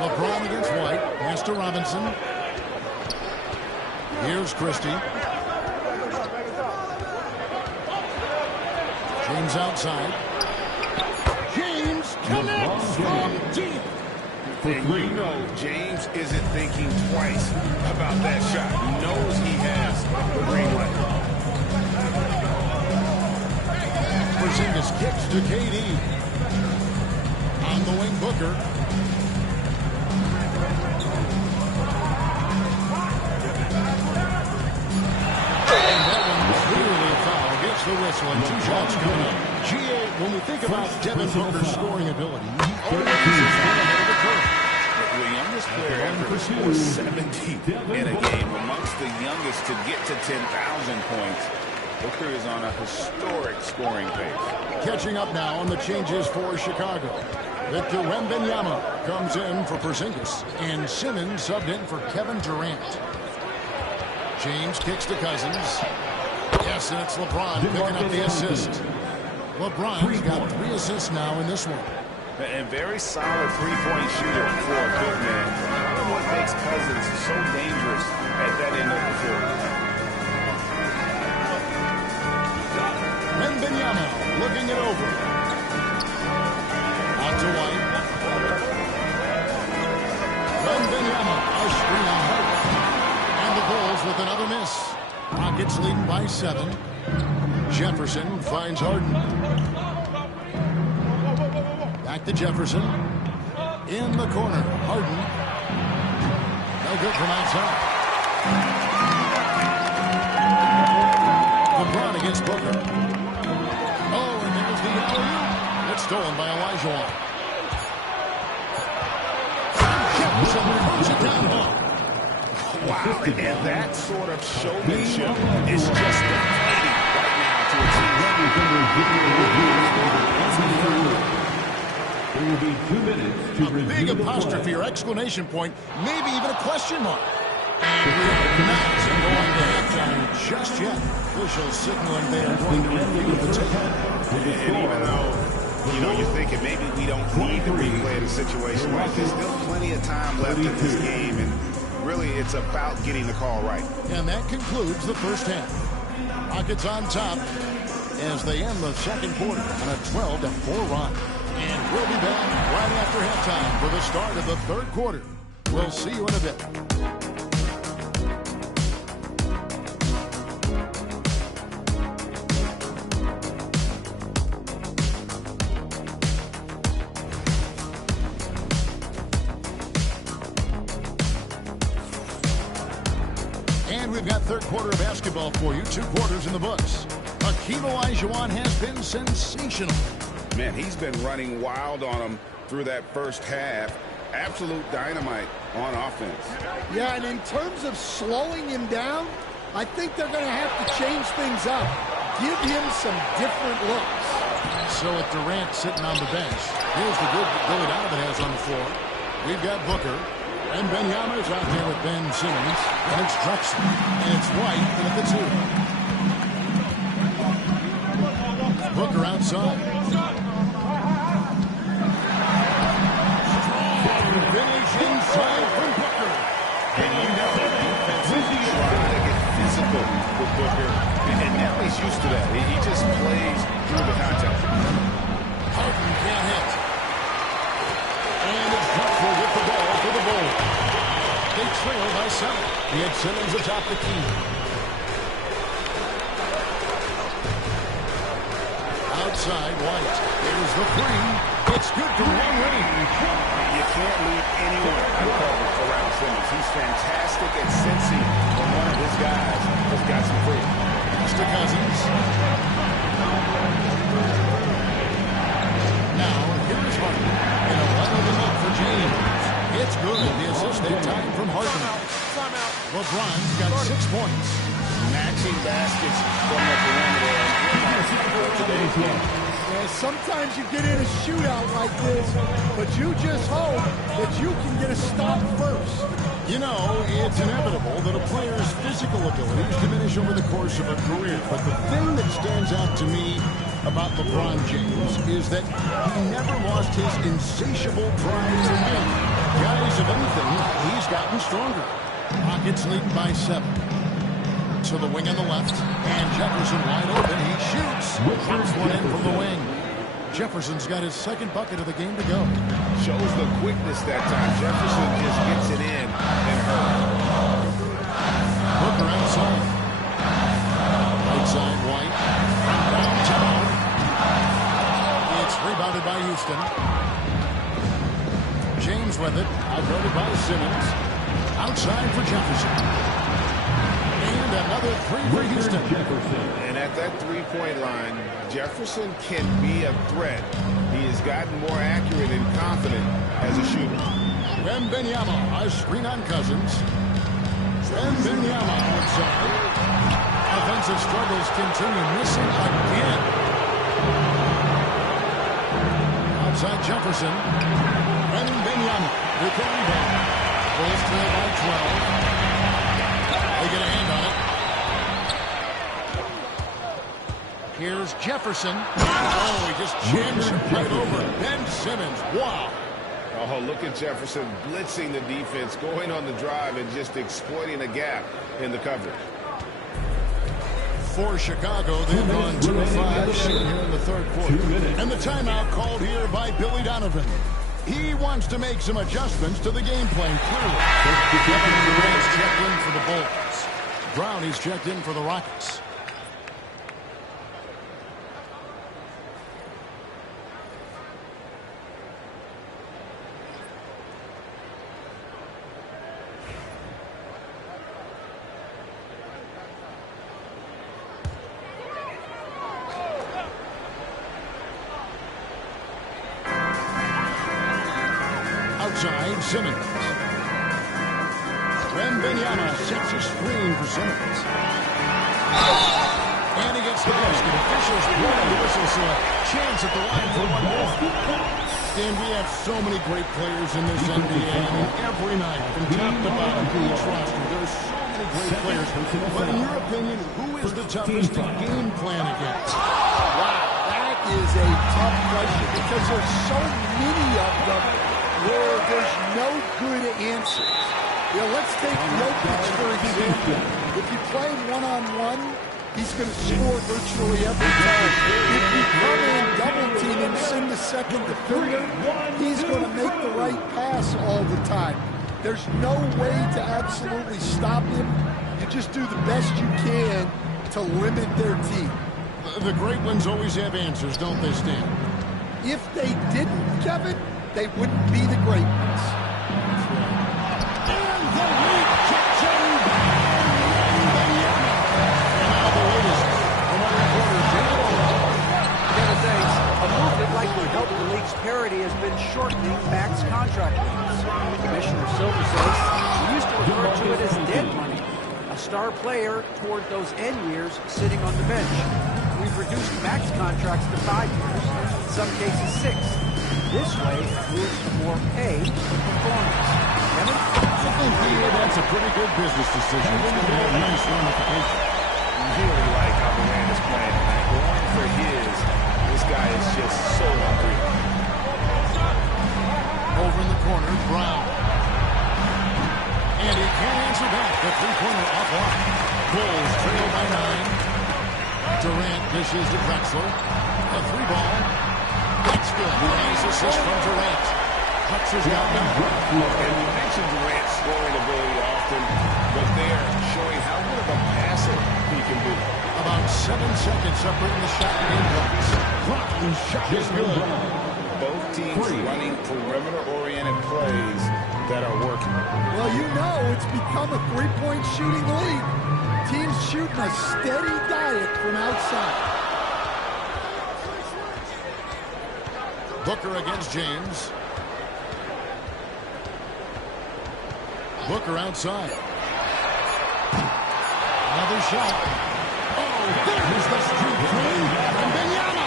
LeBron against White. Pass to Robinson. Here's Christie. James outside. James connects from deep. And you know James isn't thinking twice about that shot. He knows he has the green light. Porzingis kicks to KD. On the wing, Booker. And that one was clearly a foul. Gets the whistle and 2 shots coming up. GA, when we think about Devin Booker's scoring ability, he always is ahead of the curve. The youngest player ever to score 70 in a game, amongst the youngest to get to 10,000 points. Booker is on a historic scoring pace. Catching up now on the changes for Chicago. Victor Wembanyama comes in for Porzingis, and Simmons subbed in for Kevin Durant. James kicks to Cousins. Yes, and it's LeBron picking up the assist. LeBron's got 3 assists now in this one. And very solid three-point shooter for a big man. What makes Cousins so dangerous at that end of the floor? Wembanyama looking it over. Out to White. Wembanyama, a screen on Harden. And the Bulls with another miss. Rockets leading by 7. Jefferson finds Harden. Back to Jefferson. In the corner. Harden. No good from outside. LeBron against Booker. Oh, and there's the alley-oop. It's stolen by Olajuwon. Jefferson puts it down home. Wow, and that sort of showmanship is just deflating right now to a team. There will be 2 minutes to a big apostrophe or exclamation point, maybe even a question mark. And we are not going to halftime just yet. Officials signaling they are going to review the tape. And even though, you're thinking maybe we don't need to replay in a situation like this, still plenty of time left in this game, and really it's about getting the call right. And that concludes the first half. Rockets on top as they end the second quarter on a 12-4 run. And we'll be back right after halftime for the start of the third quarter. We'll see you in a bit. And we've got third quarter of basketball for you. 2 quarters in the books. Hakeem Olajuwon has been sensational. Man, he's been running wild on him through that first half. Absolute dynamite on offense. Yeah, and in terms of slowing him down, I think they're going to have to change things up. Give him some different looks. So with Durant sitting on the bench, here's the good that Billy Donovan has on the floor. We've got Booker. And Wembanyama's out there with Ben Simmons. And it's Drexler. And it's White in at the 2. Booker outside. Finish inside from Booker. And you know the defense is trying to get physical with Booker And now he's used to that. He just plays through the contact. Harden can't hit. And it's Butler with the ball for the Bulls. They trail by 7. He had Simmons atop the key. Outside, White. Here's the 3. It's good from long range. You can't leave anyone uncovered around Simmons. He's fantastic at sensing when one of his guys has got some freedom. Pass to Cousins. Now, here is Harden. And a wide-open look for James. It's good. The assist they tied from Harden. LeBron's got 6 points. Matching baskets from the perimeter. Sometimes you get in a shootout like this, but you just hope that you can get a stop first. You know, it's inevitable that a player's physical abilities diminish over the course of a career. But the thing that stands out to me about LeBron James is that he never lost his insatiable drive to win. Guys, if anything, he's gotten stronger. Rockets lead by 7. To the wing on the left, and Jefferson wide open. He shoots. Drops one in from the wing. Jefferson's got his second bucket of the game to go. Shows the quickness that time. Jefferson just gets it in and hurt. Booker outside. Right side, White. Downtown. It's rebounded by Houston. James with it. Outguarded by Simmons. Outside for Jefferson. And another 3 for Houston. And at that three-point line, Jefferson can be a threat. He has gotten more accurate and confident as a shooter. Wembanyama, a screen on Cousins. Wembanyama outside. Offensive struggles continue, missing again. Outside Jefferson. Wembanyama with the rebound. Bulls trail by 12. They get a hand on it. Here's Jefferson. Oh, he just jammed it right over Ben Simmons. Wow. Oh, look at Jefferson blitzing the defense, going on the drive, and just exploiting a gap in the coverage. For Chicago, they've gone 2 of 5 shooting here in the third quarter. And the timeout called here by Billy Donovan. He wants to make some adjustments to the game plan, clearly. Kevin Durant's checked in for the Bulls. Brownie's checked in for the Rockets. Outside, Simmons. Wembanyama sets a screen for Simmons. And he gets the basket. Officials blowing the whistle, so a chance at the line for one more. And we have so many great players in this NBA. I mean, every night, from top to bottom, each roster, there's so many great players. But in your opinion, who is the toughest to game plan against? Wow, that is a tough question because there's so many of them where there's no good answers. You know, let's take Jokic, for example. If you play one-on-one, he's going to score virtually every time. If you come in double team and send the second defender, he's going to make the right pass all the time. There's no way to absolutely stop him. You just do the best you can to limit their team. The great ones always have answers, don't they, Stan? If they didn't, Kevin, they wouldn't be the great ones. And the rejection by Wembanyama. And now the latest. Another quarter. Kevin, thanks. A move that likely helped the league's parity has been shortening max contract lengths. Commissioner Silver says he used to refer to it as dead money, a star player toward those end years sitting on the bench. We've reduced max contracts to 5 years, in some cases 6. This way, it moves to more pay for performance. Kevin? I think that's a pretty good business decision. It's going to have a nice ramification. Really like how Durant is playing tonight. Going for his. This guy is just so hungry. Over in the corner, Brown. And he can't answer back. The three-pointer offline. Bulls trail by 9. Durant dishes to Drexler. A three ball. That's good. Nice assist from Durant. Drexler's got him. And we mentioned Durant's scoring ability often, but they're showing how good of a passer he can be. About 7 seconds separating the shot and game clocks. Clock and shot is good. Both teams running perimeter-oriented plays that are working. Well, you know it's become a three-point shooting league. Teams shooting a steady diet from outside. Booker against James. Booker outside. Another shot. Oh, there's the street train. And Benyama.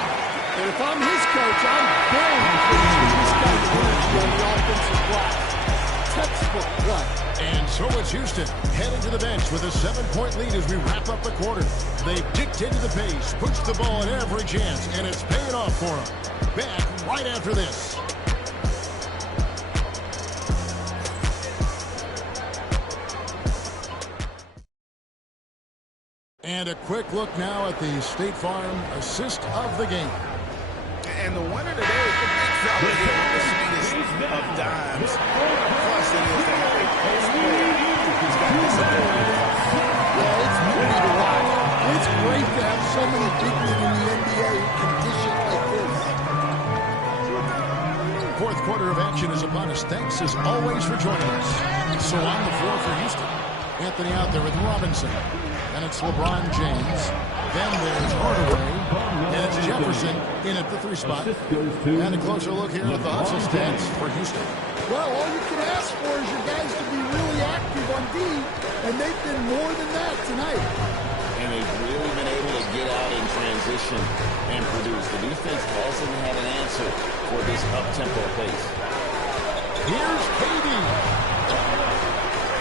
And if I'm his coach, I'm very pleased with this guy's energy on the offensive glass. Textbook play. And so it's Houston heading to the bench with a 7-point lead as we wrap up the quarter. They've dictated the pace, pushed the ball at every chance, and it's paying off for them. Back right after this. And a quick look now at the State Farm assist of the game. And the winner today, the big fella here with the sweetest of dimes. Plus, it is to have a post player who's got this ability to come. Yeah, it's pretty to watch. It's great to have so many big men in the NBA who can dish it like this. Fourth quarter of action is upon us. Thanks as always for joining us. So on the floor for Houston. Anthony out there with Robinson. And it's LeBron James. Then there's Hardaway. And it's Jefferson in at the 3 spot. And a closer look here at the hustle stats for Houston. Well, all you can ask for is your guys to be really active on D, and they've been more than that tonight. And they've really been able to get out in transition and produce. The defense hasn't had an answer for this up-tempo pace. Here's KD.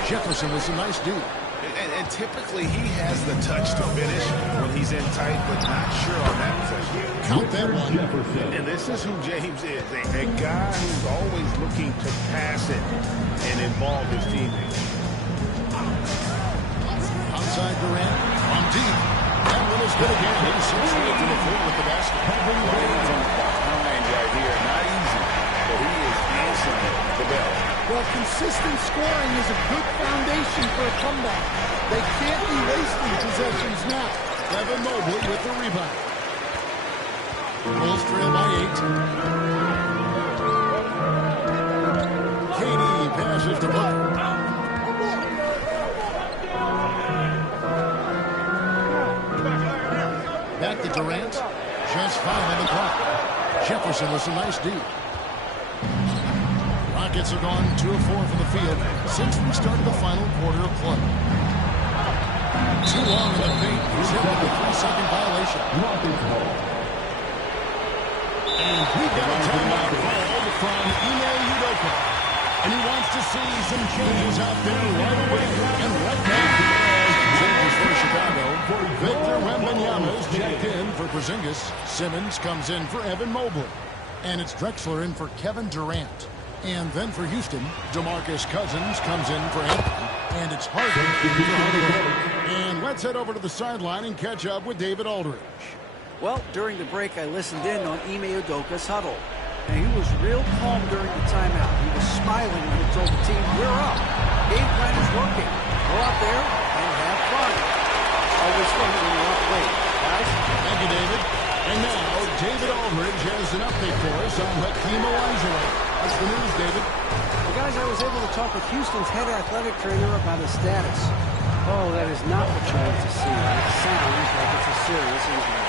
Jefferson was a nice dude. And typically he has the touch to finish when he's in tight, but not sure on that possession. Count that one. And this is who James is, a guy who's always looking to pass it and involve his teammates. Outside Durant on deep. That one is good again. He sits right to the floor with the basket. Playing from behind right here, not easy, but he is answering the bell. Well, consistent scoring is a good foundation for a comeback. They can't be wasting possessions now. Evan Mobley with the rebound. Bulls trail by 8. KD passes to Butler. Back to Durant. Just 5 on the clock. Jefferson was a nice D. Rockets have gone 2 of 4 from the field since we started the final quarter of play. Too long in the paint. He's hit with a 3-second violation. And we got a timeout called from Ime Udoka. And he wants to see some changes out there right away. And right now, changes for Chicago. Victor Wembanyama is checked in for Porzingis. Simmons comes in for Evan Mobley. And it's Drexler in for Kevin Durant. And then for Houston, DeMarcus Cousins comes in for Anthony. And it's Harden for Hardaway. And let's head over to the sideline and catch up with David Aldridge. Well, during the break, I listened in on Ime Udoka's huddle. And he was real calm during the timeout. He was smiling when he told the team, we're up. Game plan is working. Go out there and have fun. Always fun when you're up late, guys. Thank you, David. And now, David Aldridge has an update for us on Hakeem Olajuwon. What's the news, David? Well, guys, I was able to talk with Houston's head athletic trainer about his status. Oh, that is not what you want to see. It sounds like it's a serious injury.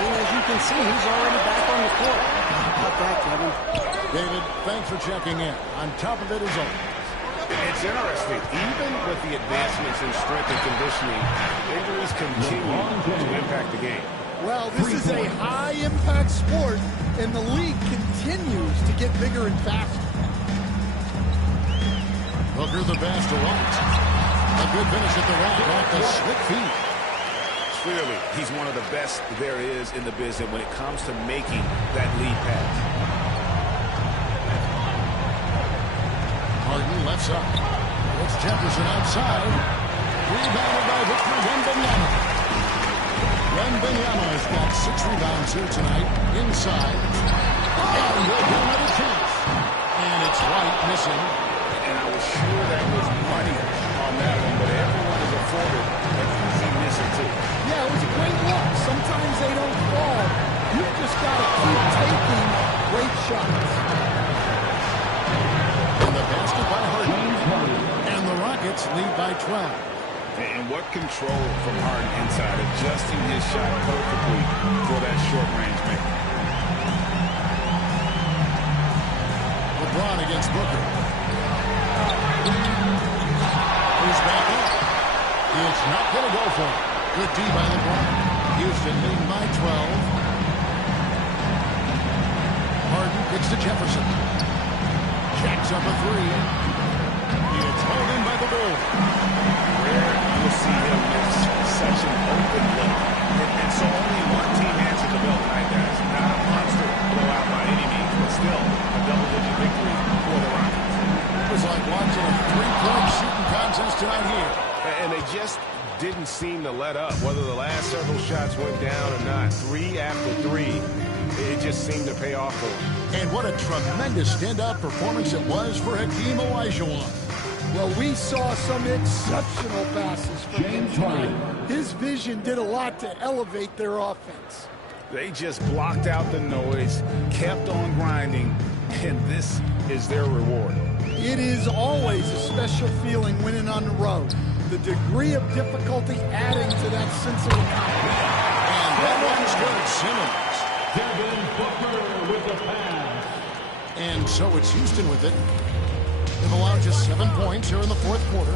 And as you can see, he's already back on the court. How about that, Kevin? David, thanks for checking in. On top of it as always. It's interesting. Even with the advancements in strength and conditioning, injuries continue to impact the game. Well, this is a high-impact sport, and the league continues to get bigger and faster. Booker the pass to White. A good finish at the rack off the slick feet. Clearly, he's one of the best there is in the business when it comes to making that lead pass. Harden left side. It's Jefferson outside. Rebounded by Victor Wembanyama. Wembanyama He's got 6 rebounds here tonight. Inside. And he'll get another chance. And it's White missing. And I was sure that was money on that one, but everyone is afforded an easy misser, too. Yeah, it was a great look. Sometimes they don't fall. You've just got to keep taking great shots. And the basket by Harden. And the Rockets lead by 12. And what control from Harden inside, adjusting his shot perfectly for that short-range man. LeBron against Booker. Who's back up? It's not going to go for him. Good D by LeBron. Houston leading by 12. Harden gets to Jefferson. Jacks up a 3. It's held in by the Bulls. Rare you'll see him miss such an open look. And so only one team answered the bell tonight, guys. Not a monster blowout by any means, but still a double-digit victory for the Rockets. It was like watching a 3-point shooting contest tonight here. And they just didn't seem to let up, whether the last several shots went down or not. 3 after 3, it just seemed to pay off for them. And what a tremendous standout performance it was for Hakeem Olajuwon. Well, we saw some exceptional passes from him tonight. His vision did a lot to elevate their offense. They just blocked out the noise, kept on grinding, and this is their reward. It is always a special feeling winning on the road. The degree of difficulty adding to that sense of accomplishment. And that one's good. Simmons. Devin Booker with the pass. And so it's Houston with it. They've allowed just 7 points here in the fourth quarter.